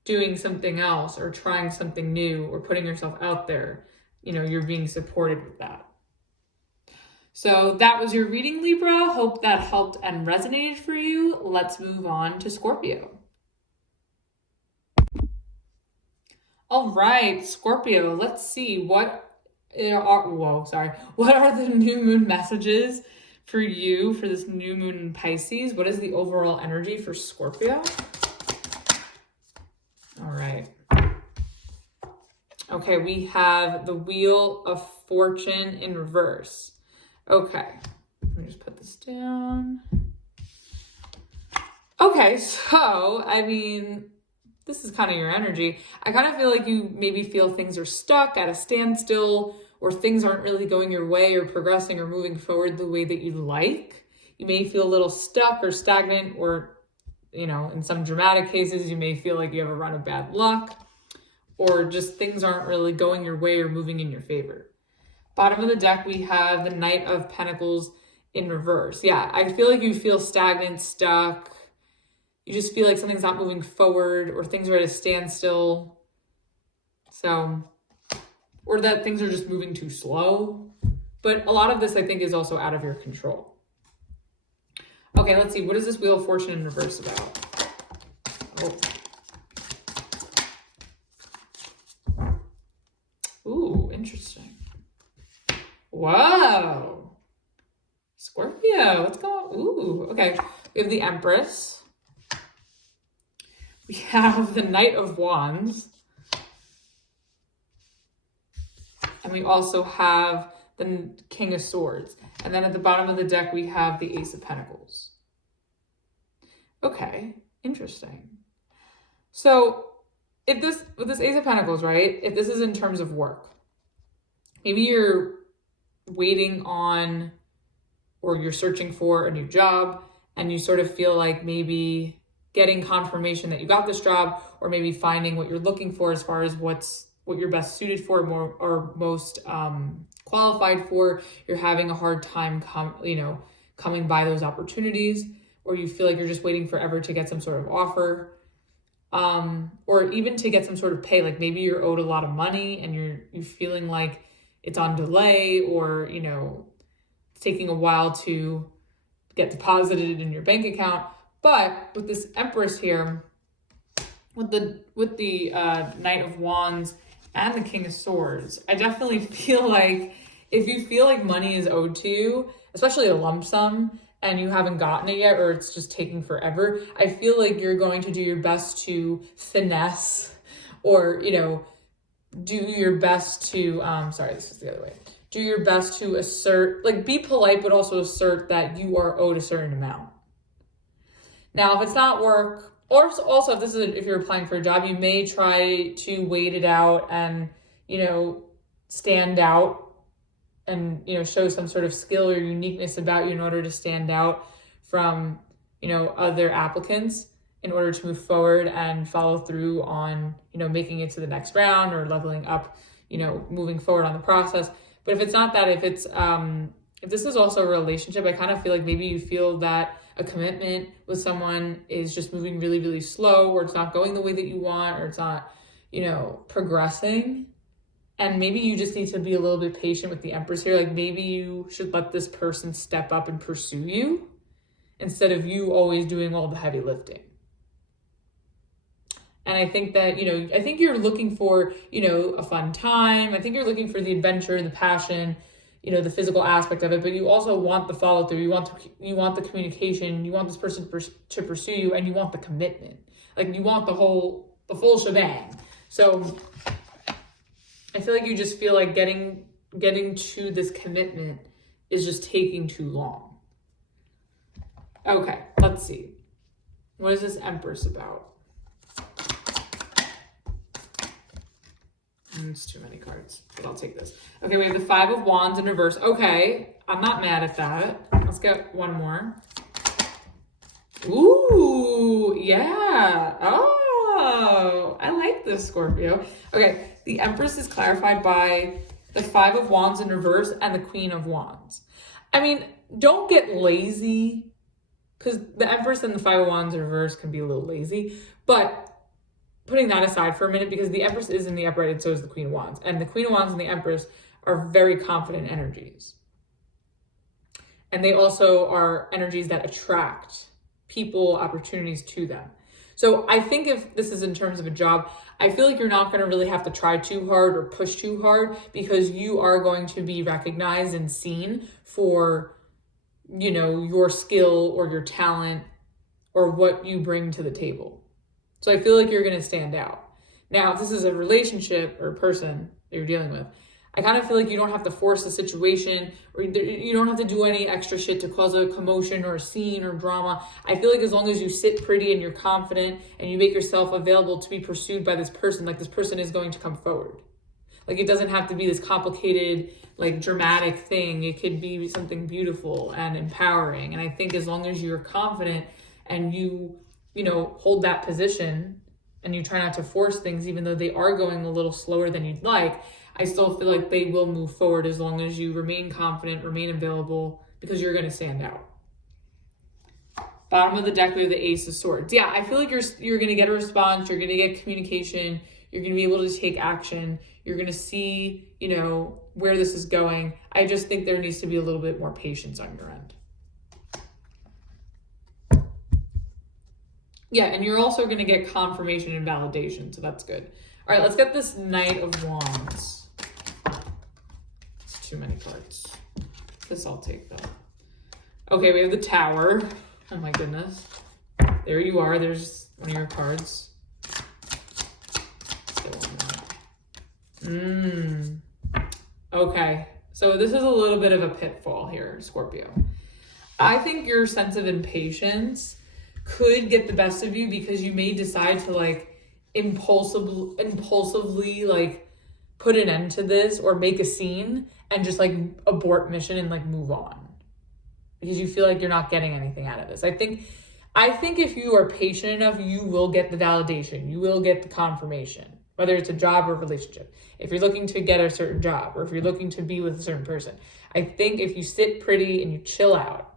doing something else or trying something new or putting yourself out there, you're being supported with that. So that was your reading, Libra. Hope that helped and resonated for you. Let's move on to Scorpio. All right, Scorpio, let's see what are the new moon messages for you for this new moon in Pisces? What is the overall energy for Scorpio? All right. Okay, we have the Wheel of Fortune in reverse. Okay, let me just put this down. Okay, so, I mean, this is kind of your energy. I kind of feel like you maybe feel things are stuck at a standstill, or things aren't really going your way or progressing or moving forward the way that you'd like. You may feel a little stuck or stagnant, or, in some dramatic cases, you may feel like you have a run of bad luck, or just things aren't really going your way or moving in your favor. Bottom of the deck, we have the Knight of Pentacles in reverse. Yeah, I feel like you feel stagnant, stuck. You just feel like something's not moving forward, or things are at a standstill. So, or that things are just moving too slow. But a lot of this, I think, is also out of your control. Okay, let's see. What is this Wheel of Fortune in reverse about? Oh. Ooh, interesting. Whoa. Scorpio, what's going on? Ooh, okay. We have the Empress. We have the Knight of Wands. And we also have the King of Swords. And then at the bottom of the deck, we have the Ace of Pentacles. Okay, interesting. So with this Ace of Pentacles, right? If this is in terms of work, maybe you're waiting on, or you're searching for a new job, and you sort of feel like maybe getting confirmation that you got this job, or maybe finding what you're looking for as far as what you're best suited for, or most qualified for. You're having a hard time coming by those opportunities, or you feel like you're just waiting forever to get some sort of offer, or even to get some sort of pay. Like maybe you're owed a lot of money and you're feeling like it's on delay, or it's taking a while to get deposited in your bank account. But with this Empress here, with the Knight of Wands and the King of Swords, I definitely feel like if you feel like money is owed to you, especially a lump sum, and you haven't gotten it yet, or it's just taking forever, I feel like you're going to do your best to finesse, or do your best to this is the other way. Do your best to assert, like, be polite, but also assert that you are owed a certain amount. Now, if it's not work, or also if you're applying for a job, you may try to wait it out and, stand out and, show some sort of skill or uniqueness about you in order to stand out from, other applicants, in order to move forward and follow through on, making it to the next round or leveling up, moving forward on the process. But if it's not that, if this is also a relationship, I kind of feel like maybe you feel that a commitment with someone is just moving really, really slow, or it's not going the way that you want, or it's not, progressing. And maybe you just need to be a little bit patient with the Empress here. Like maybe you should let this person step up and pursue you instead of you always doing all the heavy lifting. And I think that, I think you're looking for, a fun time. I think you're looking for the adventure, the passion, the physical aspect of it, but you also want the follow through. You want the communication. You want this person to pursue you, and you want the commitment. Like you want the full shebang. So I feel like you just feel like getting to this commitment is just taking too long. Okay, let's see. What is this Empress about? It's too many cards, but I'll take this. Okay, we have the Five of Wands in reverse. Okay, I'm not mad at that. Let's get one more. Ooh, yeah. Oh, I like this, Scorpio. Okay, the Empress is clarified by the Five of Wands in reverse and the Queen of Wands. I mean, don't get lazy, because the Empress and the Five of Wands in reverse can be a little lazy, but putting that aside for a minute, because the Empress is in the upright and so is the Queen of Wands. And the Queen of Wands and the Empress are very confident energies. And they also are energies that attract people, opportunities to them. So I think if this is in terms of a job, I feel like you're not going to really have to try too hard or push too hard, because you are going to be recognized and seen for, you know, your skill or your talent or what you bring to the table. So I feel like you're going to stand out. Now, if this is a relationship or a person that you're dealing with, I kind of feel like you don't have to force the situation, or you don't have to do any extra shit to cause a commotion or a scene or drama. I feel like as long as you sit pretty and you're confident and you make yourself available to be pursued by this person, like this person is going to come forward. Like it doesn't have to be this complicated, like dramatic thing. It could be something beautiful and empowering. And I think as long as you're confident and you know, hold that position and you try not to force things, even though they are going a little slower than you'd like, I still feel like they will move forward as long as you remain confident, remain available, because you're going to stand out. Bottom of the deck, we have the Ace of Swords. Yeah, I feel like you're going to get a response. You're going to get communication. You're going to be able to take action. You're going to see, you know, where this is going. I just think there needs to be a little bit more patience on your end. Yeah, and you're also going to get confirmation and validation, so that's good. All right, let's get this Knight of Wands. It's too many cards. This I'll take, though. Okay, we have the Tower. Oh, my goodness. There you are. There's one of your cards. Let's get one more. Okay, so this is a little bit of a pitfall here, Scorpio. I think your sense of impatience could get the best of you, because you may decide to like impulsively like put an end to this or make a scene and just like abort mission and like move on, because you feel like you're not getting anything out of this. I think if you are patient enough, you will get the validation, you will get the confirmation, whether it's a job or a relationship. If you're looking to get a certain job or if you're looking to be with a certain person, I think if you sit pretty and you chill out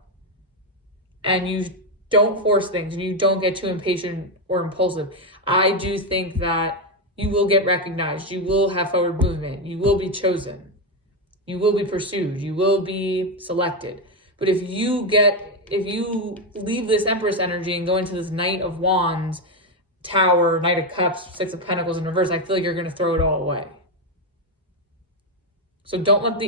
and you don't force things and you don't get too impatient or impulsive, I do think that you will get recognized. You will have forward movement. You will be chosen. You will be pursued. You will be selected. But if you leave this Empress energy and go into this Knight of Wands, Tower, Knight of Cups, Six of Pentacles in reverse, I feel like you're going to throw it all away. So don't let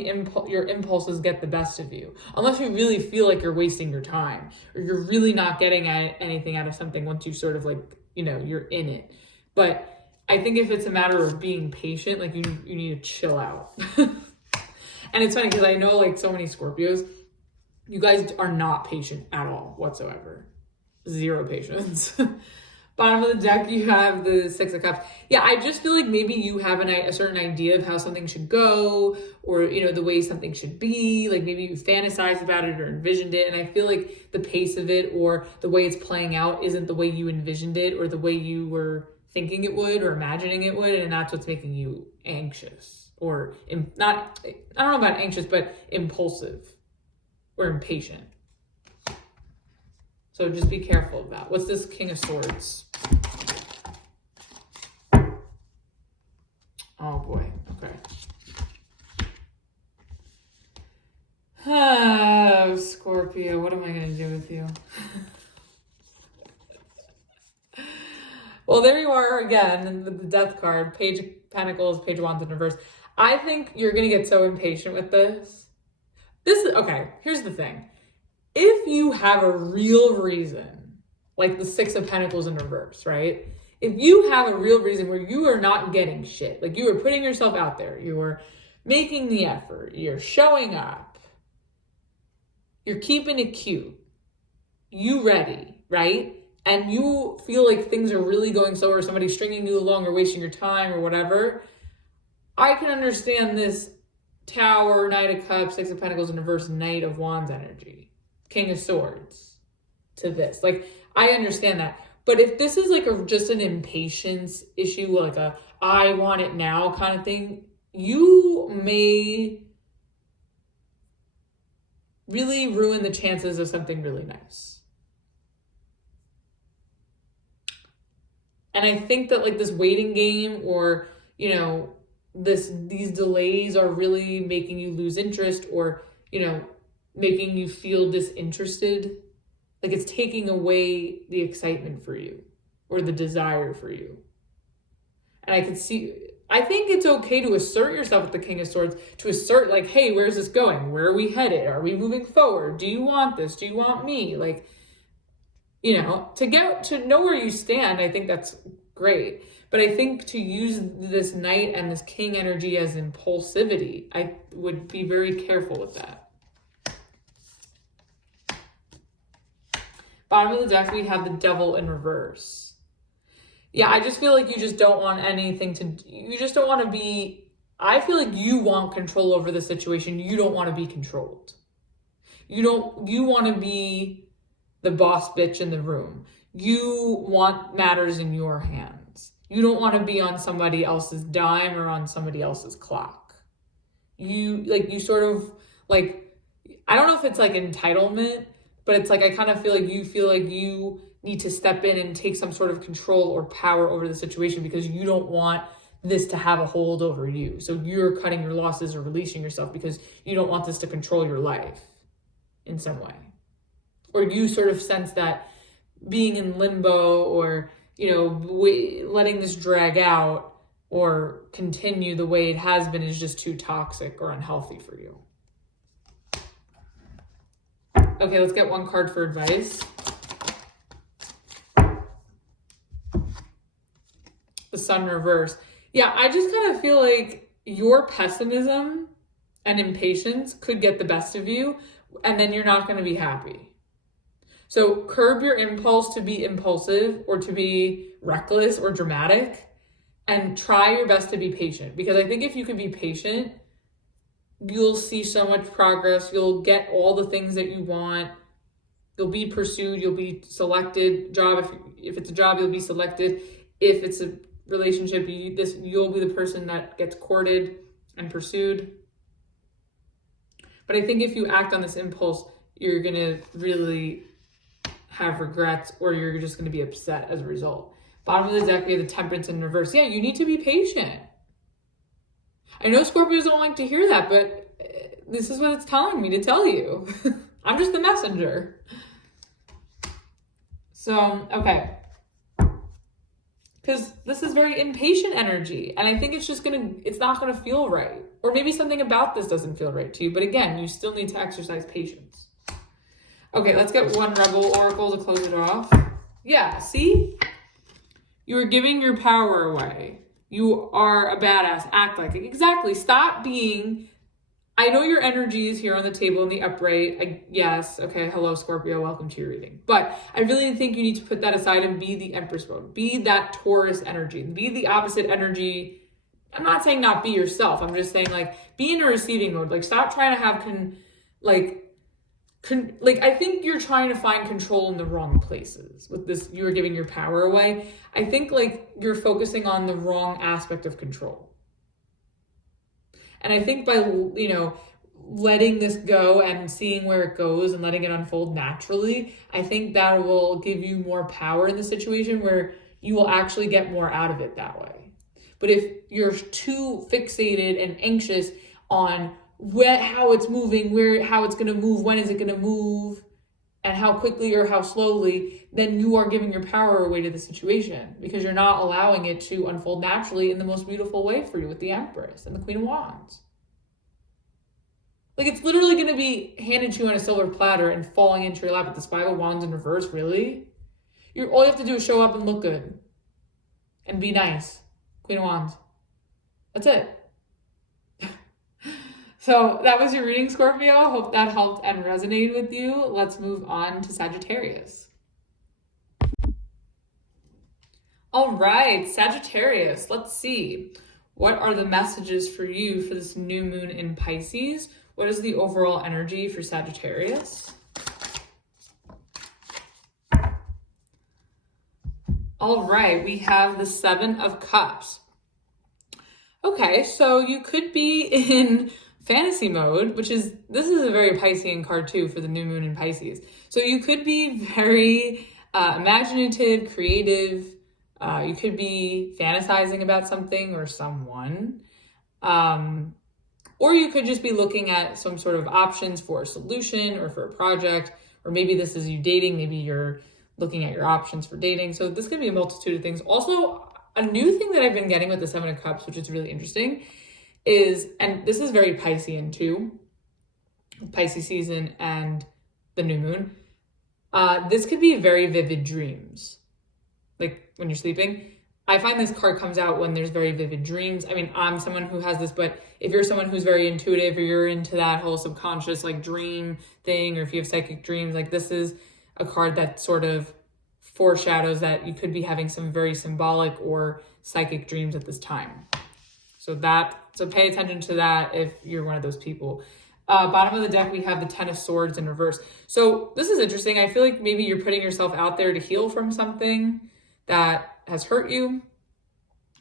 your impulses get the best of you, unless you really feel like you're wasting your time or you're really not getting anything out of something once you sort of like, you know, you're in it. But I think if it's a matter of being patient, like you need to chill out. And it's funny because I know like so many Scorpios, you guys are not patient at all whatsoever. Zero patience. Bottom of the deck, you have the Six of Cups. Yeah, I just feel like maybe you have a certain idea of how something should go, or, you know, the way something should be. Like maybe you fantasized about it or envisioned it. And I feel like the pace of it or the way it's playing out isn't the way you envisioned it or the way you were thinking it would or imagining it would. And that's what's making you anxious or not, I don't know about anxious, but impulsive or impatient. So just be careful of that. What's this King of Swords? Oh boy, okay. Oh, Scorpio, what am I going to do with you? Well, there you are again, the Death card, Page of Pentacles, Page of Wands in reverse. I think you're going to get so impatient with this. Okay, here's the thing. If you have a real reason, like the Six of Pentacles in reverse, right? If you have a real reason where you are not getting shit, like you are putting yourself out there, you are making the effort, you're showing up, you're keeping it cute, you ready, right? And you feel like things are really going slow, or somebody's stringing you along or wasting your time or whatever, I can understand this Tower, Knight of Cups, Six of Pentacles in reverse, Knight of Wands energy, King of Swords to this. Like, I understand that. But if this is like just an impatience issue, like a I want it now kind of thing, you may really ruin the chances of something really nice. And I think that like this waiting game, or, you know, these delays are really making you lose interest, or, you know, making you feel disinterested. Like it's taking away the excitement for you or the desire for you. And I think it's okay to assert yourself with the King of Swords, to assert like, hey, where's this going? Where are we headed? Are we moving forward? Do you want this? Do you want me? Like, you know, to know where you stand, I think that's great. But I think to use this Knight and this King energy as impulsivity, I would be very careful with that. Bottom of the deck, we have the Devil in reverse. Yeah, I just feel like you just don't want you just don't want to be, I feel like you want control over the situation. You don't want to be controlled. You want to be the boss bitch in the room. You want matters in your hands. You don't want to be on somebody else's dime or on somebody else's clock. You sort of like, I don't know if it's like entitlement, but it's like, I kind of feel like you need to step in and take some sort of control or power over the situation because you don't want this to have a hold over you. So you're cutting your losses or releasing yourself because you don't want this to control your life in some way. Or you sort of sense that being in limbo, or, you know, letting this drag out or continue the way it has been is just too toxic or unhealthy for you. Okay, let's get one card for advice. The Sun reverse. Yeah, I just kind of feel like your pessimism and impatience could get the best of you, and then you're not going to be happy. So curb your impulse to be impulsive or to be reckless or dramatic, and try your best to be patient. Because I think if you can be patient, you'll see so much progress. You'll get all the things that you want. You'll be pursued. You'll be selected. If it's a job, you'll be selected. If it's a relationship, you'll be the person that gets courted and pursued. But I think if you act on this impulse, you're going to really have regrets, or you're just going to be upset as a result. Bottom of the deck, we have the Temperance in reverse. Yeah, you need to be patient. I know Scorpios don't like to hear that, but this is what it's telling me to tell you. I'm just the messenger. So, okay. Because this is very impatient energy, and I think it's not gonna feel right. Or maybe something about this doesn't feel right to you, but again, you still need to exercise patience. Okay, let's get one Rebel Oracle to close it off. Yeah, see? You are giving your power away. You are a badass. Act like it. Exactly. Stop being... I know your energy is here on the table in the upright. Yes. Okay. Hello, Scorpio. Welcome to your reading. But I really think you need to put that aside and be the Empress mode. Be that Taurus energy. Be the opposite energy. I'm not saying not be yourself. I'm just saying, like, be in a receiving mode. Like, stop trying to have I think you're trying to find control in the wrong places with this. You're giving your power away. I think like you're focusing on the wrong aspect of control. And I think by, you know, letting this go and seeing where it goes and letting it unfold naturally, I think that will give you more power in the situation where you will actually get more out of it that way. But if you're too fixated and anxious on how it's moving, how it's going to move, when is it going to move, and how quickly or how slowly, then you are giving your power away to the situation because you're not allowing it to unfold naturally in the most beautiful way for you with the Empress and the Queen of Wands. Like, it's literally going to be handed to you on a silver platter and falling into your lap with this Five of Wands in reverse, really? All you have to do is show up and look good and be nice. Queen of Wands. That's it. So that was your reading, Scorpio. Hope that helped and resonated with you. Let's move on to Sagittarius. All right, Sagittarius, let's see. What are the messages for you for this new moon in Pisces? What is the overall energy for Sagittarius? All right, we have the Seven of Cups. Okay, so you could be in fantasy mode, this is a very Piscean card too for the new moon in Pisces. So you could be very imaginative, creative. You could be fantasizing about something or someone. Or you could just be looking at some sort of options for a solution or for a project. Or maybe this is you dating. Maybe you're looking at your options for dating. So this could be a multitude of things. Also, a new thing that I've been getting with the Seven of Cups, which is really interesting, is, and this is very Piscean too, Pisces season and the new moon. This could be very vivid dreams. Like when you're sleeping. I find this card comes out when there's very vivid dreams. I mean, I'm someone who has this, but if you're someone who's very intuitive or you're into that whole subconscious like dream thing, or if you have psychic dreams, like this is a card that sort of foreshadows that you could be having some very symbolic or psychic dreams at this time. So pay attention to that if you're one of those people. Bottom of the deck, we have the Ten of Swords in reverse. So this is interesting. I feel like maybe you're putting yourself out there to heal from something that has hurt you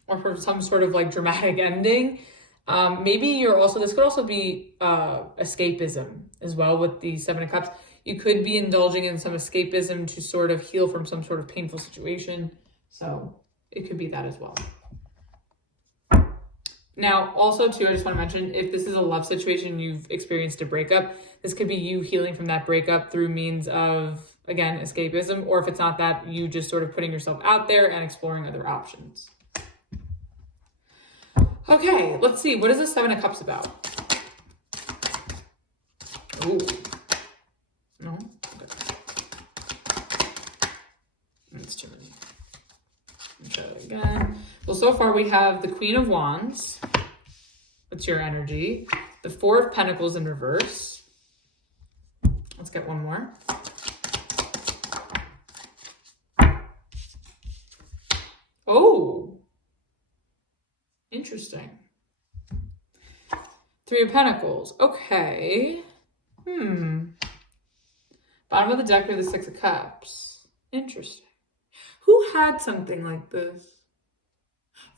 or from some sort of like dramatic ending. Maybe this could also be escapism as well with the Seven of Cups. You could be indulging in some escapism to sort of heal from some sort of painful situation. So it could be that as well. Now, also too, I just want to mention, if this is a love situation, you've experienced a breakup, this could be you healing from that breakup through means of, again, escapism, or if it's not that, you just sort of putting yourself out there and exploring other options. Okay, let's see. What is the Seven of Cups about? Ooh. No? Okay. That's too many. Let me try that again. Well, so far we have the Queen of Wands. What's your energy? The Four of Pentacles in reverse. Let's get one more. Oh, interesting. Three of Pentacles. Okay. Bottom of the deck are the Six of Cups. Interesting. Who had something like this?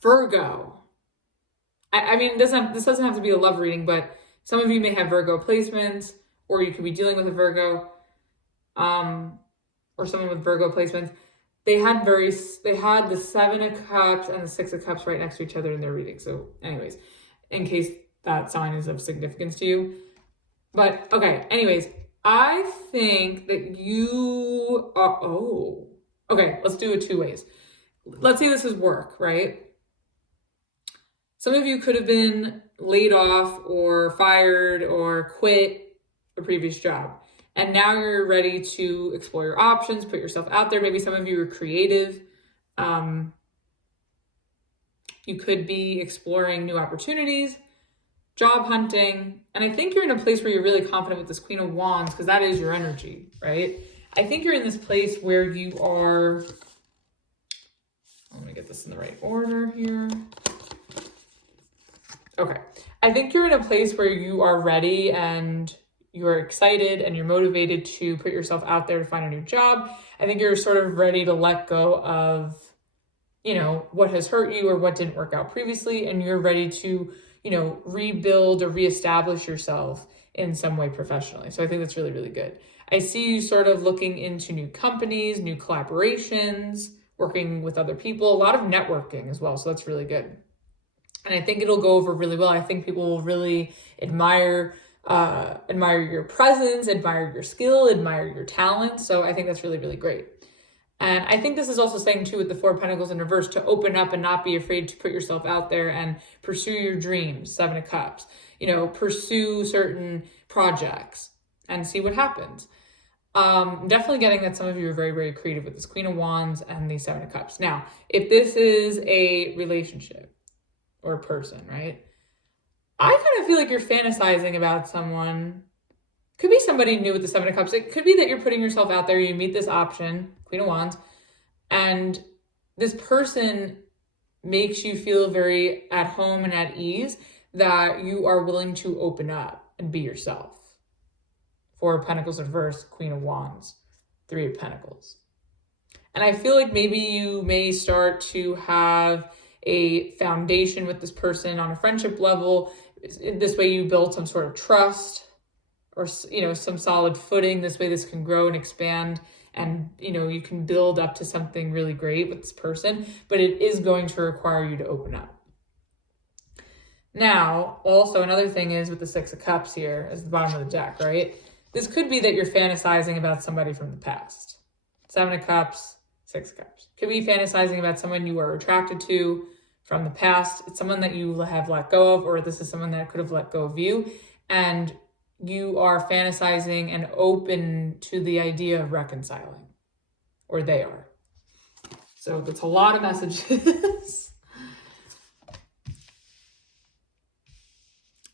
Virgo. I mean, this doesn't have to be a love reading, but some of you may have Virgo placements, or you could be dealing with a Virgo, or someone with Virgo placements. They had the Seven of Cups and the Six of Cups right next to each other in their reading. So anyways, in case that sign is of significance to you. But okay, anyways, I think that you are, okay, let's do it two ways. Let's say this is work, right? Some of you could have been laid off or fired or quit a previous job. And now you're ready to explore your options, put yourself out there. Maybe some of you are creative. You could be exploring new opportunities, job hunting. And I think you're in a place where you're really confident with this Queen of Wands, because that is your energy, right? I think you're in this place where you are, let me get this in the right order here. Okay. I think you're in a place where you are ready and you're excited and you're motivated to put yourself out there to find a new job. I think you're sort of ready to let go of, what has hurt you or what didn't work out previously. And you're ready to, rebuild or reestablish yourself in some way professionally. So I think that's really, really good. I see you sort of looking into new companies, new collaborations, working with other people, a lot of networking as well. So that's really good. And I think it'll go over really well. I think people will really admire your presence, admire your skill, admire your talent. So I think that's really, really great. And I think this is also saying too, with the Four of Pentacles in reverse, to open up and not be afraid to put yourself out there and pursue your dreams. Seven of Cups, pursue certain projects and see what happens. Definitely getting that some of you are very, very creative with this Queen of Wands and the Seven of Cups. Now, if this is a relationship or a person, right? I kind of feel like you're fantasizing about someone. Could be somebody new with the Seven of Cups. It could be that you're putting yourself out there, you meet this option, Queen of Wands, and this person makes you feel very at home and at ease, that you are willing to open up and be yourself. Four of Pentacles in reverse, Queen of Wands, Three of Pentacles. And I feel like maybe you may start to have a foundation with this person on a friendship level. This way you build some sort of trust, or, you know, some solid footing. This way this can grow and expand, and, you know, you can build up to something really great with this person, but it is going to require you to open up. Now, also another thing is with the Six of Cups here as the bottom of the deck, right? This could be that you're fantasizing about somebody from the past. Seven of Cups, Six of Cups. Could be fantasizing about someone you were attracted to from the past. It's someone that you have let go of, or this is someone that could have let go of you, and you are fantasizing and open to the idea of reconciling, or they are. So that's a lot of messages.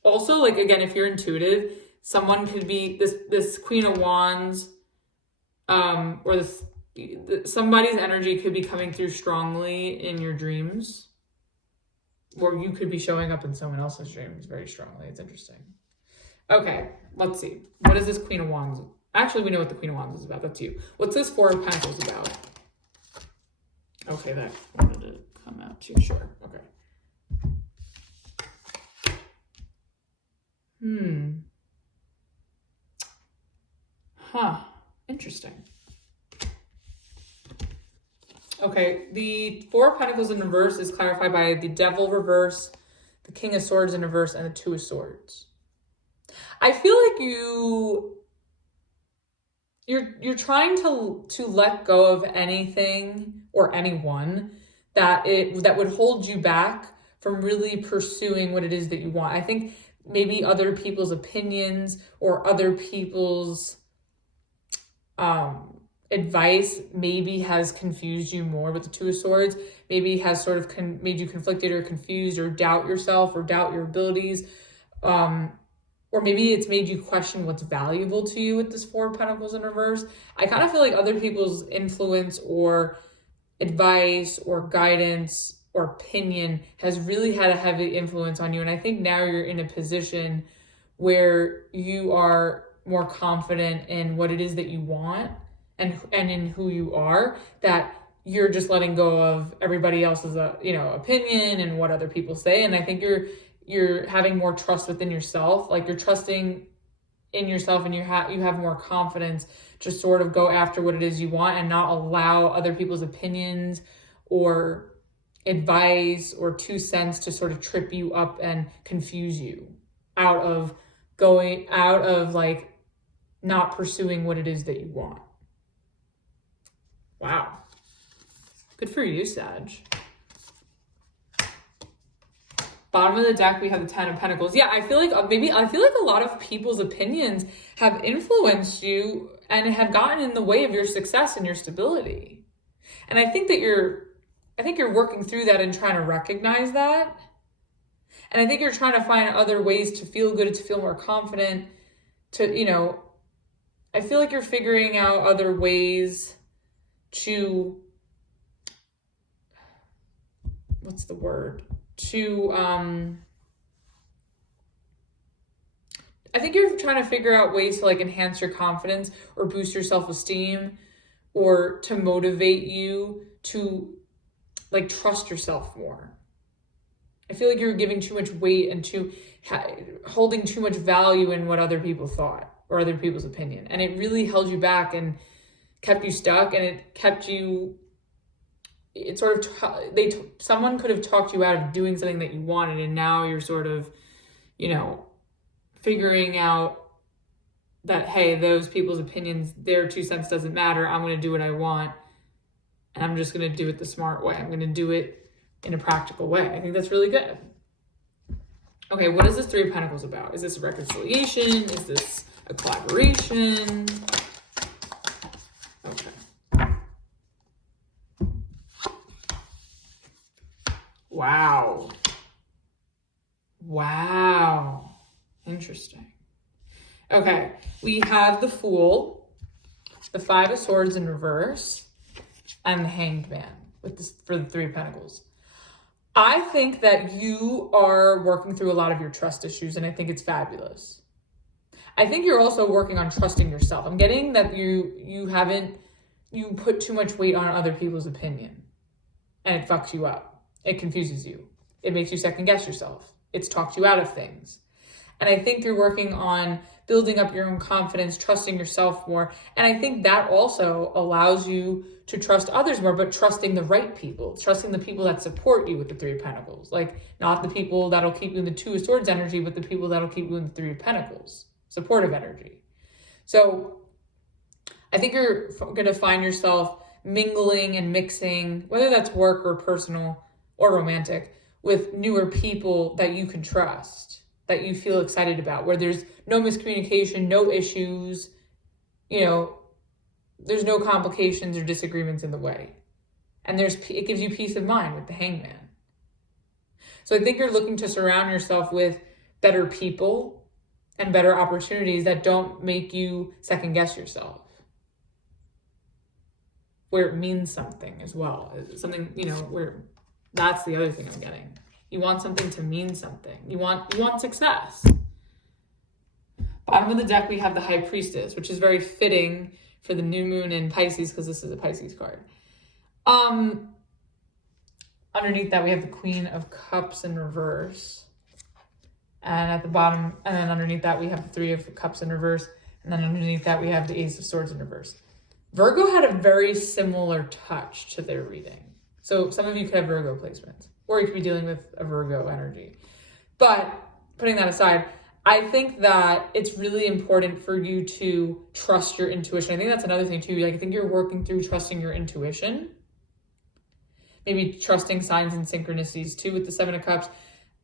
Also, like, again, if you're intuitive, someone could be this Queen of Wands, or somebody's energy could be coming through strongly in your dreams, or you could be showing up in someone else's dreams very strongly. It's interesting. Okay, let's see. What is this Queen of Wands? Actually, we know what the Queen of Wands is about. That's you. What's this Four of Pentacles about? Okay, that wanted to come out too. Sure. Okay. Interesting. Okay, the Four of Pentacles in reverse is clarified by the Devil reverse, the King of Swords in reverse, and the Two of Swords. I feel like you're trying to let go of anything or anyone that would hold you back from really pursuing what it is that you want. I think maybe other people's opinions or other people's advice maybe has confused you more with the Two of Swords. Maybe has sort of made you conflicted or confused, or doubt yourself, or doubt your abilities. Or maybe it's made you question what's valuable to you with this Four of Pentacles in reverse. I kind of feel like other people's influence or advice or guidance or opinion has really had a heavy influence on you. And I think now you're in a position where you are more confident in what it is that you want and in who you are, that you're just letting go of everybody else's opinion and what other people say. And I think you're having more trust within yourself. Like, you're trusting in yourself, and you have more confidence to sort of go after what it is you want and not allow other people's opinions or advice or 2 cents to sort of trip you up and confuse you out of like not pursuing what it is that you want. Wow. Good for you, Sag. Bottom of the deck, we have the Ten of Pentacles. Yeah, I feel like a lot of people's opinions have influenced you and have gotten in the way of your success and your stability. And I think you're working through that and trying to recognize that. And I think you're trying to find other ways to feel good, to feel more confident, I feel like you're figuring out other ways to, what's the word? I think you're trying to figure out ways to like enhance your confidence or boost your self-esteem, or to motivate you to like trust yourself more. I feel like you're giving too much weight and holding too much value in what other people thought or other people's opinion. And it really held you back and kept you stuck, and it kept you, it sort of, someone could have talked you out of doing something that you wanted, and now you're sort of, figuring out that, hey, those people's opinions, their 2 cents doesn't matter. I'm going to do what I want, and I'm just going to do it the smart way. I'm going to do it in a practical way. I think that's really good. Okay, what is this Three of Pentacles about? Is this a reconciliation? Is this a collaboration? Okay. Wow. Wow. Interesting. Okay, we have the Fool, the Five of Swords in reverse, and the Hanged Man with this for the Three of Pentacles. I think that you are working through a lot of your trust issues, and I think it's fabulous. I think you're also working on trusting yourself. I'm getting that you put too much weight on other people's opinion, and it fucks you up. It confuses you. It makes you second guess yourself. It's talked you out of things. And I think you're working on building up your own confidence, trusting yourself more. And I think that also allows you to trust others more, but trusting the right people, trusting the people that support you with the Three of Pentacles. Like, not the people that'll keep you in the Two of Swords energy, but the people that'll keep you in the Three of Pentacles, supportive energy. So I think you're going to find yourself mingling and mixing, whether that's work or personal or romantic, with newer people that you can trust, that you feel excited about, where there's no miscommunication, no issues, there's no complications or disagreements in the way. And it gives you peace of mind with the Hangman. So I think you're looking to surround yourself with better people and better opportunities that don't make you second guess yourself. Where it means something as well. Something, where that's the other thing I'm getting. You want something to mean something. You want success. Bottom of the deck, we have the High Priestess, which is very fitting for the new moon in Pisces because this is a Pisces card. Underneath that, we have the Queen of Cups in reverse. And at the bottom, and then underneath that, we have the Three of Cups in reverse. And then underneath that, we have the Ace of Swords in reverse. Virgo had a very similar touch to their reading. So some of you could have Virgo placements, or you could be dealing with a Virgo energy. But putting that aside, I think that it's really important for you to trust your intuition. I think that's another thing too. Like, I think you're working through trusting your intuition. Maybe trusting signs and synchronicities too with the Seven of Cups.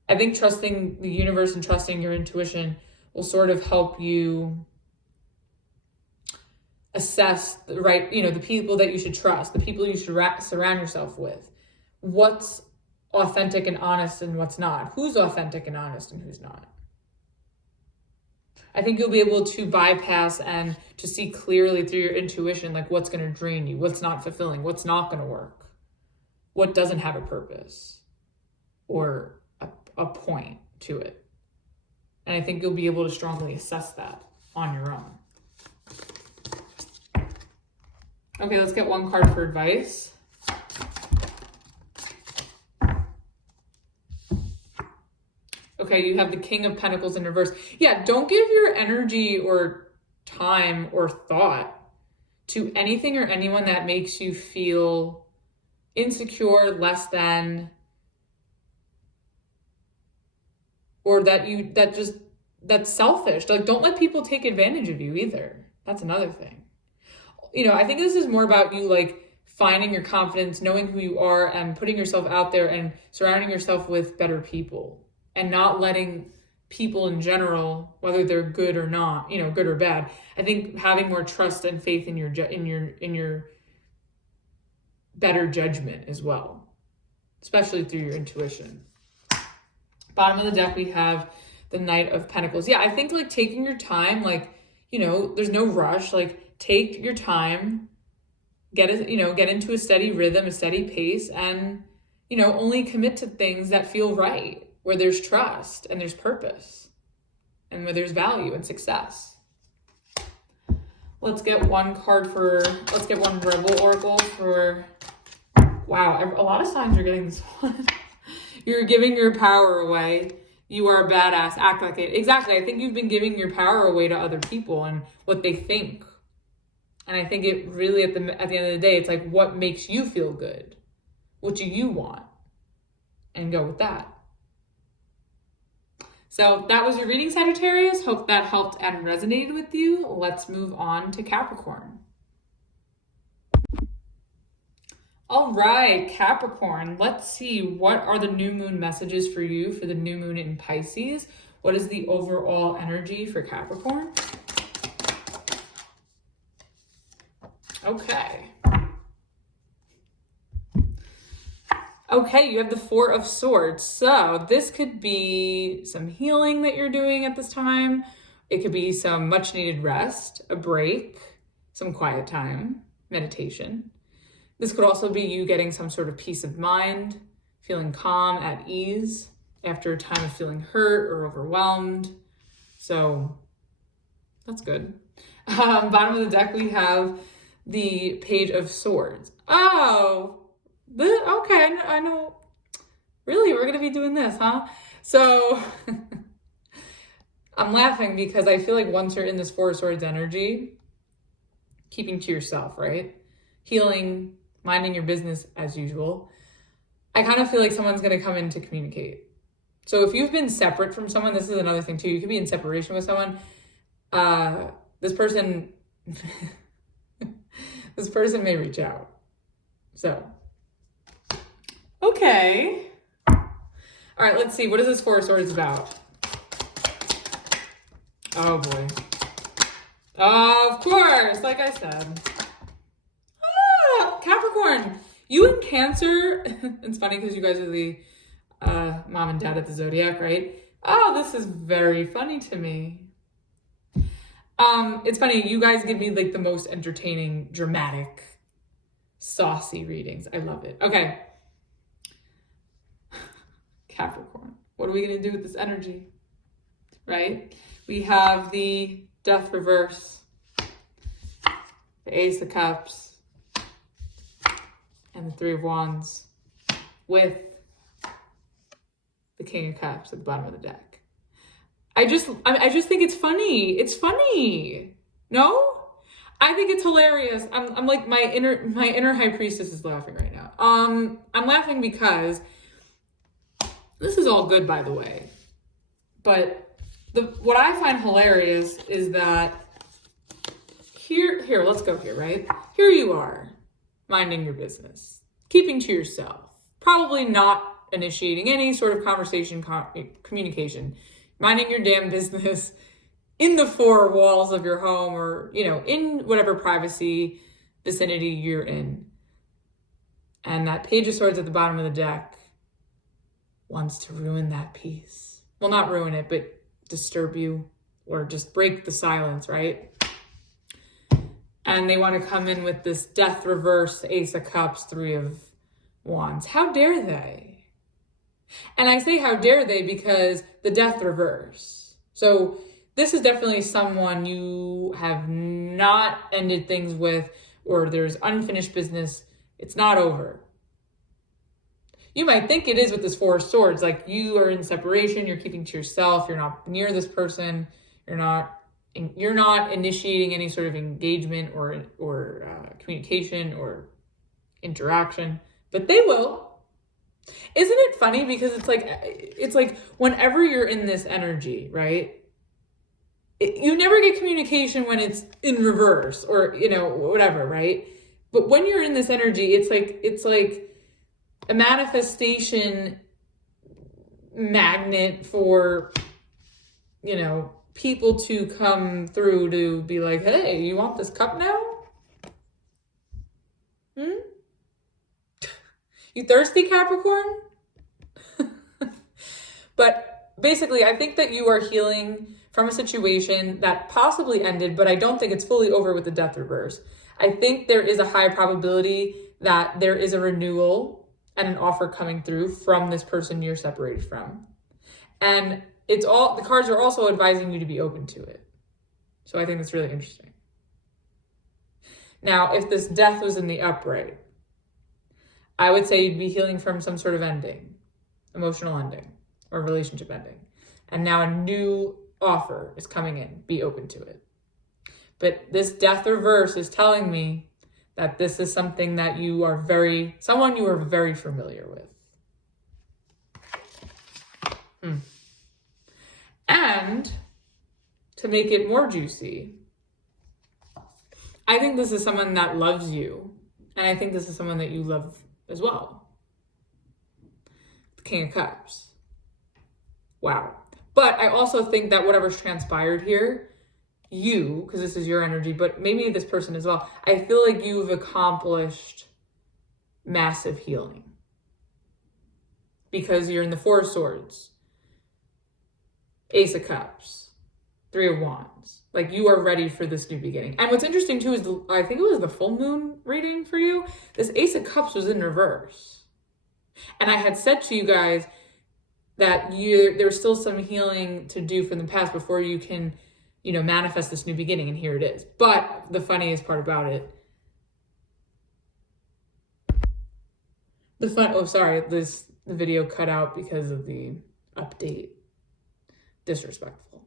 I think trusting the universe and trusting your intuition will sort of help you assess the right, the people that you should trust, the people you should surround yourself with. What's authentic and honest and what's not. Who's authentic and honest and who's not. I think you'll be able to bypass and to see clearly through your intuition, like what's going to drain you, what's not fulfilling, what's not going to work, what doesn't have a purpose or a point to it. And I think you'll be able to strongly assess that on your own. Okay, let's get one card for advice. Okay, you have the King of Pentacles in reverse. Yeah, don't give your energy or time or thought to anything or anyone that makes you feel insecure, less than, or that's selfish. Like, don't let people take advantage of you either. That's another thing. I think this is more about you, like, finding your confidence, knowing who you are, and putting yourself out there and surrounding yourself with better people, and not letting people in general, whether they're good or not, good or bad. I think having more trust and faith in your better judgment as well, especially through your intuition. Bottom of the deck, we have the Knight of Pentacles. Yeah, I think, like, taking your time, like, there's no rush. Like, take your time, get into a steady rhythm, a steady pace, and, only commit to things that feel right, where there's trust and there's purpose and where there's value and success. Let's get one Rebel Oracle for, wow, a lot of signs are getting this one. You're giving your power away. You are a badass. Act like it. Exactly. I think you've been giving your power away to other people and what they think. And I think it really, at the end of the day, it's like, what makes you feel good? What do you want? And go with that. So that was your reading, Sagittarius. Hope that helped and resonated with you. Let's move on to Capricorn. All right, Capricorn, let's see, what are the new moon messages for you for the new moon in Pisces? What is the overall energy for Capricorn? Okay. Okay, you have the Four of Swords. So this could be some healing that you're doing at this time. It could be some much needed rest, a break, some quiet time, meditation. This could also be you getting some sort of peace of mind, feeling calm, at ease after a time of feeling hurt or overwhelmed. So that's good. Bottom of the deck, we have the Page of Swords. Oh, okay, I know. Really, we're going to be doing this, huh? So I'm laughing because I feel like once you're in this Four of Swords energy, keeping to yourself, right? Healing, minding your business as usual. I kind of feel like someone's going to come in to communicate. So if you've been separate from someone, this is another thing too. You could be in separation with someone. This person may reach out. So, okay. All right, let's see. What is this Four of Swords about? Oh boy. Of course, like I said. Capricorn, you and Cancer. It's funny because you guys are the mom and dad at the zodiac, right? Oh, this is very funny to me. It's funny, you guys give me like the most entertaining, dramatic, saucy readings. I love it. Okay. Capricorn, what are we going to do with this energy? Right? We have the Death reverse, the Ace of Cups, and the Three of Wands with the King of Cups at the bottom of the deck. I just think it's funny. It's funny. No? I think it's hilarious. I'm like my inner high priestess is laughing right now. I'm laughing because this is all good, by the way. But what I find hilarious is that here, let's go here, right? Here you are, minding your business, keeping to yourself, probably not initiating any sort of conversation, communication, minding your damn business in the four walls of your home or, in whatever privacy vicinity you're in. And that Page of Swords at the bottom of the deck wants to ruin that peace. Well, not ruin it, but disturb you or just break the silence, right? And they want to come in with this Death reverse, Ace of Cups, Three of Wands. How dare they? And I say how dare they because the Death reverse. So this is definitely someone you have not ended things with, or there's unfinished business. It's not over. You might think it is with this Four of Swords, like you are in separation, you're keeping to yourself, you're not near this person, you're not initiating any sort of engagement or communication or interaction, but they will. Isn't it funny? Because it's like whenever you're in this energy, right? You never get communication when it's in reverse or, whatever, right? But when you're in this energy, it's like a manifestation magnet for, people to come through to be like, hey, you want this cup now? You thirsty, Capricorn? But basically, I think that you are healing from a situation that possibly ended, but I don't think it's fully over with the Death reverse. I think there is a high probability that there is a renewal and an offer coming through from this person you're separated from. And the cards are also advising you to be open to it. So I think that's really interesting. Now, if this Death was in the upright, I would say you'd be healing from some sort of ending, emotional ending or relationship ending. And now a new offer is coming in. Be open to it. But this Death reverse is telling me that this is something that someone you are very familiar with. And to make it more juicy, I think this is someone that loves you. And I think this is someone that you love as well. The King of Cups. Wow. But I also think that whatever's transpired here, because this is your energy, but maybe this person as well, I feel like you've accomplished massive healing. because you're in the Four of Swords, Ace of Cups, Three of Wands. Like, you are ready for this new beginning. And what's interesting too is, I think it was the full moon reading for you. This Ace of Cups was in reverse. And I had said to you guys that there's still some healing to do from the past before you can, you know, manifest this new beginning. And here it is. But the funniest part about it, the video cut out because of the update. Disrespectful.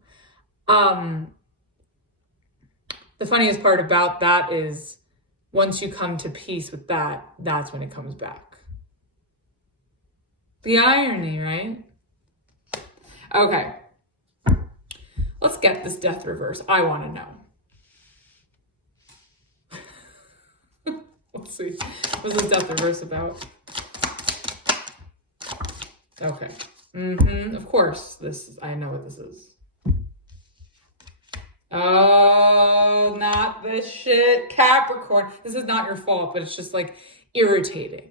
The funniest part about that is once you come to peace with that, that's when it comes back. The irony, right? Okay. Let's get this death reverse. I want to know. Let's see. What's this death reverse about? Okay. Of course, I know what this is. Oh, not this shit. Capricorn. This is not your fault, but it's just like irritating.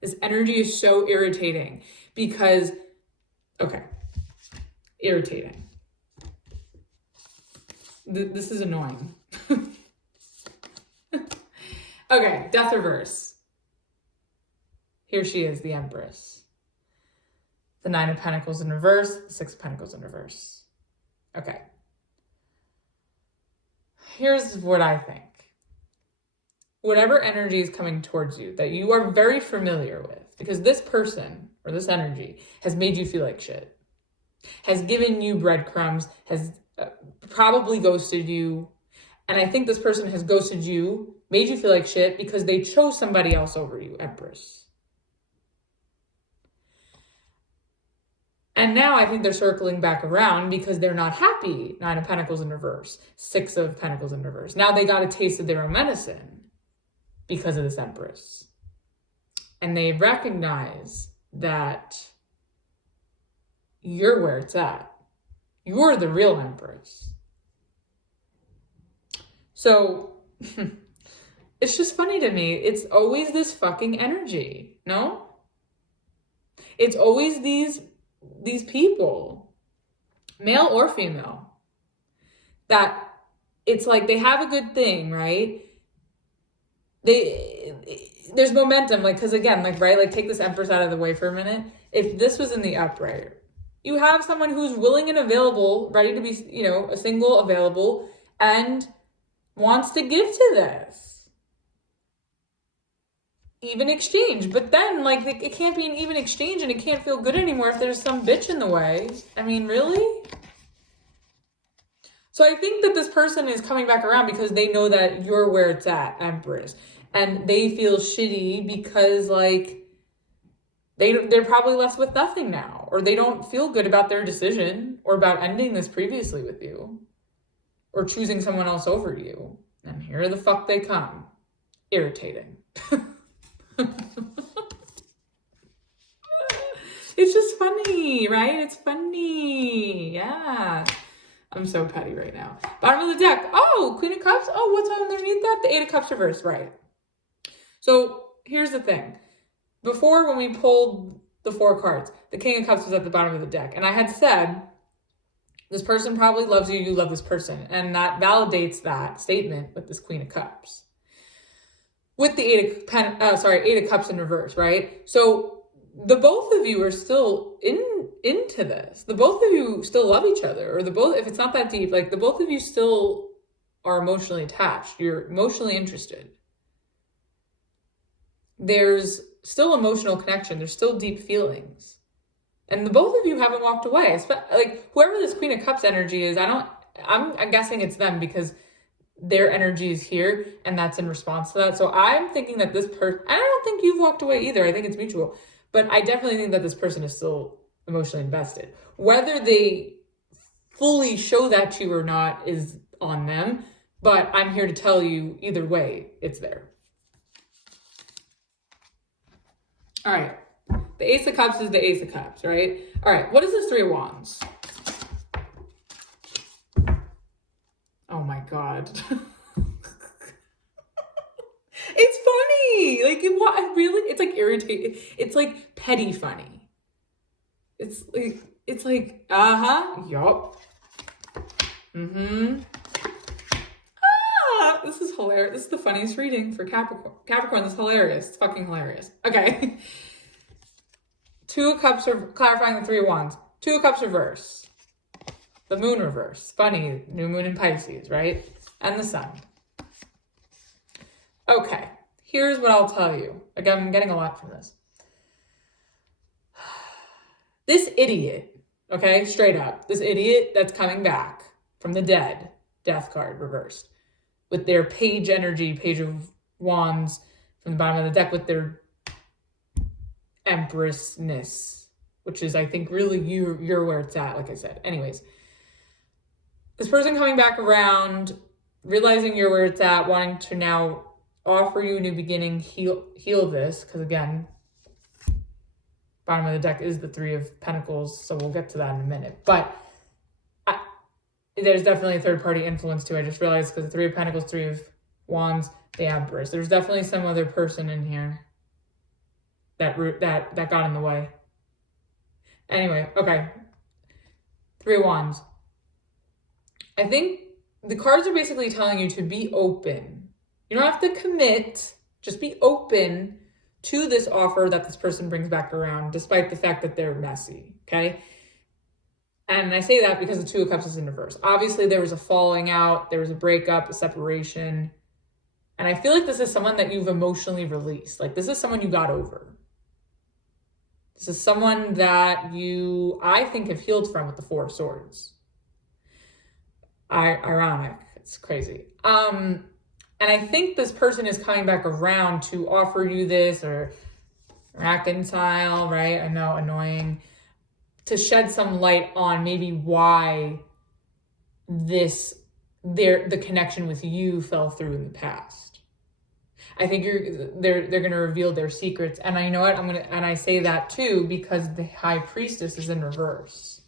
This energy is so irritating because, okay, irritating. This is annoying. Okay, death reverse. Here she is, the Empress. The Nine of Pentacles in reverse, the Six of Pentacles in reverse. Okay. Here's what I think. Whatever energy is coming towards you that you are very familiar with, because this person or this energy has made you feel like shit, has given you breadcrumbs, has probably ghosted you. And I think this person has ghosted you, made you feel like shit because they chose somebody else over you, Empress. And now I think they're circling back around because they're not happy. Nine of Pentacles in reverse. Six of Pentacles in reverse. Now they got a taste of their own medicine because of this Empress. And they recognize that you're where it's at. You're the real Empress. So it's just funny to me. It's always this fucking energy, no? It's always these people, male or female, that it's like they have a good thing, right? There's momentum, like, because again, like, right, like, take this Empress out of the way for a minute. If this was in the upright, you have someone who's willing and available, ready to be, you know, a single, available, and wants to give to this. Even exchange, but then, like, it can't be an even exchange and it can't feel good anymore if there's some bitch in the way. I mean, really? So I think that this person is coming back around because they know that you're where it's at, Empress, and they feel shitty because, like, they're probably left with nothing now, or they don't feel good about their decision or about ending this previously with you or choosing someone else over you. And here the fuck they come. Irritating. It's just funny, right? It's funny. Yeah. I'm so petty right now. Bottom of the deck. Oh, Queen of Cups. Oh, what's underneath that? The Eight of Cups reverse, right? So here's the thing. Before, when we pulled the 4 cards, the King of Cups was at the bottom of the deck. And I had said, this person probably loves you. You love this person. And that validates that statement with this Queen of Cups. With the Eight of Cups in reverse, right? So the both of you are still into this. The both of you still love each other, or if it's not that deep, like, the both of you still are emotionally attached. You're emotionally interested. There's still emotional connection. There's still deep feelings. And the both of you haven't walked away. Like, whoever this Queen of Cups energy is, I'm guessing it's them because their energy is here and that's in response to that. So I'm thinking that this person, I don't think you've walked away either. I think it's mutual. But I definitely think that this person is still emotionally invested. Whether they fully show that to you or not is on them. But I'm here to tell you, either way, it's there. All right. The Ace of Cups is the Ace of Cups, right? All right. What is this Three of Wands? Oh my God. It's funny. Like, really? It's like irritating. It's like petty funny. It's like, uh-huh, yup. Mm-hmm. Ah, this is hilarious. This is the funniest reading for Capricorn. Capricorn, this is hilarious. It's fucking hilarious. Okay. Two of Cups, clarifying the Three of Wands. Two of Cups reverse. The Moon reverse. Funny, new moon in Pisces, right? And the Sun. Okay, here's what I'll tell you. Again, I'm getting a lot from this. This idiot, okay, straight up, this idiot that's coming back from the dead, Death card reversed, with their page energy, Page of Wands from the bottom of the deck with their Empressness, which is, I think, really you're where it's at, like I said. Anyways, this person coming back around, realizing you're where it's at, wanting to now offer you a new beginning, heal this, because again, bottom of the deck is the Three of Pentacles, so we'll get to that in a minute. But there's definitely a third-party influence too. I just realized because the Three of Pentacles, Three of Wands, the Empress. There's definitely some other person in here that got in the way. Anyway, okay. Three of Wands. I think the cards are basically telling you to be open. You don't have to commit. Just be open to this offer that this person brings back around, despite the fact that they're messy, okay? And I say that because the Two of Cups is in reverse. Obviously, there was a falling out, there was a breakup, a separation. And I feel like this is someone that you've emotionally released. Like, this is someone you got over. This is someone that you, I think, have healed from with the Four of Swords. Ironic. It's crazy. And I think this person is coming back around to offer you this or reconcile, right? I know, annoying. To shed some light on maybe why the connection with you fell through in the past. I think they're going to reveal their secrets. And I know what and I say that too because the High Priestess is in reverse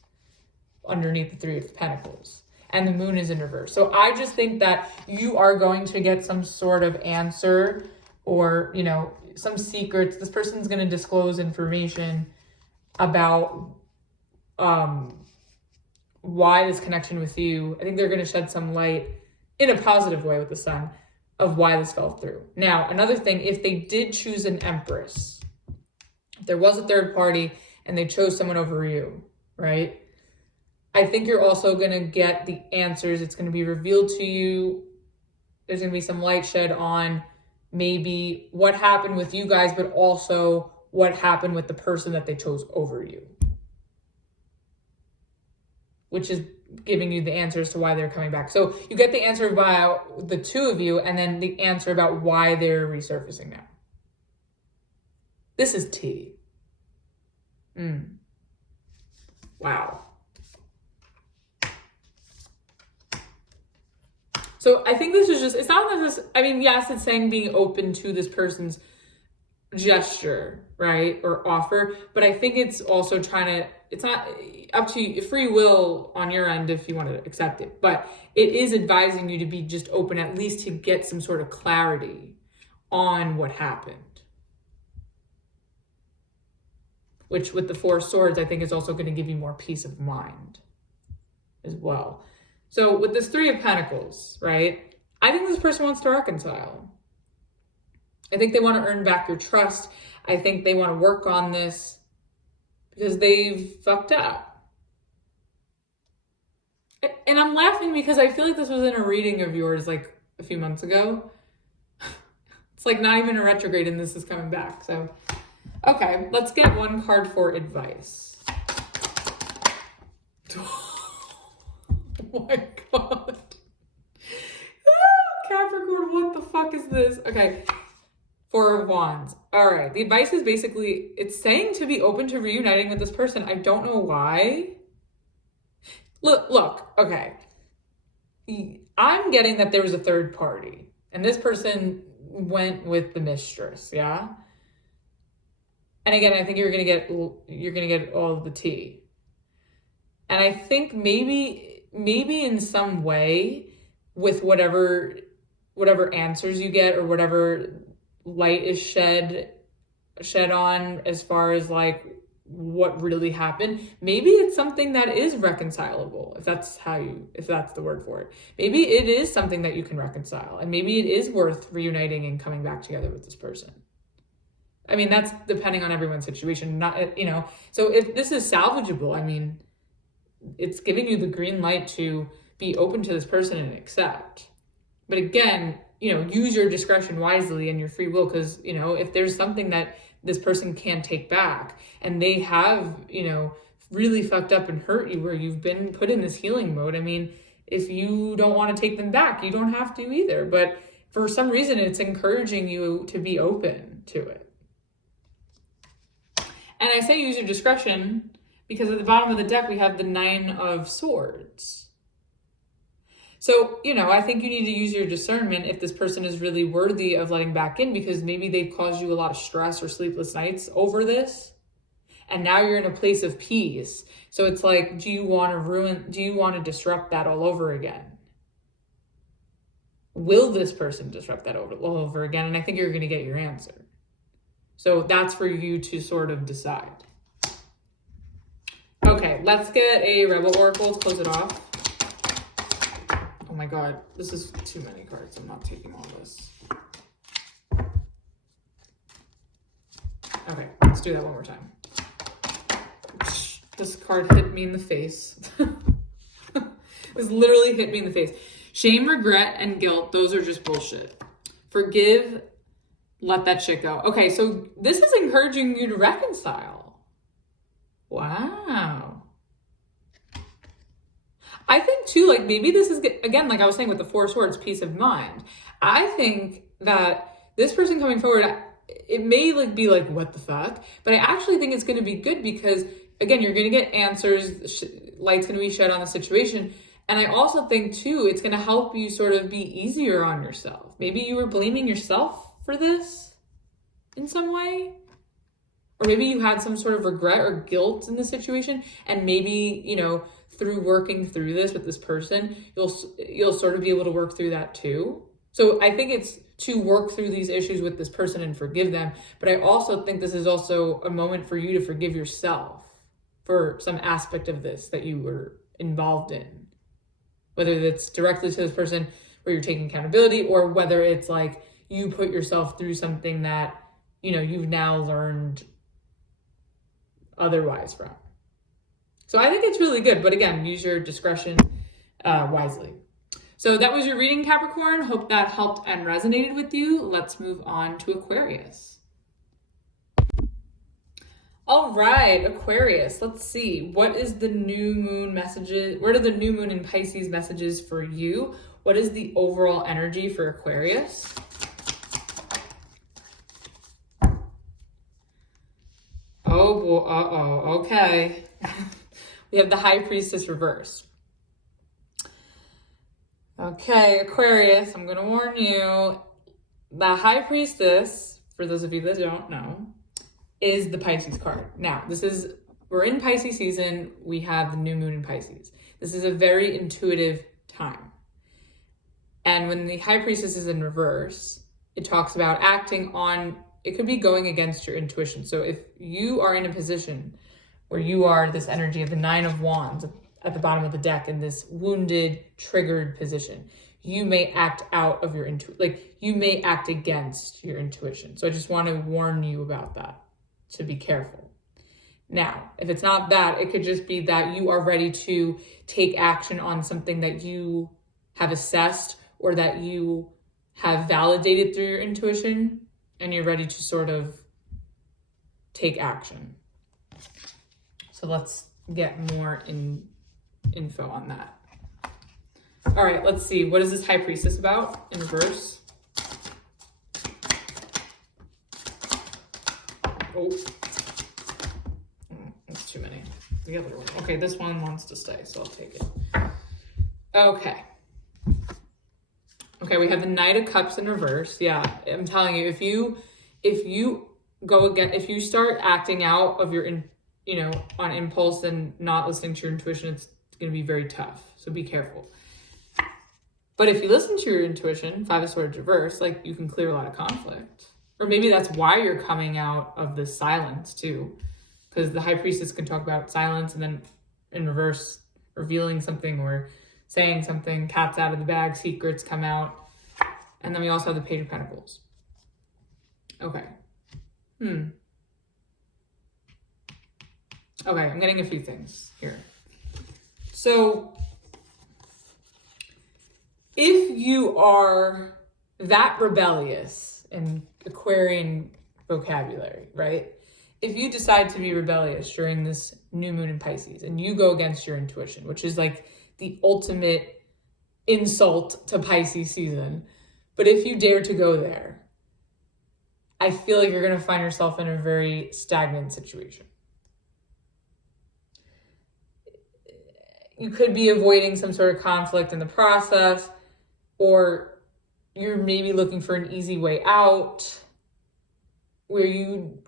underneath the Three of Pentacles. And the Moon is in reverse. So I just think that you are going to get some sort of answer or, you know, some secrets. This person's going to disclose information about why this connection with you. I think they're going to shed some light in a positive way with the Sun of why this fell through. Now, another thing, if they did choose an Empress, if there was a third party and they chose someone over you, right? I think you're also going to get the answers. It's going to be revealed to you. There's going to be some light shed on maybe what happened with you guys, but also what happened with the person that they chose over you. Which is giving you the answers to why they're coming back. So you get the answer about the two of you and then the answer about why they're resurfacing now. This is tea. Wow. So I think this is just, it's not that this, I mean, yes, it's saying being open to this person's gesture, right? Or offer, but I think it's also trying to, it's not up to you, free will on your end if you want to accept it, but it is advising you to be just open, at least to get some sort of clarity on what happened. Which with the Four of Swords, I think is also going to give you more peace of mind as well. So with this Three of Pentacles, right? I think this person wants to reconcile. I think they want to earn back your trust. I think they want to work on this because they've fucked up. And I'm laughing because I feel like this was in a reading of yours like a few months ago. It's like not even a retrograde and this is coming back. So, okay, let's get one card for advice. Oh my God. Capricorn, what the fuck is this? Okay. Four of Wands. All right. The advice is basically, it's saying to be open to reuniting with this person. I don't know why. Look, okay. I'm getting that there was a third party and this person went with the mistress. Yeah. And again, I think you're going to get all of the tea. And I think maybe in some way with whatever answers you get or whatever light is shed on as far as like what really happened. Maybe it's something that is reconcilable, if that's the word for it. Maybe it is something that you can reconcile, and maybe it is worth reuniting and coming back together with this person. I mean, that's depending on everyone's situation, not, you know, so if this is salvageable, I mean, it's giving you the green light to be open to this person and accept. But again, you know, use your discretion wisely and your free will, because, you know, if there's something that this person can't take back and they have, you know, really fucked up and hurt you where you've been put in this healing mode, I mean, if you don't want to take them back, you don't have to either. But for some reason, it's encouraging you to be open to it. And I say use your discretion because at the bottom of the deck, we have the 9 of Swords. So, you know, I think you need to use your discernment if this person is really worthy of letting back in, because maybe they've caused you a lot of stress or sleepless nights over this. And now you're in a place of peace. So it's like, do you want to disrupt that all over again? Will this person disrupt that all over again? And I think you're going to get your answer. So that's for you to sort of decide. Okay, let's get a Rebel Oracle to close it off. Oh my God, this is too many cards. I'm not taking all this. Okay, let's do that one more time. This card hit me in the face. This literally hit me in the face. Shame, regret, and guilt, those are just bullshit. Forgive, let that shit go. Okay, so this is encouraging you to reconcile. Wow. I think too, like maybe this is, again, like I was saying with the 4 Swords, peace of mind. I think that this person coming forward, it may like be like, what the fuck? But I actually think it's going to be good because, again, you're going to get answers, light's going to be shed on the situation. And I also think too, it's going to help you sort of be easier on yourself. Maybe you were blaming yourself for this in some way. Or maybe you had some sort of regret or guilt in the situation. And maybe, you know, through working through this with this person, you'll sort of be able to work through that too. So I think it's to work through these issues with this person and forgive them. But I also think this is also a moment for you to forgive yourself for some aspect of this that you were involved in. Whether it's directly to this person where you're taking accountability, or whether it's like you put yourself through something that, you know, you've now learned otherwise from. So I think it's really good, but again, use your discretion wisely. So that was your reading, Capricorn. Hope that helped and resonated with you. Let's move on to Aquarius. All right, Aquarius, let's see. What is the new moon messages? What are the new moon and Pisces messages for you? What is the overall energy for Aquarius? Oh, boy, uh-oh, okay. We have the High Priestess reversed. Okay, Aquarius, I'm going to warn you. The High Priestess, for those of you that don't know, is the Pisces card. Now, we're in Pisces season. We have the new moon in Pisces. This is a very intuitive time. And when the High Priestess is in reverse, it talks about acting on, it could be going against your intuition. So if you are in a position where you are this energy of the 9 of Wands at the bottom of the deck in this wounded, triggered position, you may act out of your you may act against your intuition. So I just want to warn you about that, to be careful. Now, if it's not that, it could just be that you are ready to take action on something that you have assessed or that you have validated through your intuition, and you're ready to sort of take action. So let's get more info on that. All right, let's see. What is this High Priestess about in reverse? Oh, that's too many. The other one. Okay, this one wants to stay, so I'll take it. Okay. Okay, we have the Knight of Cups in reverse. Yeah, I'm telling you, if you start acting out of your on impulse and not listening to your intuition, it's going to be very tough. So be careful. But if you listen to your intuition, 5 of Swords reverse, like you can clear a lot of conflict. Or maybe that's why you're coming out of this silence too. because the High Priestess can talk about silence, and then in reverse, revealing something or saying something, cats out of the bag, secrets come out. And then we also have the Page of Pentacles. Okay. Okay, I'm getting a few things here. So, if you are that rebellious in Aquarian vocabulary, right? If you decide to be rebellious during this new moon in Pisces and you go against your intuition, which is like the ultimate insult to Pisces season, but if you dare to go there, I feel like you're going to find yourself in a very stagnant situation. You could be avoiding some sort of conflict in the process, or you're maybe looking for an easy way out where you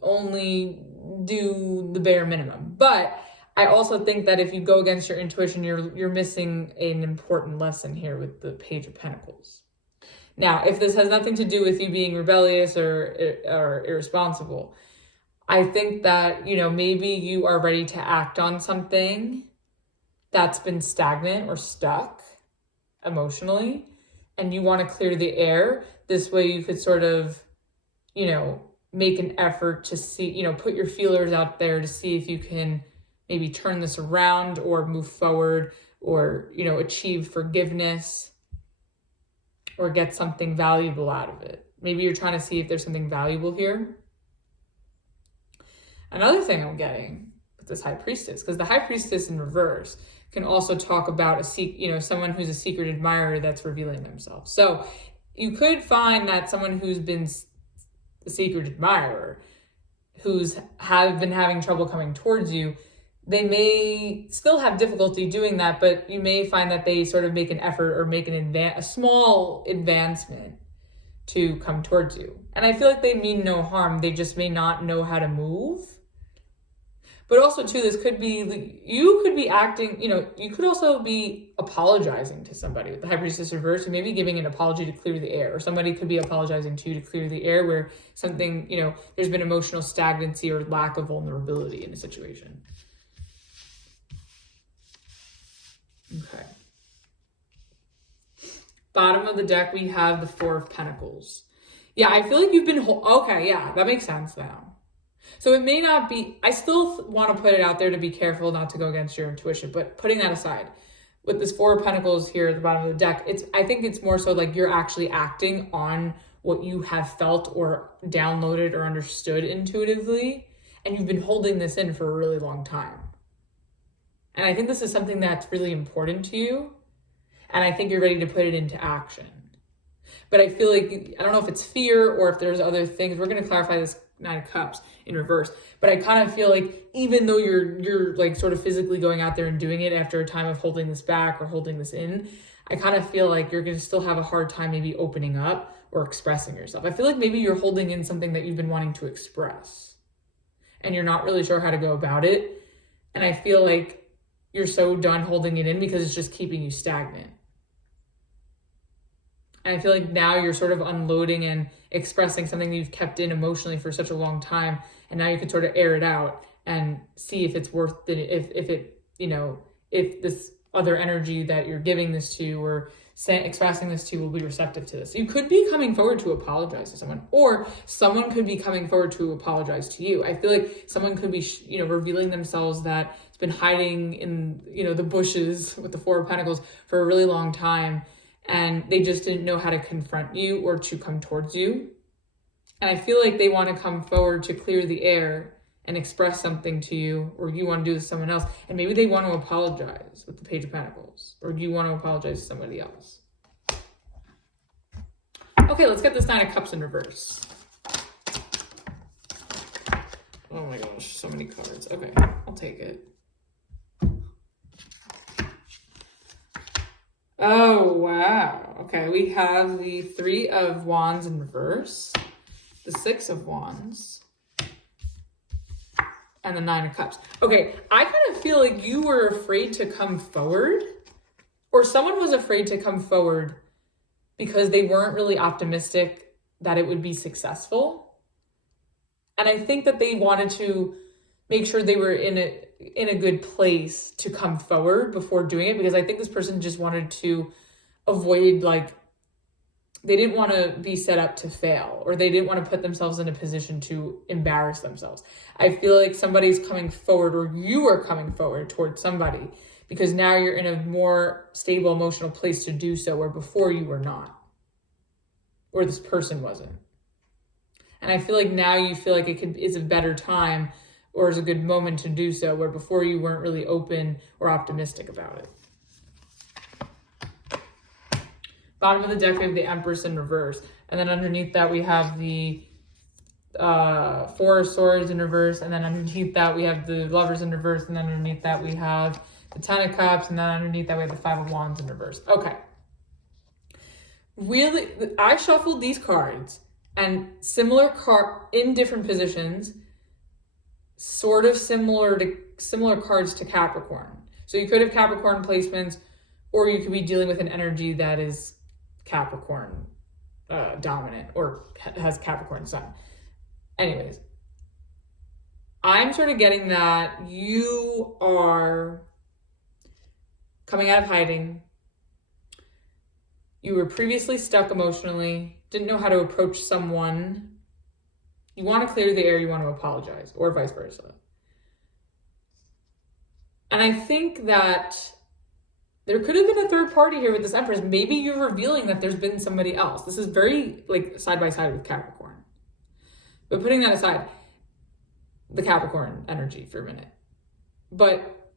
only do the bare minimum. But I also think that if you go against your intuition, you're missing an important lesson here with the Page of Pentacles. Now, if this has nothing to do with you being rebellious or irresponsible, I think that, you know, maybe you are ready to act on something that's been stagnant or stuck emotionally, and you want to clear the air. This way you could sort of, you know, make an effort to see, you know, put your feelers out there to see if you can maybe turn this around or move forward, or, you know, achieve forgiveness or get something valuable out of it. Maybe you're trying to see if there's something valuable here. Another thing I'm getting with this High Priestess, because the High Priestess in reverse can also talk about someone who's a secret admirer that's revealing themselves. So you could find that someone who's been a secret admirer, who's been having trouble coming towards you, they may still have difficulty doing that, but you may find that they sort of make an effort or make a small advancement to come towards you. And I feel like they mean no harm. They just may not know how to move. But also too, this could be, you could be acting, you know, you could also be apologizing to somebody with the High Priestess reverse, and maybe giving an apology to clear the air, or somebody could be apologizing to you to clear the air where something, you know, there's been emotional stagnancy or lack of vulnerability in a situation. Okay. Bottom of the deck, we have the Four of Pentacles. Yeah, I feel like you've been, okay, yeah, that makes sense now. So it may not be, I still want to put it out there to be careful not to go against your intuition, but putting that aside, with this Four of Pentacles here at the bottom of the deck, I think it's more so like you're actually acting on what you have felt or downloaded or understood intuitively, and you've been holding this in for a really long time. And I think this is something that's really important to you, and I think you're ready to put it into action. But I feel like, I don't know if it's fear or if there's other things. We're going to clarify this Nine of Cups in reverse. But I kind of feel like even though you're like sort of physically going out there and doing it after a time of holding this back or holding this in, I kind of feel like you're going to still have a hard time maybe opening up or expressing yourself. I feel like maybe you're holding in something that you've been wanting to express and you're not really sure how to go about it. And I feel like you're so done holding it in because it's just keeping you stagnant. And I feel like now you're sort of unloading and expressing something that you've kept in emotionally for such a long time. And now you can sort of air it out and see if it's worth it, if this other energy that you're giving this to or expressing this to will be receptive to this. You could be coming forward to apologize to someone, or someone could be coming forward to apologize to you. I feel like someone could be, revealing themselves that it's been hiding in, the bushes with the Four of Pentacles for a really long time. And they just didn't know how to confront you or to come towards you. And I feel like they want to come forward to clear the air and express something to you, or you want to do this to someone else. And maybe they want to apologize with the Page of Pentacles, or you want to apologize to somebody else. Okay, let's get this Nine of Cups in reverse. Oh my gosh, so many cards. Okay, I'll take it. Oh, wow. Okay, we have the Three of Wands in reverse, the Six of Wands, and the Nine of Cups. Okay, I kind of feel like you were afraid to come forward, or someone was afraid to come forward because they weren't really optimistic that it would be successful. And I think that they wanted to make sure they were in a good place to come forward before doing it, because I think this person just wanted to avoid, like, they didn't want to be set up to fail, or they didn't want to put themselves in a position to embarrass themselves. I feel like somebody's coming forward, or you are coming forward towards somebody, because now you're in a more stable emotional place to do so, where before you were not, or this person wasn't. And I feel like now you feel like it's a better time, or is a good moment to do so, where before you weren't really open or optimistic about it. Bottom of the deck, we have the Empress in reverse. And then underneath that, we have the Four of Swords in reverse. And then underneath that, we have the Lovers in reverse. And then underneath that, we have the Ten of Cups. And then underneath that, we have the Five of Wands in reverse. Okay. Really, I shuffled these cards, and similar in different positions, sort of similar cards to Capricorn. So you could have Capricorn placements, or you could be dealing with an energy that is Capricorn dominant, or has Capricorn sun. Anyways, I'm sort of getting that you are coming out of hiding. You were previously stuck emotionally, didn't know how to approach someone. You want to clear the air, you want to apologize, or vice versa. And I think that there could have been a third party here with this Empress. Maybe you're revealing that there's been somebody else. This is very, like, side by side with Capricorn. But putting that aside, the Capricorn energy for a minute. But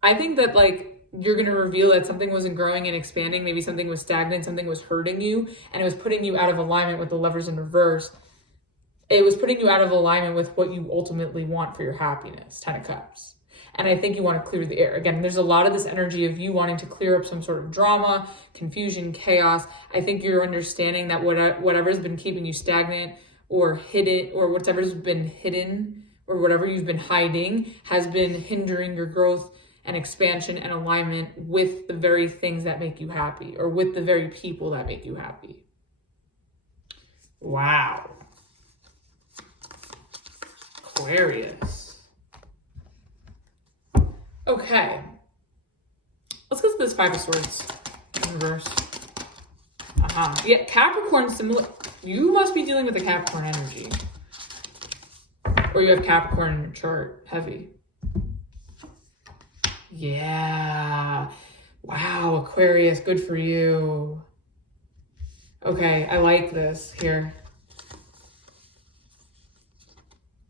I think that, like, you're going to reveal that something wasn't growing and expanding. Maybe something was stagnant, something was hurting you, and it was putting you out of alignment with the Lovers in reverse. It was putting you out of alignment with what you ultimately want for your happiness, Ten of Cups. And I think you want to clear the air. Again, there's a lot of this energy of you wanting to clear up some sort of drama, confusion, chaos. I think you're understanding that whatever's been keeping you stagnant or hidden, or whatever's been hidden, or whatever you've been hiding, has been hindering your growth and expansion and alignment with the very things that make you happy, or with the very people that make you happy. Wow. Aquarius. Okay, let's go to this Five of Swords in reverse. Yeah, Capricorn, similar. You must be dealing with the Capricorn energy, or you have Capricorn in your chart, heavy. Yeah, wow, Aquarius, good for you. Okay, I like this here.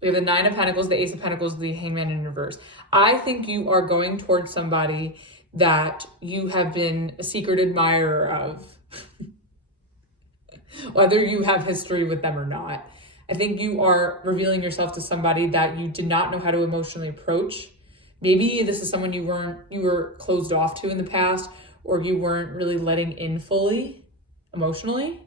We have the Nine of Pentacles, the Ace of Pentacles, the Hangman in reverse. I think you are going towards somebody that you have been a secret admirer of, whether you have history with them or not. I think you are revealing yourself to somebody that you did not know how to emotionally approach. Maybe this is someone you were closed off to in the past, or you weren't really letting in fully emotionally.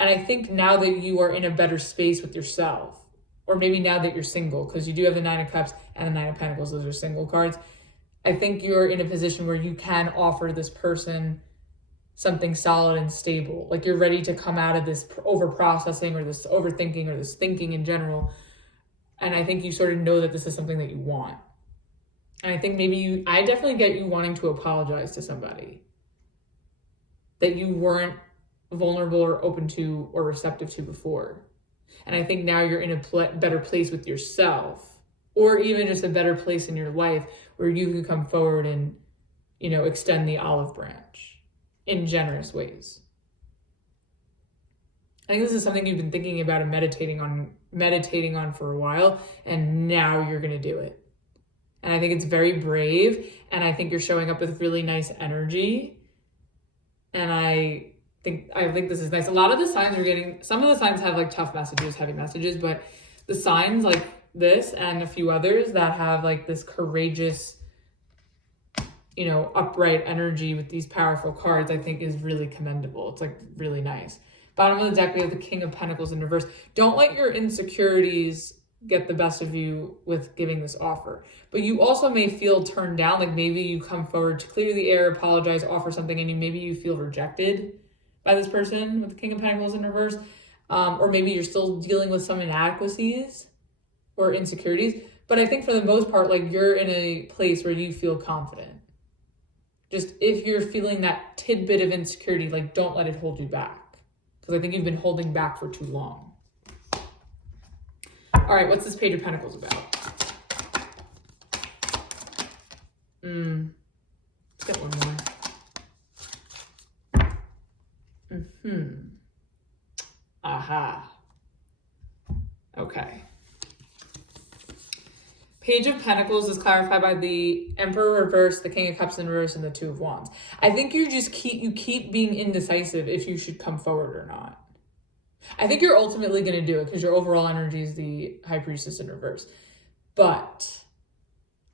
And I think now that you are in a better space with yourself, or maybe now that you're single, because you do have the Nine of Cups and the Nine of Pentacles, those are single cards. I think you're in a position where you can offer this person something solid and stable. Like, you're ready to come out of this over-processing, or this overthinking, or this thinking in general. And I think you sort of know that this is something that you want. And I think maybe I definitely get you wanting to apologize to somebody that you weren't vulnerable or open to or receptive to before. And I think now you're in a better place with yourself, or even just a better place in your life where you can come forward and, extend the olive branch in generous ways. I think this is something you've been thinking about and meditating on for a while, and now you're going to do it. And I think it's very brave, and I think you're showing up with really nice energy. And I think this is nice. A lot of the signs we're getting, some of the signs have like tough messages, heavy messages, but the signs like this and a few others that have like this courageous, upright energy with these powerful cards, I think is really commendable. It's like really nice. Bottom of the deck, we have the King of Pentacles in reverse. Don't let your insecurities get the best of you with giving this offer. But you also may feel turned down, like maybe you come forward to clear the air, apologize, offer something, and maybe you feel rejected by this person with the King of Pentacles in reverse. or maybe you're still dealing with some inadequacies or insecurities. But I think for the most part, like, you're in a place where you feel confident. Just if you're feeling that tidbit of insecurity, like, don't let it hold you back. Because I think you've been holding back for too long. All right, what's this Page of Pentacles about? Let's get one more. Aha. Okay. Page of Pentacles is clarified by the Emperor reverse, the King of Cups in reverse, and the Two of Wands. I think you just keep being indecisive if you should come forward or not. I think you're ultimately going to do it because your overall energy is the High Priestess in reverse. But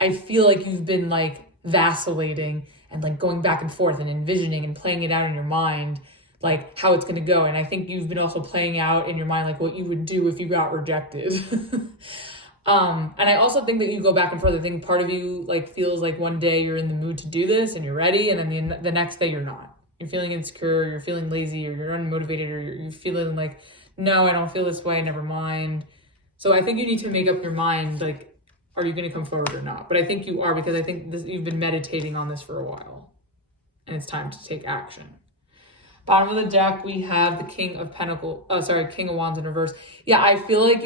I feel like you've been like vacillating and like going back and forth and envisioning and playing it out in your mind, like how it's going to go. And I think you've been also playing out in your mind like what you would do if you got rejected. And I also think that you go back and forth. I think part of you like feels like one day you're in the mood to do this and you're ready, and then the next day you're not. You're feeling insecure, you're feeling lazy, or you're unmotivated, or you're feeling like, no, I don't feel this way, never mind. So I think you need to make up your mind, like, are you going to come forward or not? But I think you are, because I think you've been meditating on this for a while, and it's time to take action. Bottom of the deck, we have the King of Wands in reverse. Yeah, I feel like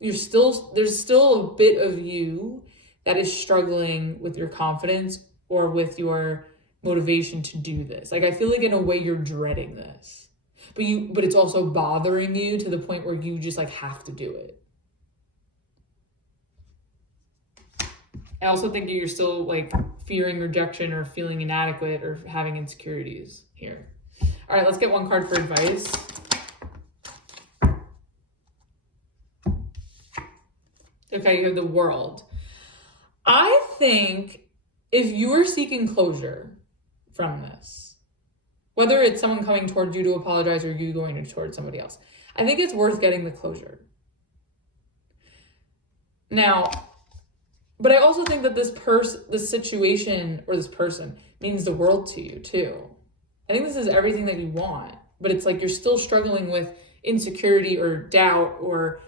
there's still a bit of you that is struggling with your confidence or with your motivation to do this. Like, I feel like in a way you're dreading this, but it's also bothering you to the point where you just like have to do it. I also think you're still like fearing rejection or feeling inadequate or having insecurities here. All right, let's get one card for advice. Okay, you have the World. I think if you are seeking closure from this, whether it's someone coming towards you to apologize or you going towards somebody else, I think it's worth getting the closure. Now, but I also think that this situation or this person means the world to you too. I think this is everything that you want, but it's like you're still struggling with insecurity or doubt or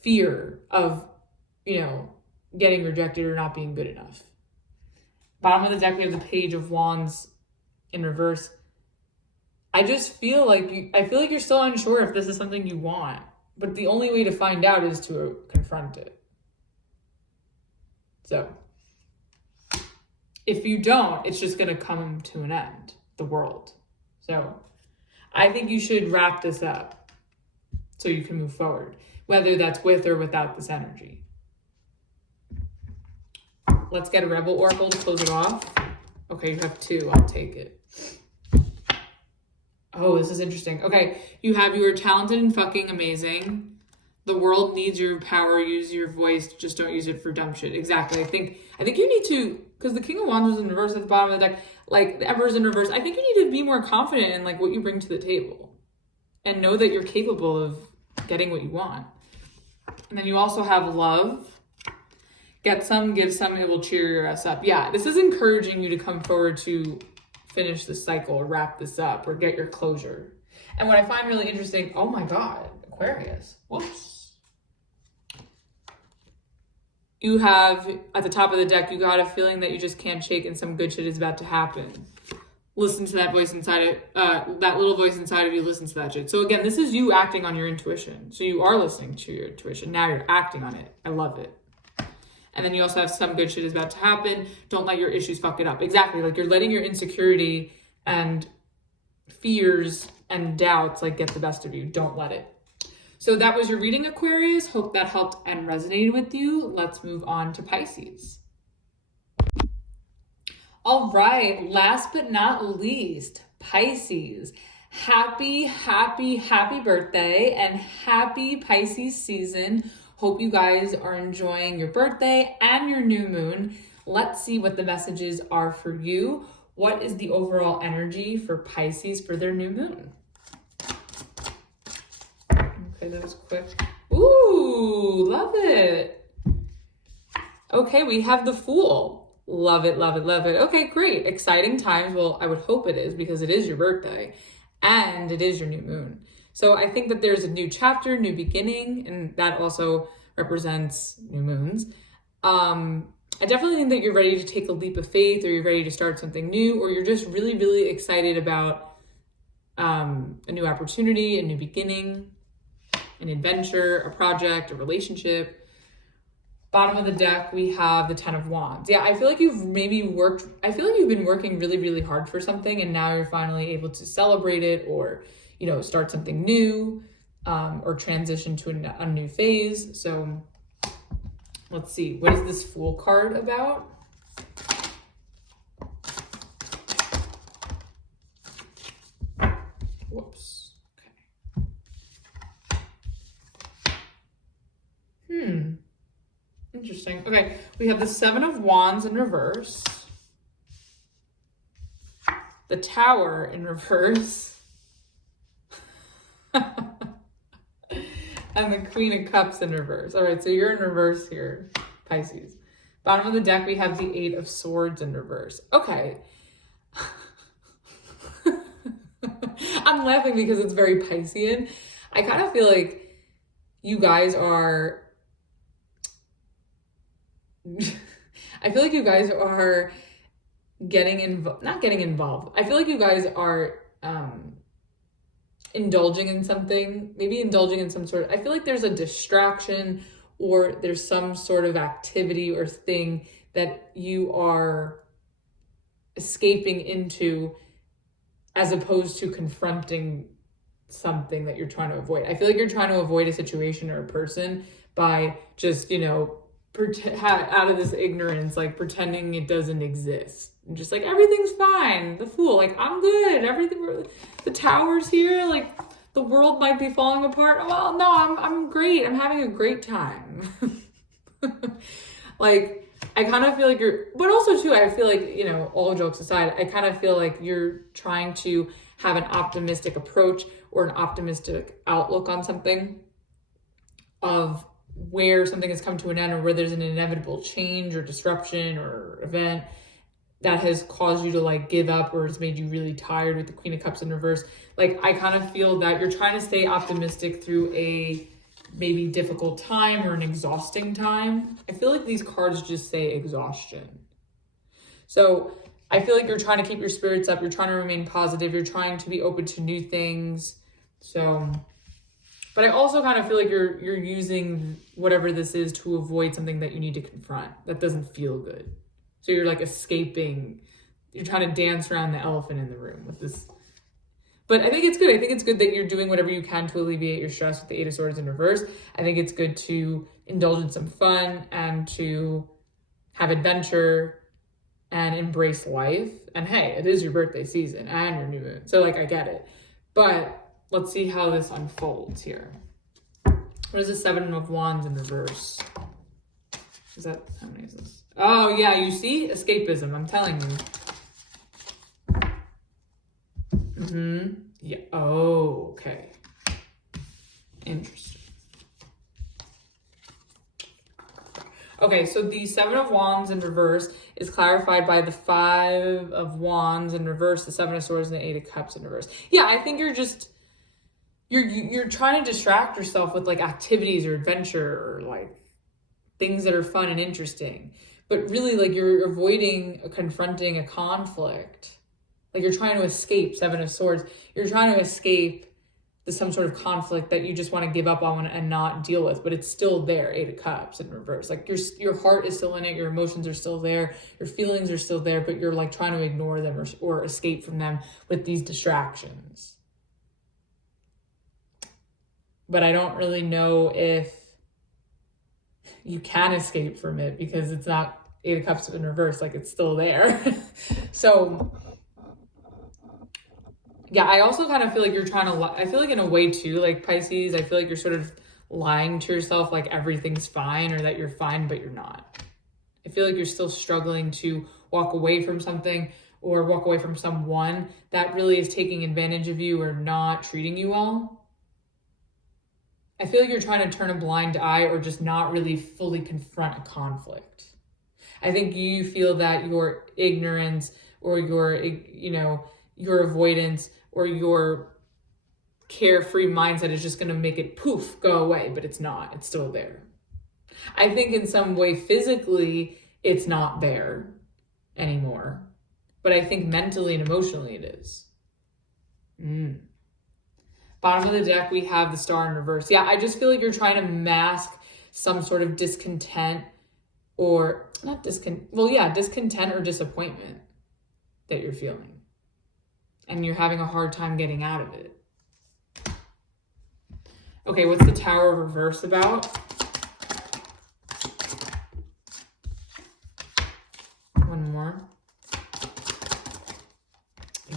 fear of, getting rejected or not being good enough. Bottom of the deck, we have the Page of Wands in reverse. I just feel like you're still unsure if this is something you want, but the only way to find out is to confront it. So if you don't, it's just going to come to an end, the world. So I think you should wrap this up so you can move forward, whether that's with or without this energy. Let's get a Rebel Oracle to close it off. Okay, you have two. I'll take it. Oh, this is interesting. Okay, you are talented and fucking amazing. The world needs your power. Use your voice. Just don't use it for dumb shit. Exactly. I think you need to, because the King of Wands is in reverse at the bottom of the deck, like the Emperor's in reverse. I think you need to be more confident in like what you bring to the table and know that you're capable of getting what you want. And then you also have Love. Get some, give some, it will cheer your ass up. Yeah, this is encouraging you to come forward to finish this cycle or wrap this up or get your closure. And what I find really interesting, oh my God, Aquarius, whoops. You have, at the top of the deck, you got a feeling that you just can't shake and some good shit is about to happen. Listen to that voice inside that little voice inside of you, listen to that shit. So again, this is you acting on your intuition. So you are listening to your intuition. Now you're acting on it. I love it. And then you also have some good shit is about to happen. Don't let your issues fuck it up. Exactly. Like you're letting your insecurity and fears and doubts like get the best of you. Don't let it. So that was your reading, Aquarius. Hope that helped and resonated with you. Let's move on to Pisces. All right. Last but not least, Pisces. Happy, happy, happy birthday and happy Pisces season. Hope you guys are enjoying your birthday and your new moon. Let's see what the messages are for you. What is the overall energy for Pisces for their new moon? Okay, that was quick. Ooh, love it. Okay, we have the Fool. Love it, love it, love it. Okay, great. Exciting times. Well, I would hope it is because it is your birthday and it is your new moon. So I think that there's a new chapter, new beginning, and that also represents new moons. I definitely think that you're ready to take a leap of faith, or you're ready to start something new, or you're just really, really excited about a new opportunity, a new beginning, an adventure, a project, a relationship. Bottom of the deck, we have the 10 of Wands. Yeah, I feel like you've been working really, really hard for something, and now you're finally able to celebrate it, or, you know, start something new, or transition to a new phase. So let's see, what is this Fool card about? Whoops. Okay. Interesting. Okay, we have the 7 of Wands in reverse, the Tower in reverse, and the Queen of Cups in reverse. All right, so you're in reverse here, Pisces. Bottom of the deck, we have the 8 of Swords in reverse. Okay. I'm laughing because it's very Piscean. I kind of feel like you guys are... I feel like you guys are not getting involved. I feel like you guys are indulging in something, maybe indulging in some sort of, I feel like there's a distraction, or there's some sort of activity or thing that you are escaping into, as opposed to confronting something that you're trying to avoid. I feel like you're trying to avoid a situation or a person by just, you know, out of this ignorance, like pretending it doesn't exist, and just like everything's fine. The Fool, like, I'm good, everything, the Tower's here, like the world might be falling apart. Well, no, I'm great, I'm having a great time. Like, I kind of feel like but also too, I feel like, you know, all jokes aside, I kind of feel like you're trying to have an optimistic approach or an optimistic outlook on something, of where something has come to an end, or where there's an inevitable change or disruption or event that has caused you to like give up, or has made you really tired with the Queen of Cups in reverse. Like, I kind of feel that you're trying to stay optimistic through a maybe difficult time or an exhausting time. I feel like these cards just say exhaustion. So I feel like you're trying to keep your spirits up. You're trying to remain positive. You're trying to be open to new things. So... but I also kind of feel like you're using whatever this is to avoid something that you need to confront that doesn't feel good. So you're like escaping, you're trying to dance around the elephant in the room with this. But I think it's good. I think it's good that you're doing whatever you can to alleviate your stress with the 8 of Swords in reverse. I think it's good to indulge in some fun and to have adventure and embrace life. And hey, it is your birthday season and your new moon. So like, I get it. But let's see how this unfolds here. What is the 7 of Wands in reverse? Is that, how many is this? Oh yeah, you see? Escapism, I'm telling you. Yeah, oh, okay. Interesting. Okay, so the 7 of Wands in reverse is clarified by the 5 of Wands in reverse, the 7 of Swords, and the 8 of Cups in reverse. Yeah, I think you're just... You're trying to distract yourself with like activities or adventure or like things that are fun and interesting, but really like you're avoiding confronting a conflict. Like you're trying to escape, 7 of Swords. You're trying to escape some sort of conflict that you just want to give up on and not deal with, but it's still there, 8 of Cups in reverse. Like your heart is still in it, your emotions are still there, your feelings are still there, but you're like trying to ignore them or escape from them with these distractions. But I don't really know if you can escape from it, because it's not 8 of Cups in reverse, like it's still there. So yeah, I also kind of feel like you're trying to, I feel like in a way too, like Pisces, I feel like you're sort of lying to yourself like everything's fine, or that you're fine, but you're not. I feel like you're still struggling to walk away from something or walk away from someone that really is taking advantage of you or not treating you well. I feel like you're trying to turn a blind eye or just not really fully confront a conflict. I think you feel that your ignorance or your avoidance or your carefree mindset is just going to make it poof, go away, but it's not. It's still there. I think in some way physically it's not there anymore, but I think mentally and emotionally it is. Bottom of the deck, we have the Star in reverse. Yeah, I just feel like you're trying to mask some sort of discontent or discontent or disappointment that you're feeling. And you're having a hard time getting out of it. Okay, what's the Tower reverse about? One more.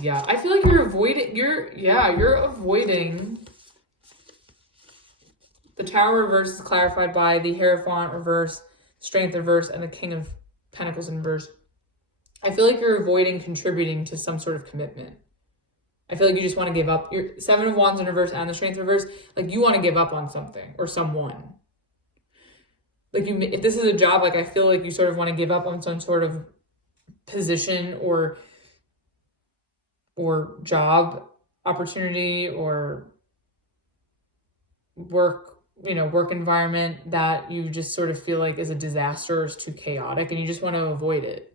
Yeah, I feel like you're avoiding, you're avoiding. The Tower reverse is clarified by the Hierophant reverse, Strength reverse, and the King of Pentacles in reverse. I feel like you're avoiding contributing to some sort of commitment. I feel like you just want to give up. Your Seven of Wands in reverse and the Strength reverse, like you want to give up on something or someone. Like if this is a job, like I feel like you sort of want to give up on some sort of position or job opportunity or work environment that you just sort of feel like is a disaster or is too chaotic and you just want to avoid it.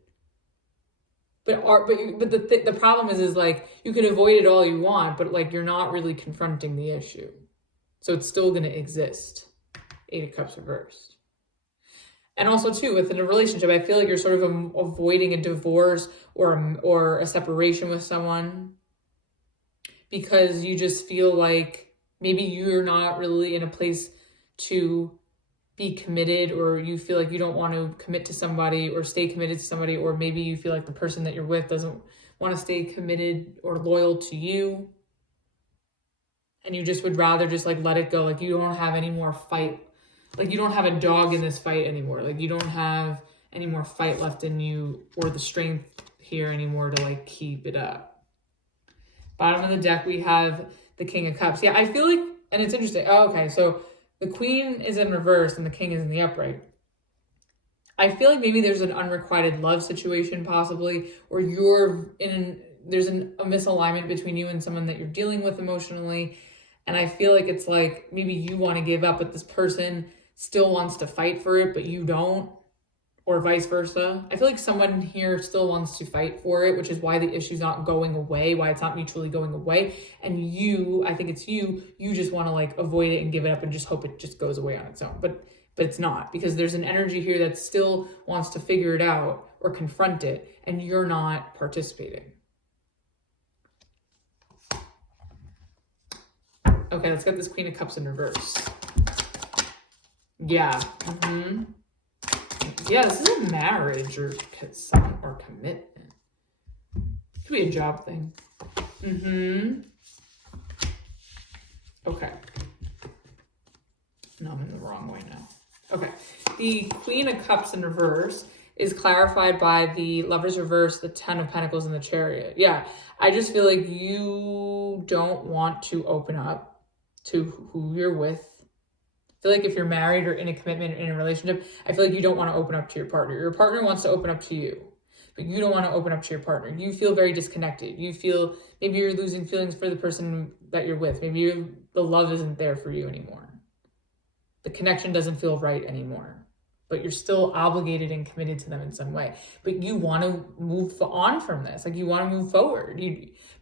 But the problem is like you can avoid it all you want, but like you're not really confronting the issue. So it's still going to exist. Eight of Cups reversed. And also too, within a relationship, I feel like you're sort of avoiding a divorce or a separation with someone because you just feel like maybe you're not really in a place to be committed, or you feel like you don't want to commit to somebody or stay committed to somebody, or maybe you feel like the person that you're with doesn't want to stay committed or loyal to you. And you just would rather just like let it go. Like you don't have any more fight. Like you don't have a dog in this fight anymore. Like you don't have any more fight left in you or the strength here anymore to like keep it up. Bottom of the deck, we have the King of Cups. Yeah, I feel like, and it's interesting. Oh, okay, so the Queen is in reverse and the King is in the upright. I feel like maybe there's an unrequited love situation possibly, or there's a misalignment between you and someone that you're dealing with emotionally. And I feel like it's like maybe you want to give up, but this person still wants to fight for it, but you don't, or vice versa. I feel like someone here still wants to fight for it, which is why the issue's not going away, why it's not mutually going away. And I think it's you just want to like avoid it and give it up and just hope it just goes away on its own. But it's not, because there's an energy here that still wants to figure it out or confront it, and you're not participating. Okay, let's get this Queen of Cups in reverse. Yeah. Yeah, this is a marriage or commitment. Could be a job thing. Okay. No, I'm in the wrong way now. Okay. The Queen of Cups in reverse is clarified by the Lovers reverse, the Ten of Pentacles, and the Chariot. Yeah, I just feel like you don't want to open up to who you're with. I feel like if you're married or in a commitment or in a relationship, I feel like you don't want to open up to your partner. Your partner wants to open up to you, but you don't want to open up to your partner. You feel very disconnected. You feel maybe you're losing feelings for the person that you're with. Maybe the love isn't there for you anymore. The connection doesn't feel right anymore, but you're still obligated and committed to them in some way. But you want to move on from this. Like you want to move forward.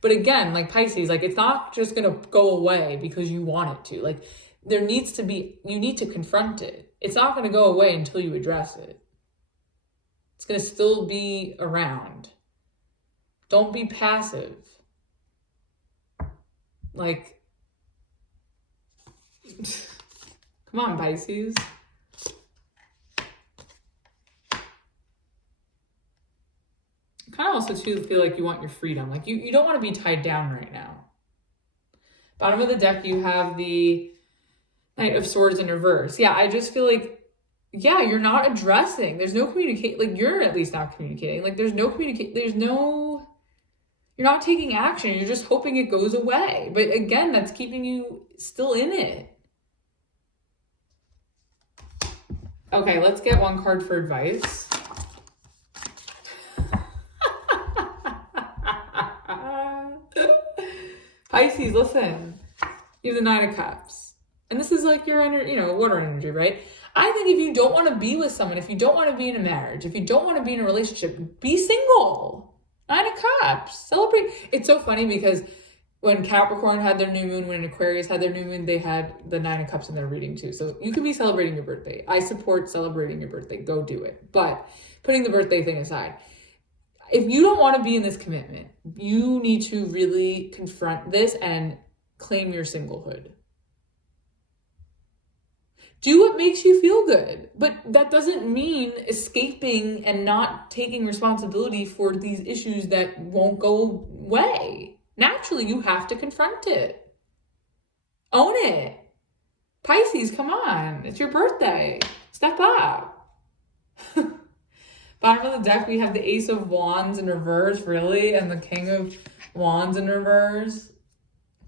But again, like Pisces, like it's not just going to go away because you want it to. Like you need to confront it. It's not going to go away until you address it. It's going to still be around. Don't be passive. Like, come on, Pisces. Kind of also too feel like you want your freedom. Like you don't want to be tied down right now. Bottom of the deck, you have the Knight of Swords in reverse. Yeah, I just feel like, yeah, you're not addressing. There's no communicate. Like you're at least not communicating. Like there's no communicate. You're not taking action. You're just hoping it goes away. But again, that's keeping you still in it. Okay, let's get one card for advice. Pisces, listen. You have the Nine of Cups. And this is like your energy, water energy, right? I think if you don't want to be with someone, if you don't want to be in a marriage, if you don't want to be in a relationship, be single. Nine of Cups. Celebrate. It's so funny because when Capricorn had their new moon, when Aquarius had their new moon, they had the Nine of Cups in their reading too. So you could be celebrating your birthday. I support celebrating your birthday. Go do it. But putting the birthday thing aside, if you don't want to be in this commitment, you need to really confront this and claim your singlehood. Do what makes you feel good. But that doesn't mean escaping and not taking responsibility for these issues that won't go away. Naturally, you have to confront it. Own it. Pisces, come on. It's your birthday. Step up. Bottom of the deck, we have the Ace of Wands in reverse, really, and the King of Wands in reverse.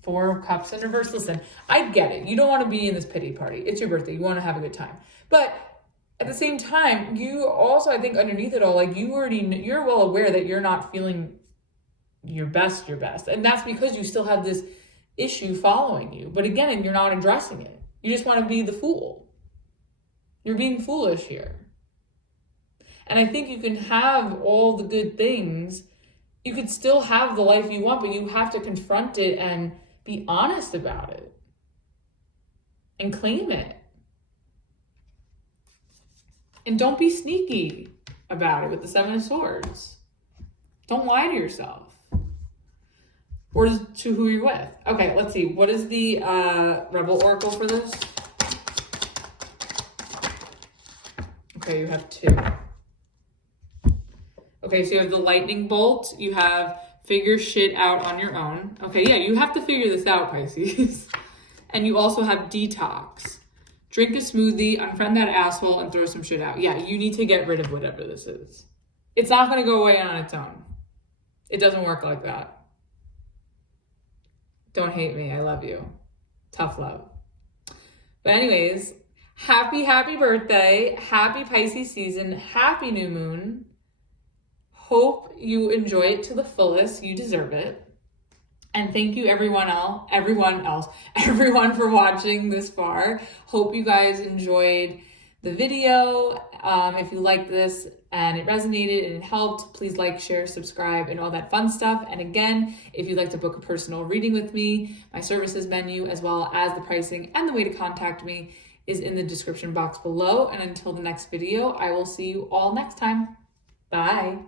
Four of Cups in reverse. Listen, I get it. You don't want to be in this pity party. It's your birthday. You want to have a good time. But at the same time, you also, I think underneath it all, like you're well aware that you're not feeling your best. And that's because you still have this issue following you. But again, you're not addressing it. You just want to be the fool. You're being foolish here. And I think you can have all the good things. You could still have the life you want, but you have to confront it and be honest about it and claim it. And don't be sneaky about it with the Seven of Swords. Don't lie to yourself or to who you're with. Okay, let's see. What is the Rebel Oracle for this? Okay, you have two. Okay, so you have the lightning bolt. You have figure shit out on your own. Okay, yeah, you have to figure this out, Pisces. And you also have detox. Drink a smoothie, unfriend that asshole, and throw some shit out. Yeah, you need to get rid of whatever this is. It's not going to go away on its own. It doesn't work like that. Don't hate me. I love you. Tough love. But anyways, happy birthday. Happy Pisces season. Happy new moon. Hope you enjoy it to the fullest. You deserve it. And thank you everyone for watching this far. Hope you guys enjoyed the video. If you liked this and it resonated and it helped, please like, share, subscribe, and all that fun stuff. And again, if you'd like to book a personal reading with me, my services menu, as well as the pricing and the way to contact me, is in the description box below. And until the next video, I will see you all next time. Bye.